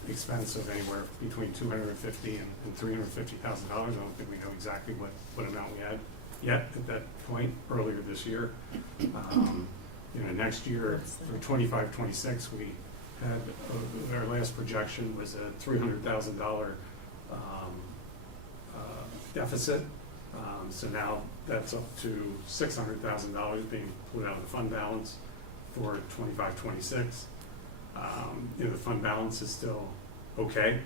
expense of anywhere between $250,000 and $350,000. I don't think we know exactly what amount we had yet at that point earlier this year. Next year for 25-26, we had our last projection was a $300,000 deficit. So now that's up to $600,000 being pulled out of the fund balance for 25-26. The fund balance is still okay,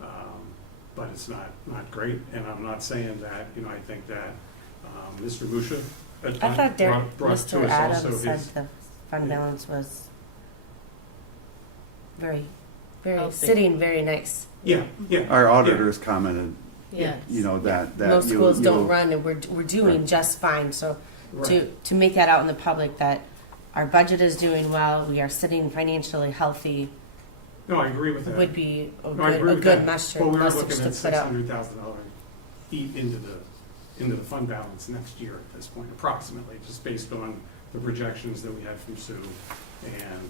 but it's not great. And I'm not saying that, I think that Mr. Musha I thought brought Mr. to us Adams also said his, the fund balance was very, Healthy. sitting very nice. yeah. Our auditors commented, Yes. that Most you- schools don't you'll- run, and we're doing Right. just fine. So Right. to make that out in the public that our budget is doing well, we are sitting financially healthy, No, I agree with that. would be a No, I agree good with that. message But we were message looking to at put out. $600,000 into the fund balance next year at this point, approximately, just based on the projections that we had from Sue and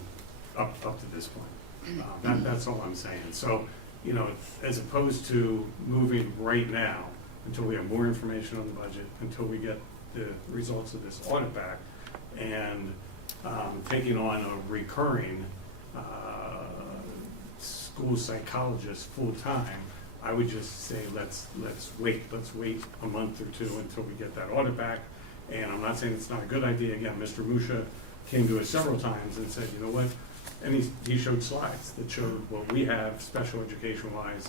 up to this point. That's all I'm saying. So, as opposed to moving right now until we have more information on the budget, until we get the results of this audit back, and taking on a recurring school psychologist full-time, I would just say let's wait a month or two until we get that audit back. And I'm not saying it's not a good idea. Again, Mr. Musha came to us several times and said, you know what? And he showed slides that showed what we have special education-wise,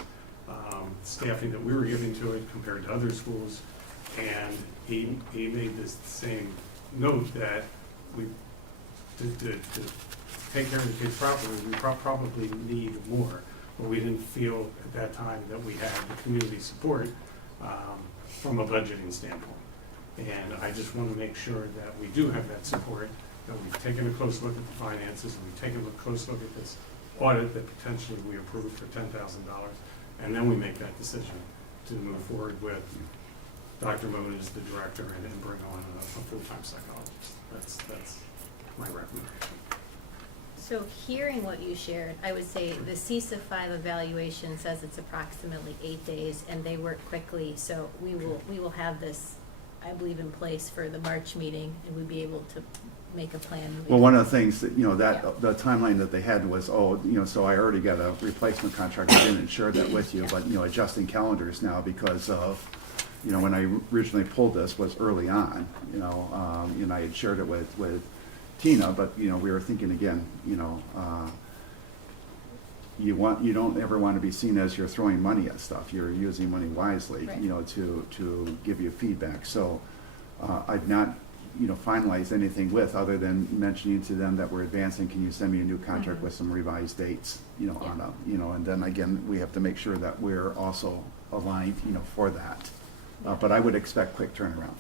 staffing that we were giving to it compared to other schools. And he made this same note that to take care of the kids properly, we probably need more. But we didn't feel at that time that we had the community support from a budgeting standpoint. And I just want to make sure that we do have that support, that we've taken a close look at the finances, and we've taken a close look at this audit that potentially we approved for $10,000, and then we make that decision to move forward with Dr. Moon as the director and then bring on a full-time psychologist. That's my recommendation. So hearing what you shared, I would say the CISA 5 evaluation says it's approximately 8 days, and they work quickly, so we will have this, I believe, in place for the March meeting, and we'll be able to make a plan. Well, one of the things that, that Yeah. the timeline that they had was, so I already got a replacement contract. I didn't share that with you, but, adjusting calendars now because of, when I originally pulled this was early on, I had shared it with Tina, but, we were thinking again, you don't ever want to be seen as you're throwing money at stuff. You're using money wisely, Right. to give you feedback. So I've not, finalized anything other than mentioning to them that we're advancing. Can you send me a new contract with some revised dates, on a, and then again, we have to make sure that we're also aligned, for that. But I would expect quick turnaround.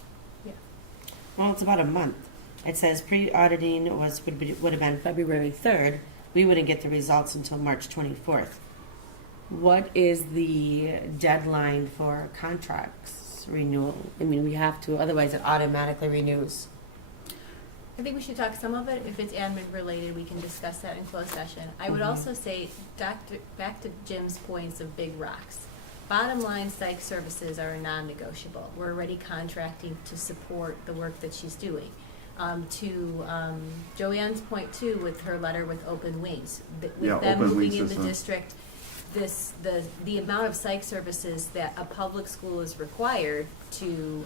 Well, it's about a month. It says pre-auditing would have been February 3rd. We wouldn't get the results until March 24th. What is the deadline for contracts renewal? I mean, we have to, otherwise it automatically renews. I think we should talk some of it. If it's admin related, we can discuss that in closed session. I would also say, back to Jim's points of big rocks. Bottom line, psych services are non-negotiable. We're already contracting to support the work that she's doing. To Joanne's point too, with her letter with Open Wings, with Yeah, them Open moving Wings in is the a- district, the amount of psych services that a public school is required to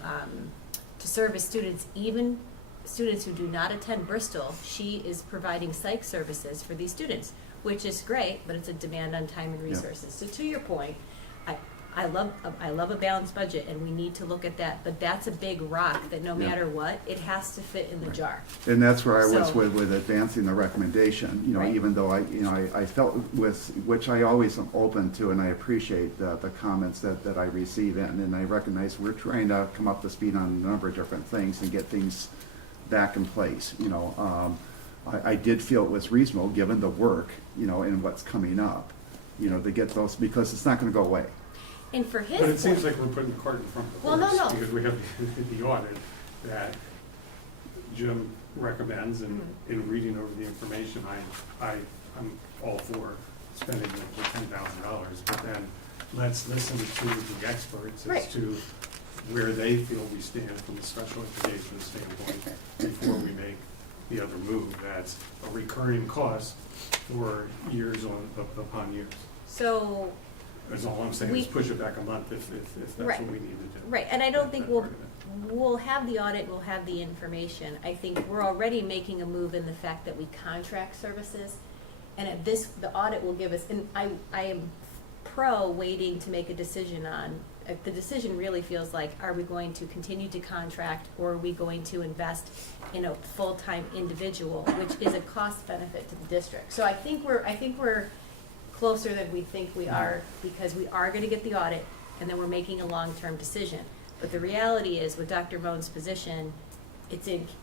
service students, even students who do not attend Bristol, she is providing psych services for these students, which is great, but it's a demand on time and resources. So to your point, I love a balanced budget, and we need to look at that, but that's a big rock that no matter what, it has to fit in the jar. And that's where I was So- with advancing the recommendation, you know, Right. even though I felt which I always am open to, and I appreciate the comments that I receive in, and I recognize we're trying to come up to speed on a number of different things and get things back in place, you know. I did feel it was reasonable, given the work, you know, and what's coming up, you know, to get those, because it's not gonna go away. And for his But it point, seems like we're putting the cart in front of the Well, no, horse. no. Because we have the audit that Jim recommends, and in reading over the information, I'm all for spending the $10,000. But then let's listen to the experts Right. as to where they feel we stand from a special education standpoint before we make the other move. That's a recurring cost for years upon years. so, That's all I'm saying, is push it back a month if that's Right. what we need to do. right, and I don't think That part of it. we'll have the audit, we'll have the information. I think we're already making a move in the fact that we contract services, and at this, the audit will give us, and I am pro waiting to make a decision on, the decision really feels like, are we going to continue to contract, or are we going to invest in a full-time individual, which is a cost benefit to the district? So I think we're closer than we think we are, because we are gonna get the audit, and then we're making a long-term decision. But the reality is, with Dr. Moan's position,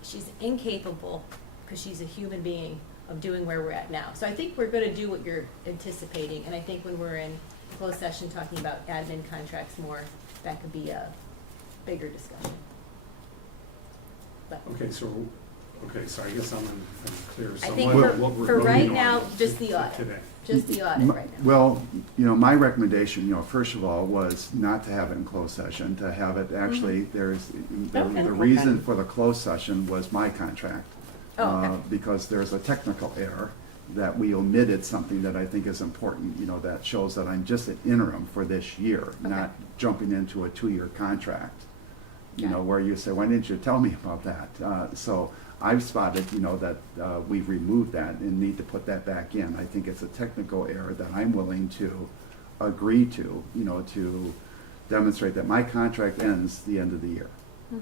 she's incapable, because she's a human being, of doing where we're at now. So I think we're gonna do what you're anticipating, and I think when we're in closed session talking about admin contracts more, that could be a bigger discussion. But Okay, so I guess I'm unclear. So I think what we're for right voting on now, just the audit. today. Just the audit right now. Well, you know, my recommendation, you know, first of all, was not to have it in closed session, to have it, actually, Okay. the reason for the closed session was my contract. Oh, okay. Because there's a technical error that we omitted something that I think is important, you know, that shows that I'm just an interim for this year, not jumping into a 2-year contract. You know, where you say, why didn't you tell me about that? So I've spotted, you know, that we've removed that and need to put that back in. I think it's a technical error that I'm willing to agree to, you know, to demonstrate that my contract ends the end of the year. Mhm.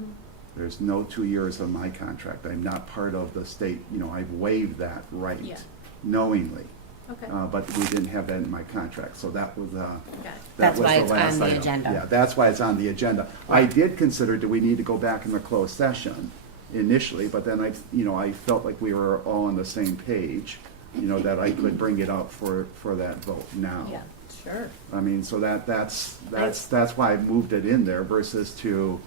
There's no 2 years of my contract. I'm not part of the state, you know, I've waived that right Yeah. knowingly. Okay. But we didn't have that in my contract, so that was, Got it. that That's was why the it's on last the item. agenda. Yeah, that's why it's on the agenda. I did consider, do we need to go back in the closed session initially, but then I felt like we were all on the same page, you know, that I could bring it up for that vote now. Yeah. Sure. I mean, so that's why I moved it in there versus to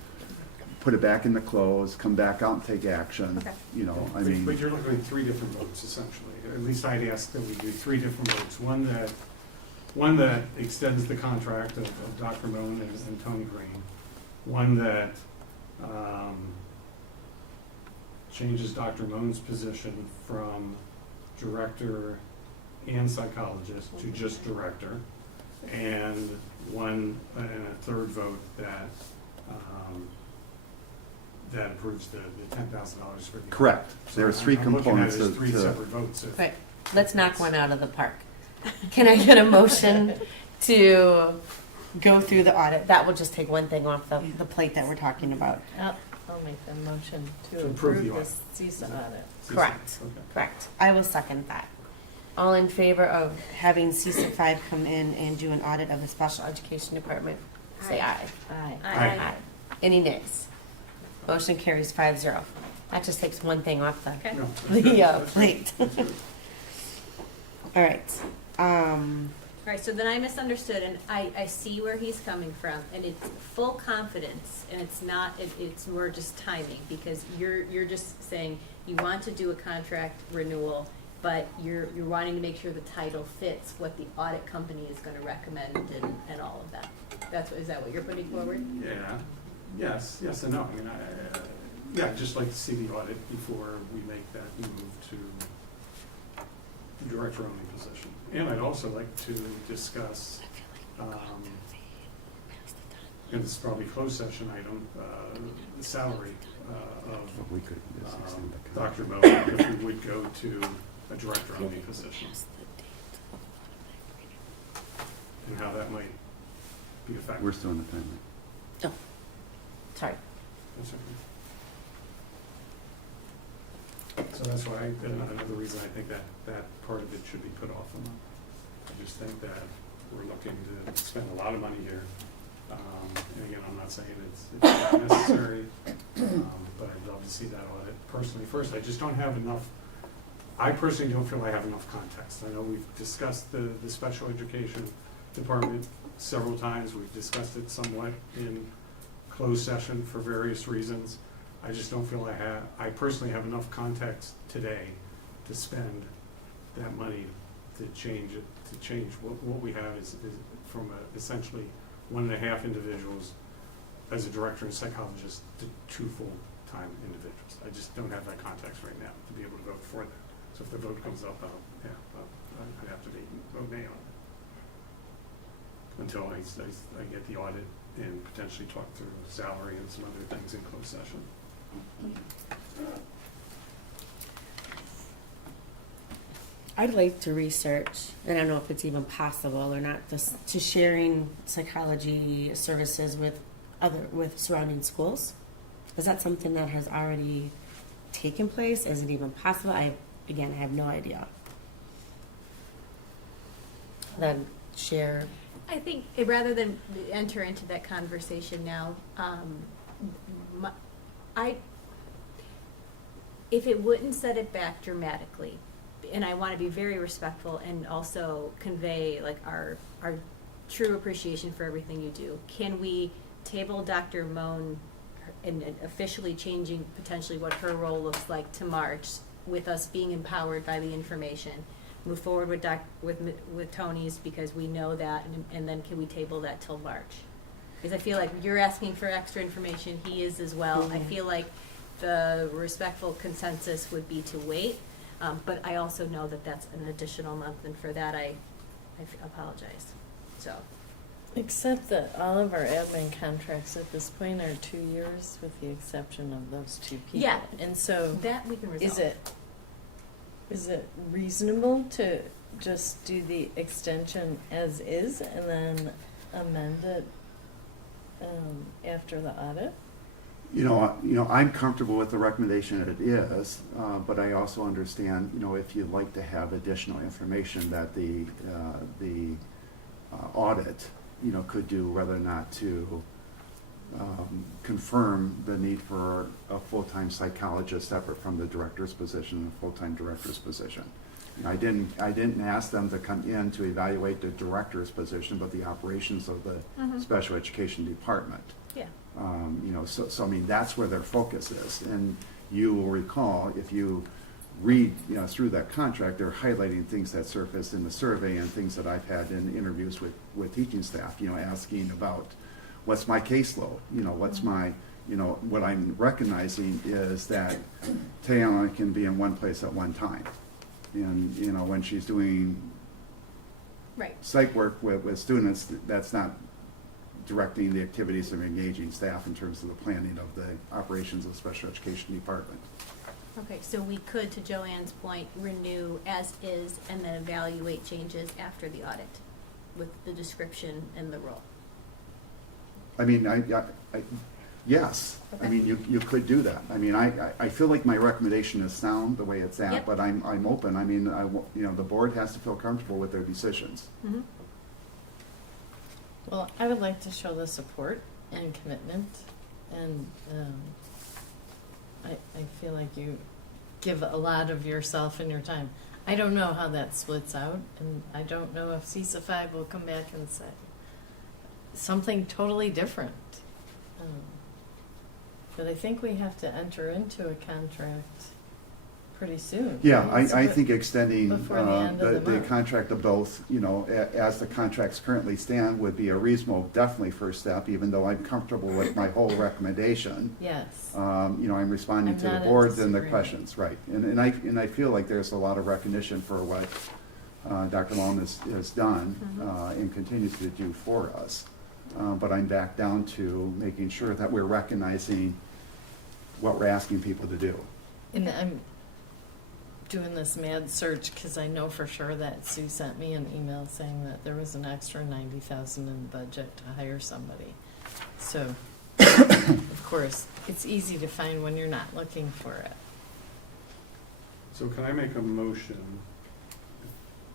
put it back in the close, come back out and take action, Okay. you know, I But mean. you're looking at 3 different votes essentially. At least I'd ask that we do 3 different votes. One that extends the contract of Dr. Moan and Tony Green. One that changes Dr. Moan's position from director and psychologist to just director. And a third vote that approves the $10,000 for the. Correct. There's 3 components I'm looking at it as 3 to- separate votes. Right, let's knock one out of the park. Can I get a motion to go through the audit? That will just take one thing off the plate that we're talking about. I'll make the motion to To approve the approve the audit. CISA audit. Correct. Okay. Correct. I will second that. All in favor of having CSIP 5 come in and do an audit of the special education department, say aye. Aye. Aye. Any nays? Motion carries 5-0. That just takes one thing off Okay. No, that's the good. That's good. plate. That's good. All right. All right, so then I misunderstood, and I see where he's coming from, and it's full confidence, and it's not, it's more just timing, because you're just saying you want to do a contract renewal, but you're wanting to make sure the title fits what the audit company is gonna recommend and all of that. Is that what you're putting forward? Yeah, yes and no. I mean, yeah, I'd just like to see the audit before we make that move to the director-only position. And I'd also like to discuss, and this is probably closed session item, the salary of We could just extend the Dr. contract. Mo, if we would go to a director only position, and how that might be effective. We're still in the timeline. Sorry. That's okay. So that's why, another reason I think that that part of it should be put off a month. I just think that we're looking to spend a lot of money here. And again, I'm not saying it's not necessary, but I'd love to see that audit personally first. I just don't have enough, I personally don't feel I have enough context. I know we've discussed the special education department several times. We've discussed it somewhat in closed session for various reasons. I just don't feel I personally have enough context today to spend that money to change it, to change what we have is from essentially 1.5 individuals as a director and psychologist to 2 full-time individuals. I just don't have that context right now to be able to vote for that. So if the vote comes up, I'd have to vote nay on it until I get the audit and potentially talk through salary and some other things in closed session. I'd like to research, and I don't know if it's even possible or not, to sharing psychology services with surrounding schools. Is that something that has already taken place? Is it even possible? I have no idea. Then share. I think rather than enter into that conversation now, if it wouldn't set it back dramatically, and I want to be very respectful and also convey like our true appreciation for everything you do, can we table Dr. Moan and officially changing potentially what her role looks like to March, with us being empowered by the information? Move forward with Tony's because we know that, and then can we table that till March? Because I feel like you're asking for extra information, he is as well. I feel like the respectful consensus would be to wait, but I also know that that's an additional month, and for that I apologize. So, Except that all of our admin contracts at this point are 2 years, with the exception of those 2 people. Yeah. And so, that we can resolve. is it reasonable to just do the extension as is and then amend it after the audit? You know, I'm comfortable with the recommendation that it is, but I also understand, if you'd like to have additional information that the audit, could do, whether or not to confirm the need for a full-time psychologist separate from the director's position and a full-time director's position. I didn't ask them to come in to evaluate the director's position, but the operations of the special education department. Yeah. So I mean, that's where their focus is. And you will recall, if you read, through that contract, they're highlighting things that surface in the survey and things that I've had in interviews with teaching staff, asking about what's my caseload, what's my, what I'm recognizing is that Tayana can be in one place at one time. And, when she's doing Right. psych work with students, that's not directing the activities of engaging staff in terms of the planning of the operations of the special education department. Okay, so we could, to Joanne's point, renew as is and then evaluate changes after the audit with the description and the role. I mean, yes, I mean, you could do that. I mean, I feel like my recommendation is sound the way it's at, Yep. but I'm open. I mean, the board has to feel comfortable with their decisions. Mm-hmm. Well, I would like to show the support and commitment, and I feel like you give a lot of yourself and your time. I don't know how that splits out, and I don't know if CISA 5 will come back and say something totally different. But I think we have to enter into a contract pretty soon. Yeah, right? I think extending before the end of the month. contract of both, as the contracts currently stand, would be a reasonable, definitely first step, even though I'm comfortable with my whole recommendation. Yes. I'm responding I'm to the not in boards and the disagreement. questions, right. And I feel like there's a lot of recognition for what Dr. Malone has done and continues to do for us. But I'm back down to making sure that we're recognizing what we're asking people to do. And I'm doing this mad search because I know for sure that Sue sent me an email saying that there was an extra $90,000 in the budget to hire somebody. So, of course, it's easy to find when you're not looking for it. So can I make a motion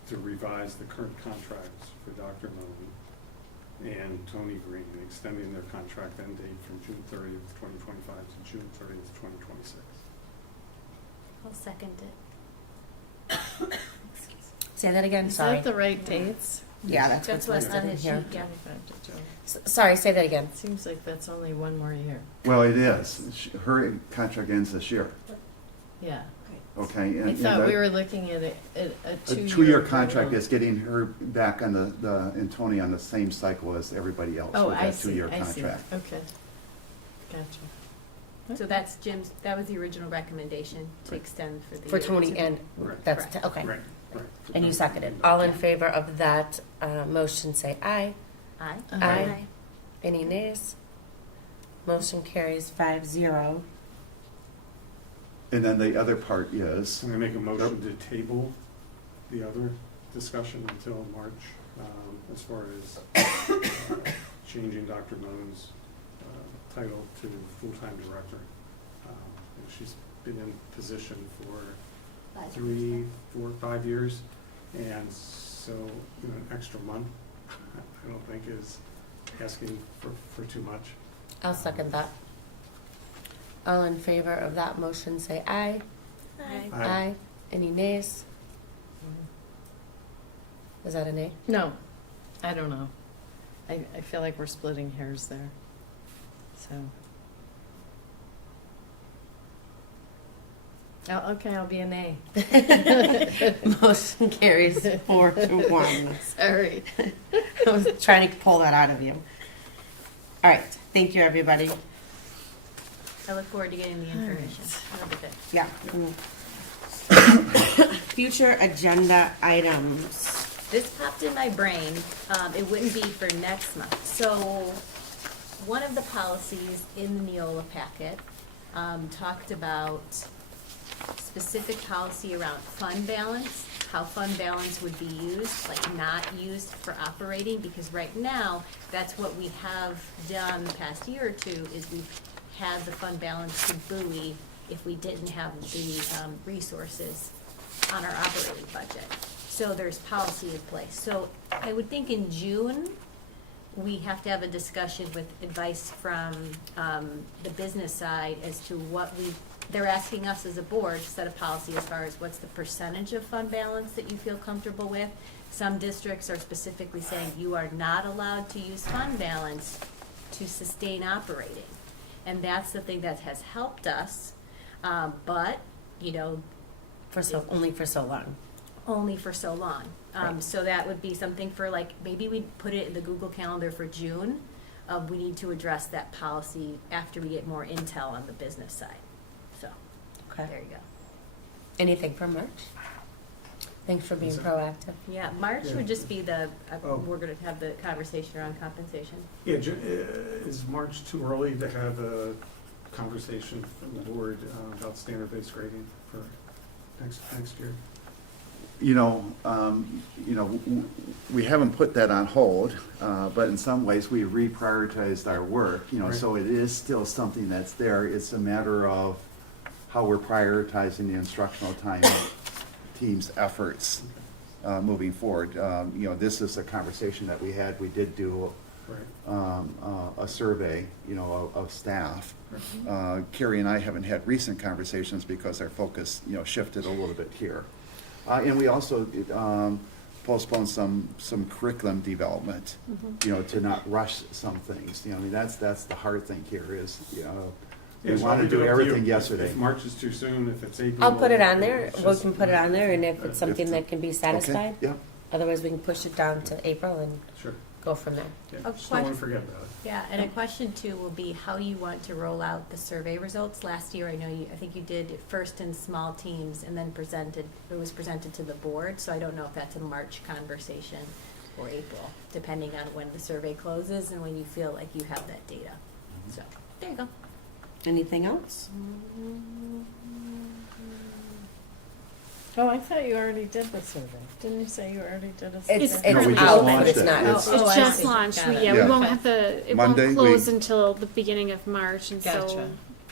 to revise the current contracts for Dr. Moon and Tony Green, extending their contract end date from June 30th, 2025 to June 30th, 2026? I'll second it. Say that again, Is sorry. that the right dates? Yeah, that's That's what's what's listed on in his here. sheet, yeah. Sorry, say that again. Seems like that's only one more year. Well, it is. Her contract ends this year, Yeah. okay? I thought we were looking at a A two-year. two-year contract program. is getting her back on and Tony on the same cycle as everybody else Oh, with I that see, two-year I see. contract. Okay. Gotcha. So that's Jim's, that was the original recommendation to extend for the. For year. Tony and, Right. that's, Correct. okay. Right, right. And you seconded. All in favor of that motion, say aye. Aye. Aye. Any nays? Motion carries 5-0. And then the other part is, I'm going to make a motion to table the other discussion until March, as far as changing Dr. Moon's title to full-time director. And she's been in position for 3, 4, 5 years, and so an extra month, I don't think is asking for too much. I'll second that. All in favor of that motion, say aye. Aye. Aye. Any nays? Is that a nay? No, I don't know. I feel like we're splitting hairs there. So. Oh, okay, I'll be a nay. Motion carries 4-1. Sorry. I was trying to pull that out of you. All right, thank you, everybody. I look forward to getting the information. That'll be good. Yeah. Future agenda items. This popped in my brain. It wouldn't be for next month. So one of the policies in the Neola packet talked about specific policy around fund balance, how fund balance would be used, like not used for operating, because right now, that's what we have done the past year or two, is we've had the fund balance to buoy if we didn't have the resources on our operating budget. So there's policy in place. So I would think in June, we have to have a discussion with advice from the business side as to what they're asking us as a board to set a policy as far as what's the percentage of fund balance that you feel comfortable with. Some districts are specifically saying you are not allowed to use fund balance to sustain operating. And that's the thing that has helped us, but, Only for so long. only for so long. Right. So that would be something for maybe we put it in the Google Calendar for June. We need to address that policy after we get more intel on the business side. So, Okay. there you go. Anything for March? Thanks for being proactive. Yeah, March Yeah. would just be Oh. we're gonna have the conversation around compensation. Yeah, is March too early to have a conversation from the board about standard-based grading for next year? We haven't put that on hold, but in some ways, we reprioritized our work, Right. so it is still something that's there. It's a matter of how we're prioritizing the instructional time team's efforts moving forward. This is a conversation that we had. We did do Right. a survey, of staff. Carrie and I haven't had recent conversations because our focus, shifted a little bit here. And we also postponed some curriculum development, to not rush some things. That's the hard thing here is, we Yeah, so want to I'll do leave it up everything you. yesterday. If March is too soon, if it's April. I'll put it on there. it's We just- can put it on there, and if it's something that can be Okay, satisfied, yeah. otherwise we can push it down to April and Sure. go from there. Yeah, Oh, just don't want to forget about it. Yeah, and a question too will be how you want to roll out the survey results. Last year, I think you did it first in small teams and then it was presented to the board. So I don't know if that's a March conversation or April, depending on when the survey closes and when you feel like you have that data. So, there you go. Anything else? Oh, I thought you already did the survey. Didn't you say you already did a survey? It's No, we just out, but launched it's it. not. It's- Oh, It's I just see. launched. Got it. Yeah, Yeah. we won't have it Monday, won't close we- until the beginning of March, and Gotcha. so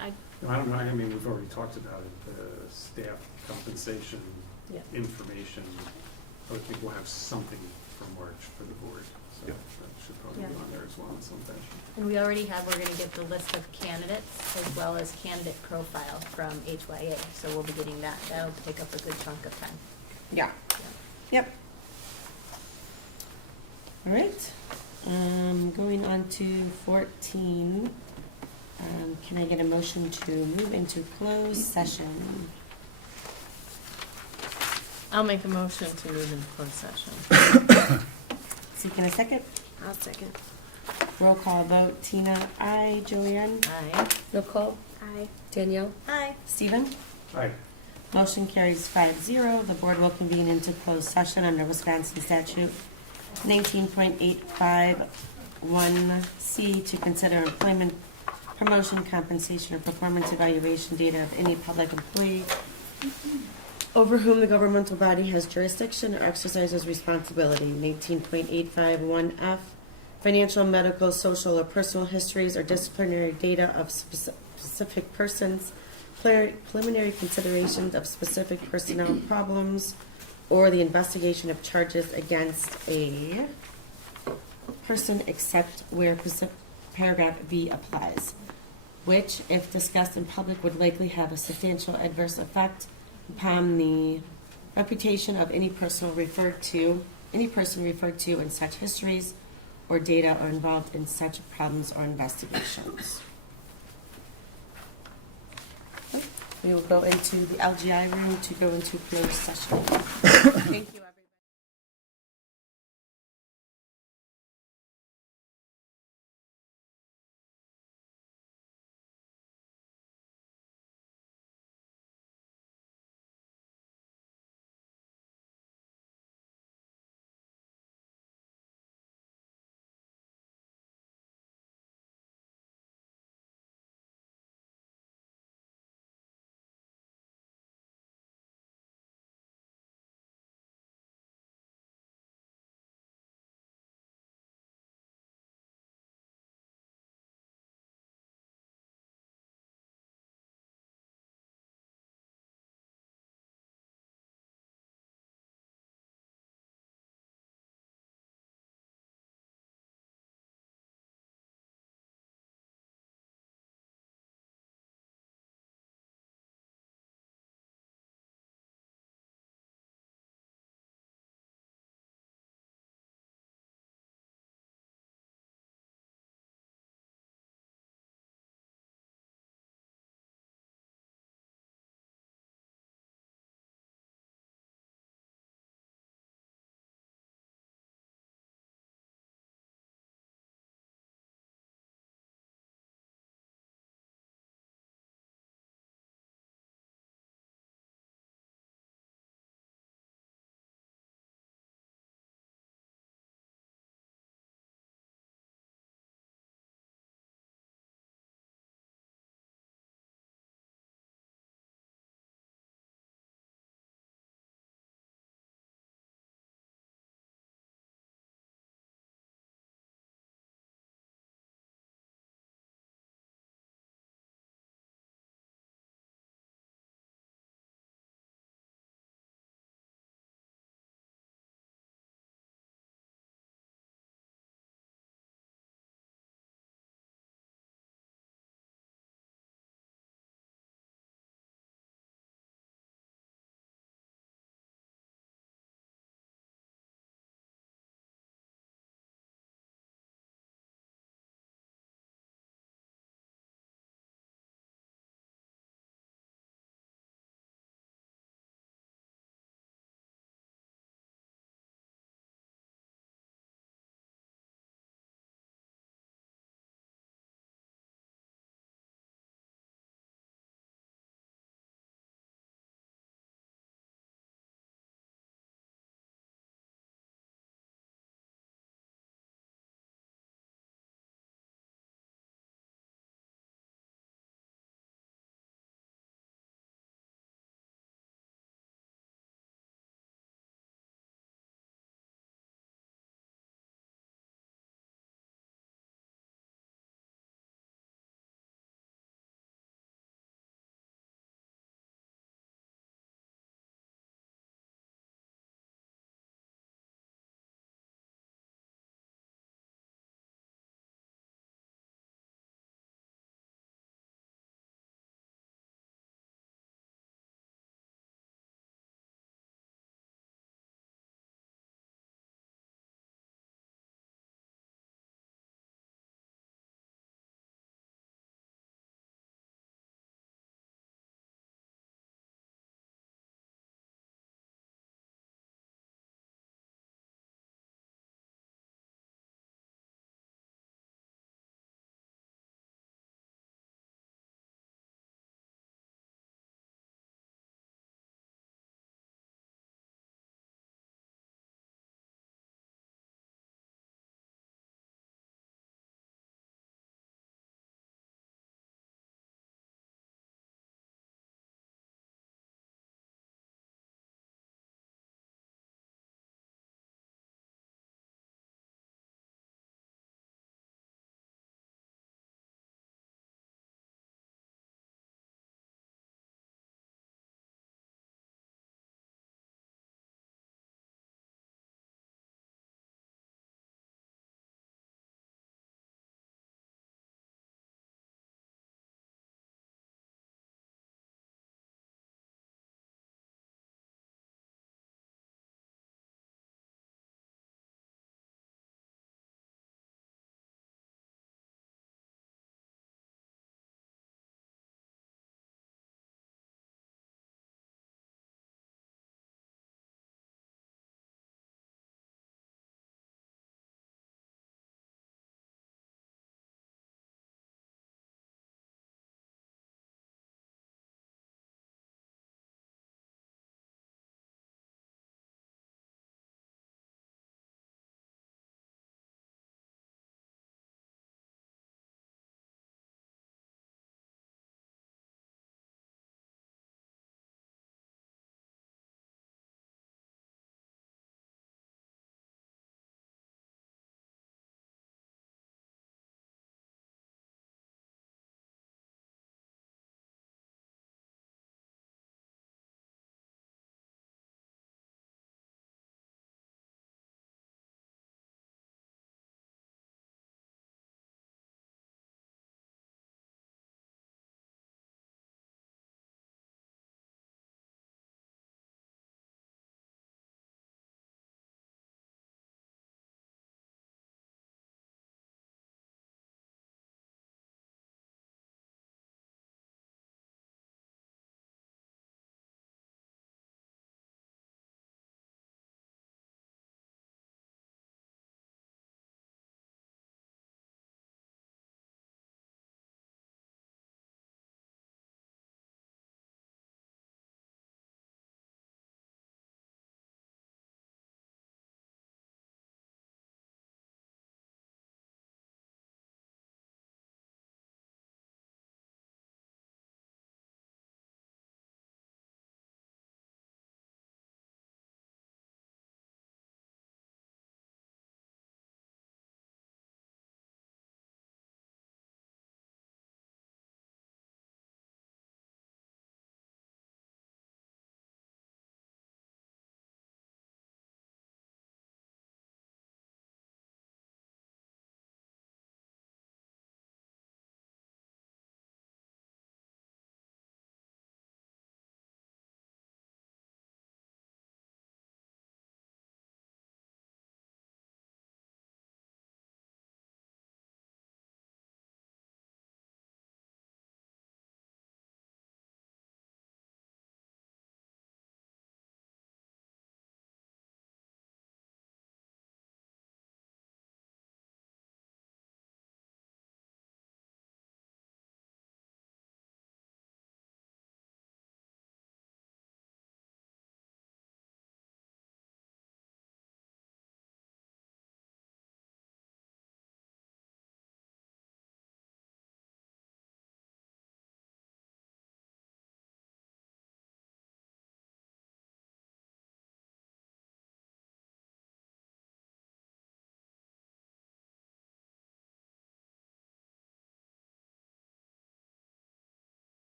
I No, I don't know, I mean, we've already talked about it, the staff compensation Yeah. information. I would think we'll have something for March for the board, so Yeah. that should probably be Yeah. on there as well in some fashion. And we're gonna get the list of candidates as well as candidate profile from HYA. So we'll be getting that. That'll take up a good chunk of time. Yeah. Yep. All right. Going on to 14. Can I get a motion to move into closed session? I'll make a motion to move into closed session. Seeking a second? I'll second. Roll call vote. Tina, aye. Joanne? Aye. Nicole? Aye. Danielle? Hi. Stephen? Aye. Motion carries 5-0. The board will convene into closed session under Wisconsin statute 19.851C to consider employment, promotion, compensation, or performance evaluation data of any public employee over whom the governmental body has jurisdiction or exercises responsibility. 19.851F, financial, medical, social, or personal histories or disciplinary data of specific persons, preliminary considerations of specific personnel problems, or the investigation of charges against a person except where paragraph V applies, which, if discussed in public, would likely have a substantial adverse effect upon the reputation of any person referred to in such histories or data or involved in such problems or investigations. We will go into the LGI room to go into closed session. Thank you.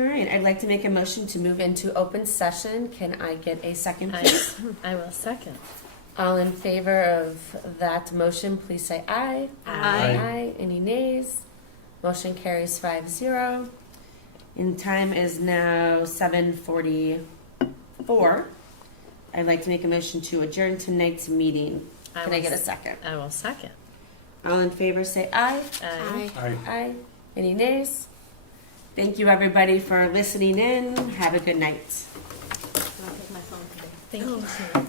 All right, I'd like to make a motion to move into open session. Can I get a second, please? I will second. All in favor of that motion, please say aye. Aye. Aye. Any nays? Motion carries 5-0. And time is now 7:44. I'd like to make a motion to adjourn tonight's meeting. Can I get a second? I will second. All in favor, say aye. Aye. Aye. Aye. Any nays? Thank you, everybody, for listening in. Have a good night. I'll take my phone today. Thank you, Sue.